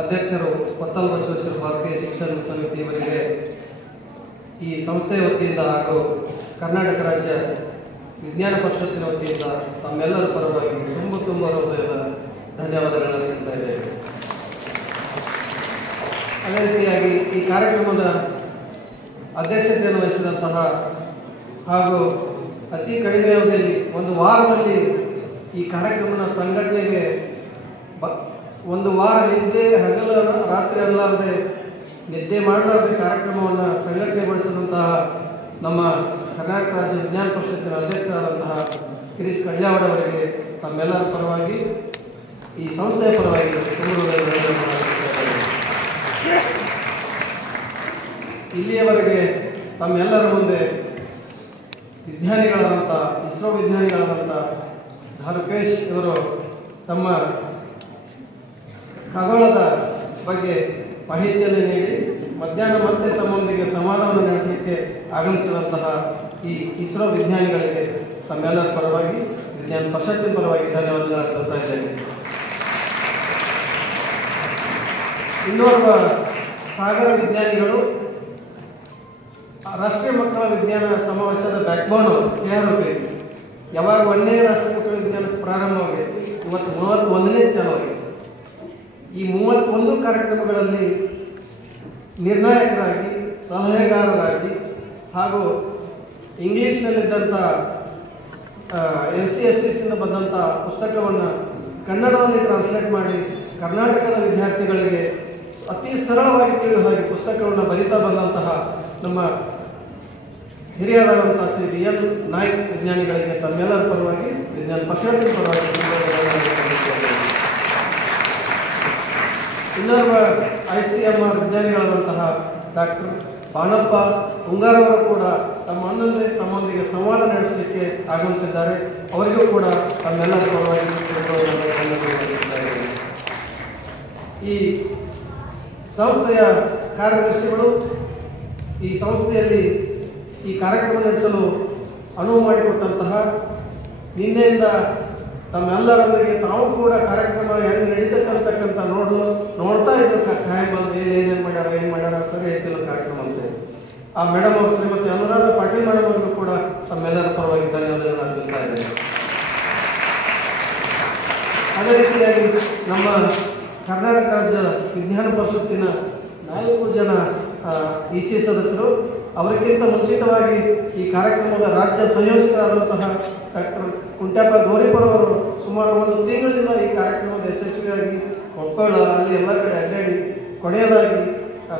ಅಧ್ಯಕ್ಷರು, ಕೊತ್ತಲ ಬಸವೇಶ್ವರ ಭಾರತೀಯ ಶಿಕ್ಷಣ ಸಮಿತಿಯವರಿಗೆ ಈ ಸಂಸ್ಥೆಯ ವತಿಯಿಂದ ಹಾಗೂ ಕರ್ನಾಟಕ ರಾಜ್ಯ ವಿಜ್ಞಾನ ಪರಿಷತ್ತಿನ ವತಿಯಿಂದ ತಮ್ಮೆಲ್ಲರ ಪರವಾಗಿ ತುಂಬ ಹೃದಯದ ಧನ್ಯವಾದಗಳನ್ನು ಅರ್ಪಿಸ್ತಾ ಇದ್ದೇವೆ. ಅದೇ ರೀತಿಯಾಗಿ ಈ ಕಾರ್ಯಕ್ರಮದ ಅಧ್ಯಕ್ಷತೆಯನ್ನು ವಹಿಸಿದಂತಹ ಹಾಗೂ ಅತಿ ಕಡಿಮೆ ಅವಧಿಯಲ್ಲಿ 1 ವಾರದಲ್ಲಿ ಈ ಕಾರ್ಯಕ್ರಮದ ಸಂಘಟನೆಗೆ 1 ವಾರ ನಿದ್ದೆ ಹಗಲ ರಾತ್ರಿ ಅಲ್ಲಾರದೆ ನಿದ್ದೆ ಮಾಡಲಾರದೆ ಕಾರ್ಯಕ್ರಮವನ್ನು ಸಂಘಟನೆಗೊಳಿಸಿದಂತಹ ನಮ್ಮ ಕರ್ನಾಟಕ ರಾಜ್ಯ ವಿಜ್ಞಾನ ಪರಿಷತ್ತಿನ ಅಧ್ಯಕ್ಷರಾದಂತಹ ಗಿರೀಶ್ ಕಡ್ಯಾವಡ್ ಅವರಿಗೆ ತಮ್ಮೆಲ್ಲರ ಪರವಾಗಿ ಈ ಸಂಸ್ಥೆಯ ಪರವಾಗಿ ಇಲ್ಲಿಯವರೆಗೆ ತಮ್ಮೆಲ್ಲರ ಮುಂದೆ ವಿಜ್ಞಾನಿಗಳಾದಂಥ ಇಸ್ರೋ ವಿಜ್ಞಾನಿಗಳಾದಂಥ ದ್ವಾರಕೇಶ್ ಇವರು ತಮ್ಮ ಖಗೋಳದ ಬಗ್ಗೆ ಮಾಹಿತಿಯನ್ನು ನೀಡಿ ಮಧ್ಯಾಹ್ನ ಮತ್ತೆ ತಮ್ಮೊಂದಿಗೆ ಸಂವಾದವನ್ನು ನಡೆಸಲಿಕ್ಕೆ ಆಗಮಿಸಿದಂತಹ ಈ ಇಸ್ರೋ ವಿಜ್ಞಾನಿಗಳಿಗೆ ತಮ್ಮೆಲ್ಲರ ಪರವಾಗಿ ವಿಜ್ಞಾನ ಪರಿಷತ್ತಿನ ಪರವಾಗಿ ಧನ್ಯವಾದಗಳನ್ನು ಅರ್ಪಿಸ್ತಾ ಇದ್ದೇನೆ. ಇನ್ನೋರ್ವ ಸಾಗರ ವಿಜ್ಞಾನಿಗಳು ರಾಷ್ಟ್ರೀಯ ಮಕ್ಕಳ ವಿಜ್ಞಾನ ಸಮಾವೇಶದ ಬ್ಯಾಕ್ಬೋನ್ KRP ಯಾವಾಗ 1ನೇ ರಾಷ್ಟ್ರೀಯ ಮಕ್ಕಳ ವಿಜ್ಞಾನ ಪ್ರಾರಂಭವಾಗೈತಿ, ಇವತ್ತು 31ನೇ ಚಾಲು ಆಗೈತಿ. ಈ 31 ಕಾರ್ಯಕ್ರಮಗಳಲ್ಲಿ ನಿರ್ಣಾಯಕರಾಗಿ, ಸಲಹೆಗಾರರಾಗಿ ಹಾಗೂ ಇಂಗ್ಲಿಷ್ನಲ್ಲಿದ್ದಂಥ SC/STಸಿಂದ ಬಂದಂಥ ಪುಸ್ತಕವನ್ನು ಕನ್ನಡದಲ್ಲಿ ಟ್ರಾನ್ಸ್ಲೇಟ್ ಮಾಡಿ ಕರ್ನಾಟಕದ ವಿದ್ಯಾರ್ಥಿಗಳಿಗೆ ಅತಿ ಸರಳವಾಗಿ ತಿಳಿಯುವ ಹಾಗೆ ಪುಸ್ತಕವನ್ನು ಬರೀತಾ ಬಂದಂತಹ ನಮ್ಮ ಹಿರಿಯರಾದಂತಹ ಶ್ರೀ BN ನಾಯ್ಕ್ ವಿಜ್ಞಾನಿಗಳಿಗೆ ತಮ್ಮೆಲ್ಲರ ಪರವಾಗಿ ವಿಜ್ಞಾನ ಪರಿಷತ್ತಿನ ಪರವಾಗಿ ಇನ್ನೋರ್ವ ICMR ವಿಜ್ಞಾನಿಗಳಾದಂತಹ ಡಾಕ್ಟರ್ ಬಾಣಪ್ಪ ಉಂಗಾರವರು ಕೂಡ ತಮ್ಮೊಂದಿಗೆ ಸಂವಾದ ನಡೆಸಲಿಕ್ಕೆ ಆಗಮಿಸಿದ್ದಾರೆ. ಅವರಿಗೂ ಕೂಡ ತಮ್ಮೆಲ್ಲರ ಪರವಾಗಿ ಈ ಸಂಸ್ಥೆಯ ಕಾರ್ಯದರ್ಶಿಗಳು ಈ ಸಂಸ್ಥೆಯಲ್ಲಿ ಈ ಕಾರ್ಯಕ್ರಮ ನಡೆಸಲು ಅನುವು ಮಾಡಿಕೊಟ್ಟಂತಹ ನಿನ್ನೆಯಿಂದ ತಮ್ಮೆಲ್ಲರೊಂದಿಗೆ ತಾವು ಕೂಡ ಕಾರ್ಯಕ್ರಮ ಹೆಂಗೆ ನಡೀತಕ್ಕಂತಕ್ಕಂಥ ನೋಡ್ತಾ ಇದ್ರು ಕಾಯಂ ಬಂದು ಏನೇನು ಮಾಡ್ಯಾರ ಸರಿ ಐತಿಲ್ಲ ಕಾರ್ಯಕ್ರಮ ಅಂತೇಳಿ. ಆ ಮೇಡಮ್ ಅವರು ಶ್ರೀಮತಿ ಅನುರಾಧ ಪಾಟೀಲ್ ಮೇಡಮ್ ಅವರಿಗೂ ಕೂಡ ತಮ್ಮೆಲ್ಲರ ಪರವಾಗಿ ಧನ್ಯವಾದಗಳನ್ನು ಅರ್ಪಿಸ್ತಾ ಇದ್ದೇನೆ. ಅದೇ ರೀತಿಯಾಗಿ ನಮ್ಮ ಕರ್ನಾಟಕ ರಾಜ್ಯ ವಿಜ್ಞಾನ ಪರಿಷತ್ತಿನ 4 ಜನ EC ಸದಸ್ಯರು, ಅವರಿಗಿಂತ ಮುಂಚಿತವಾಗಿ ಈ ಕಾರ್ಯಕ್ರಮದ ರಾಜ್ಯ ಸಂಯೋಜಕರಾದಂತಹ ಡಾಕ್ಟರ್ ಕುಂಟ್ಯಪ್ಪ ಗೌರಿಪುರವರು ಸುಮಾರು 1 ತಿಂಗಳಿಂದ ಈ ಕಾರ್ಯಕ್ರಮದ ಯಶಸ್ವಿಯಾಗಿ ಕೊಪ್ಪಳ ಅಲ್ಲಿ ಎಲ್ಲ ಕಡೆ ಅಡ್ಡಾಡಿ ಕೊನೆಯದಾಗಿ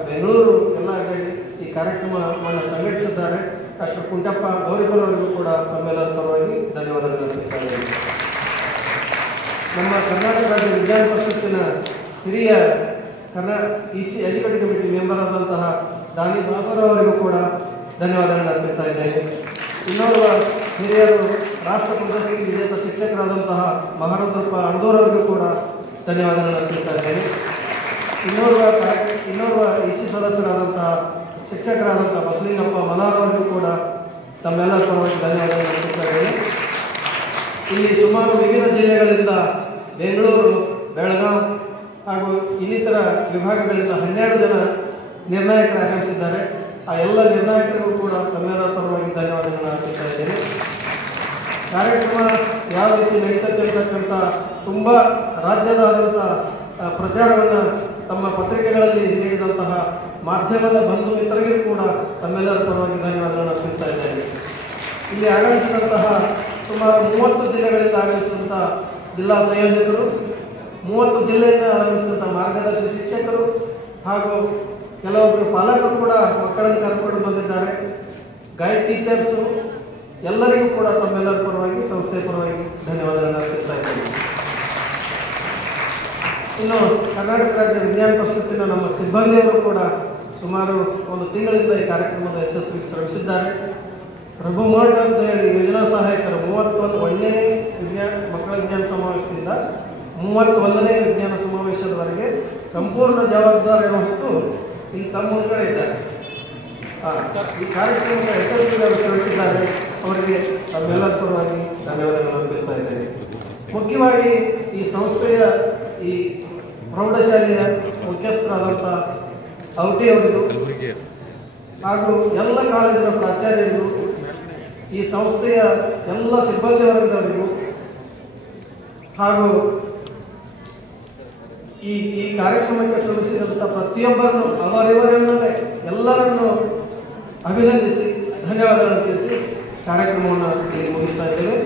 ಬೆಂಗಳೂರು ಎಲ್ಲ ಅಡ್ಡಾಡಿ ಈ ಕಾರ್ಯಕ್ರಮವನ್ನು ಸಂಘಟಿಸಿದ್ದಾರೆ. ಡಾಕ್ಟರ್ ಕುಂಟ್ಯಪ್ಪ ಗೌರಿಪುರವರಿಗೂ ಕೂಡ ತಮ್ಮೆಲ್ಲರ ಪರವಾಗಿ ಧನ್ಯವಾದಗಳನ್ನು ಅರ್ಪಿಸ್ತಾ ಇದ್ದೇನೆ. ನಮ್ಮ ಕರ್ನಾಟಕ ರಾಜ್ಯ ವಿಜ್ಞಾನ ಪರಿಷತ್ತಿನ ಹಿರಿಯ EC ಎಜುಕೇಟಿವ್ ಕಮಿಟಿ ಮೆಂಬರ್ ಆದಂತಹ ದಾನಿ ಬಾಬರ್ ಅವರಿಗೂ ಕೂಡ ಧನ್ಯವಾದಗಳನ್ನು ಅರ್ಪಿಸ್ತಾ ಇದ್ದೇನೆ. ಇನ್ನೋರ್ವ ಹಿರಿಯರು ರಾಷ್ಟ್ರ ಪ್ರಶಸ್ತಿ ವಿಜೇತ ಶಿಕ್ಷಕರಾದಂತಹ ಮಹಾರುದ್ರಪ್ಪ ಅಣದೂರ್ ಅವರಿಗೂ ಕೂಡ ಧನ್ಯವಾದಗಳನ್ನು ಅರ್ಪಿಸ್ತಾ ಇದ್ದೇನೆ. ಇನ್ನೋರ್ವ EC ಸದಸ್ಯರಾದಂತಹ ಶಿಕ್ಷಕರಾದಂತಹ ಬಸಲಿಂಗಪ್ಪ ಮಲಾರ್ ಅವರಿಗೂ ಕೂಡ ತಮ್ಮೆಲ್ಲರ ಪರವಾಗಿ ಧನ್ಯವಾದಗಳನ್ನು ಅರ್ಪಿಸ್ತಾ ಇದ್ದೇನೆ. ಇಲ್ಲಿ ಸುಮಾರು ವಿವಿಧ ಜಿಲ್ಲೆಗಳಿಂದ ಬೆಂಗಳೂರು, ಬೆಳಗಾವಿ ಹಾಗೂ ಇನ್ನಿತರ ವಿಭಾಗಗಳಿಂದ 12 ಜನ ನಿರ್ಣಾಯಕರು ಆಗಮಿಸಿದ್ದಾರೆ. ಆ ಎಲ್ಲ ನಿರ್ಣಾಯಕರಿಗೂ ಕೂಡ ತಮ್ಮೆಲ್ಲರ ಪರವಾಗಿ ಧನ್ಯವಾದಗಳನ್ನು ಅರ್ಪಿಸ್ತಾ ಇದ್ದೇನೆ. ಕಾರ್ಯಕ್ರಮ ಯಾವ ರೀತಿ ನಡೀತದೆ ಅಂತಕ್ಕಂಥ ತುಂಬ ರಾಜ್ಯದಾದಂಥ ಪ್ರಚಾರವನ್ನು ತಮ್ಮ ಪತ್ರಿಕೆಗಳಲ್ಲಿ ನೀಡಿದಂತಹ ಮಾಧ್ಯಮದ ಬಂಧು ಮಿತ್ರರಿಗೂ ಕೂಡ ತಮ್ಮೆಲ್ಲರ ಪರವಾಗಿ ಧನ್ಯವಾದಗಳನ್ನು ಅರ್ಪಿಸ್ತಾ ಇದ್ದೇನೆ. ಇಲ್ಲಿ ಆಗಮಿಸಿದಂತಹ ಸುಮಾರು 30 ಜಿಲ್ಲೆಗಳಿಂದ ಆಗಮಿಸಿದಂಥ ಜಿಲ್ಲಾ ಸಂಯೋಜಕರು, 30 ಜಿಲ್ಲೆಯಿಂದ ಆಗಮಿಸಿದಂಥ ಮಾರ್ಗದರ್ಶಿ ಶಿಕ್ಷಕರು ಹಾಗೂ ಕೆಲವೊಬ್ಬರು ಪಾಲಕರು ಕೂಡ ಮಕ್ಕಳನ್ನು ಕರ್ಕೊಂಡು ಬಂದಿದ್ದಾರೆ. ಗೈಡ್ ಟೀಚರ್ಸು ಎಲ್ಲರಿಗೂ ಕೂಡ ತಮ್ಮೆಲ್ಲರ ಪರವಾಗಿ ಸಂಸ್ಥೆ ಪರವಾಗಿ ಧನ್ಯವಾದಗಳನ್ನು ಅರ್ಪಿಸ್ತಾ ಇದ್ದೇನೆ. ಇನ್ನು ಕರ್ನಾಟಕ ರಾಜ್ಯ ವಿಜ್ಞಾನ ಪರಿಷತ್ತಿನ ನಮ್ಮ ಸಿಬ್ಬಂದಿಯವರು ಕೂಡ ಸುಮಾರು 1 ತಿಂಗಳಿಂದ ಈ ಕಾರ್ಯಕ್ರಮದ ಯಶಸ್ವಿಗೆ ಶ್ರಮಿಸಿದ್ದಾರೆ. ಪ್ರಭು ಮಠ ಅಂತ ಹೇಳಿ ಯೋಜನಾ ಸಹಾಯಕರು 31ನೇ ಮಕ್ಕಳ ವಿಜ್ಞಾನ ಸಮಾವೇಶದಿಂದ 31ನೇ ವಿಜ್ಞಾನ ಸಮಾವೇಶದವರೆಗೆ ಸಂಪೂರ್ಣ ಜವಾಬ್ದಾರಿಯನ್ನು ಹೊತ್ತು ಇಲ್ಲಿ ತಮ್ಮ ಮುಂದ್ಗಡೆ ಇದ್ದಾರೆ. ಈ ಕಾರ್ಯಕ್ರಮದ ಯಶಸ್ವಿಗಾಗಿ ಶ್ರಮಿಸಿದ್ದಾರೆ. ಅವರಿಗೆ ತಮ್ಮೆಲ್ಲರ ಪರವಾಗಿ ಧನ್ಯವಾದಗಳನ್ನು ಅರ್ಪಿಸ್ತಾ ಇದ್ದೇನೆ. ಮುಖ್ಯವಾಗಿ ಈ ಸಂಸ್ಥೆಯ ಈ ಪ್ರೌಢಶಾಲೆಯ ಮುಖ್ಯಸ್ಥರಾದಂಥ ಔಟಿ ಅವರಿಗೂ ಹಾಗೂ ಎಲ್ಲ ಕಾಲೇಜಿನ ಪ್ರಾಚಾರ್ಯರಿಗೂ, ಈ ಸಂಸ್ಥೆಯ ಎಲ್ಲ ಸಿಬ್ಬಂದಿ ವರ್ಗದವರಿಗೂ ಹಾಗೂ ಈ ಕಾರ್ಯಕ್ರಮಕ್ಕೆ ಶ್ರಮಿಸಿದಂಥ ಪ್ರತಿಯೊಬ್ಬರನ್ನು ಅವರಿವರನ್ನದೇ ಎಲ್ಲರನ್ನು ಅಭಿನಂದಿಸಿ ಧನ್ಯವಾದಗಳನ್ನು ತಿಳಿಸಿ ಕಾರ್ಯಕ್ರಮವನ್ನು ಮುಗಿಸ್ತಾ ಇದ್ದೇವೆ.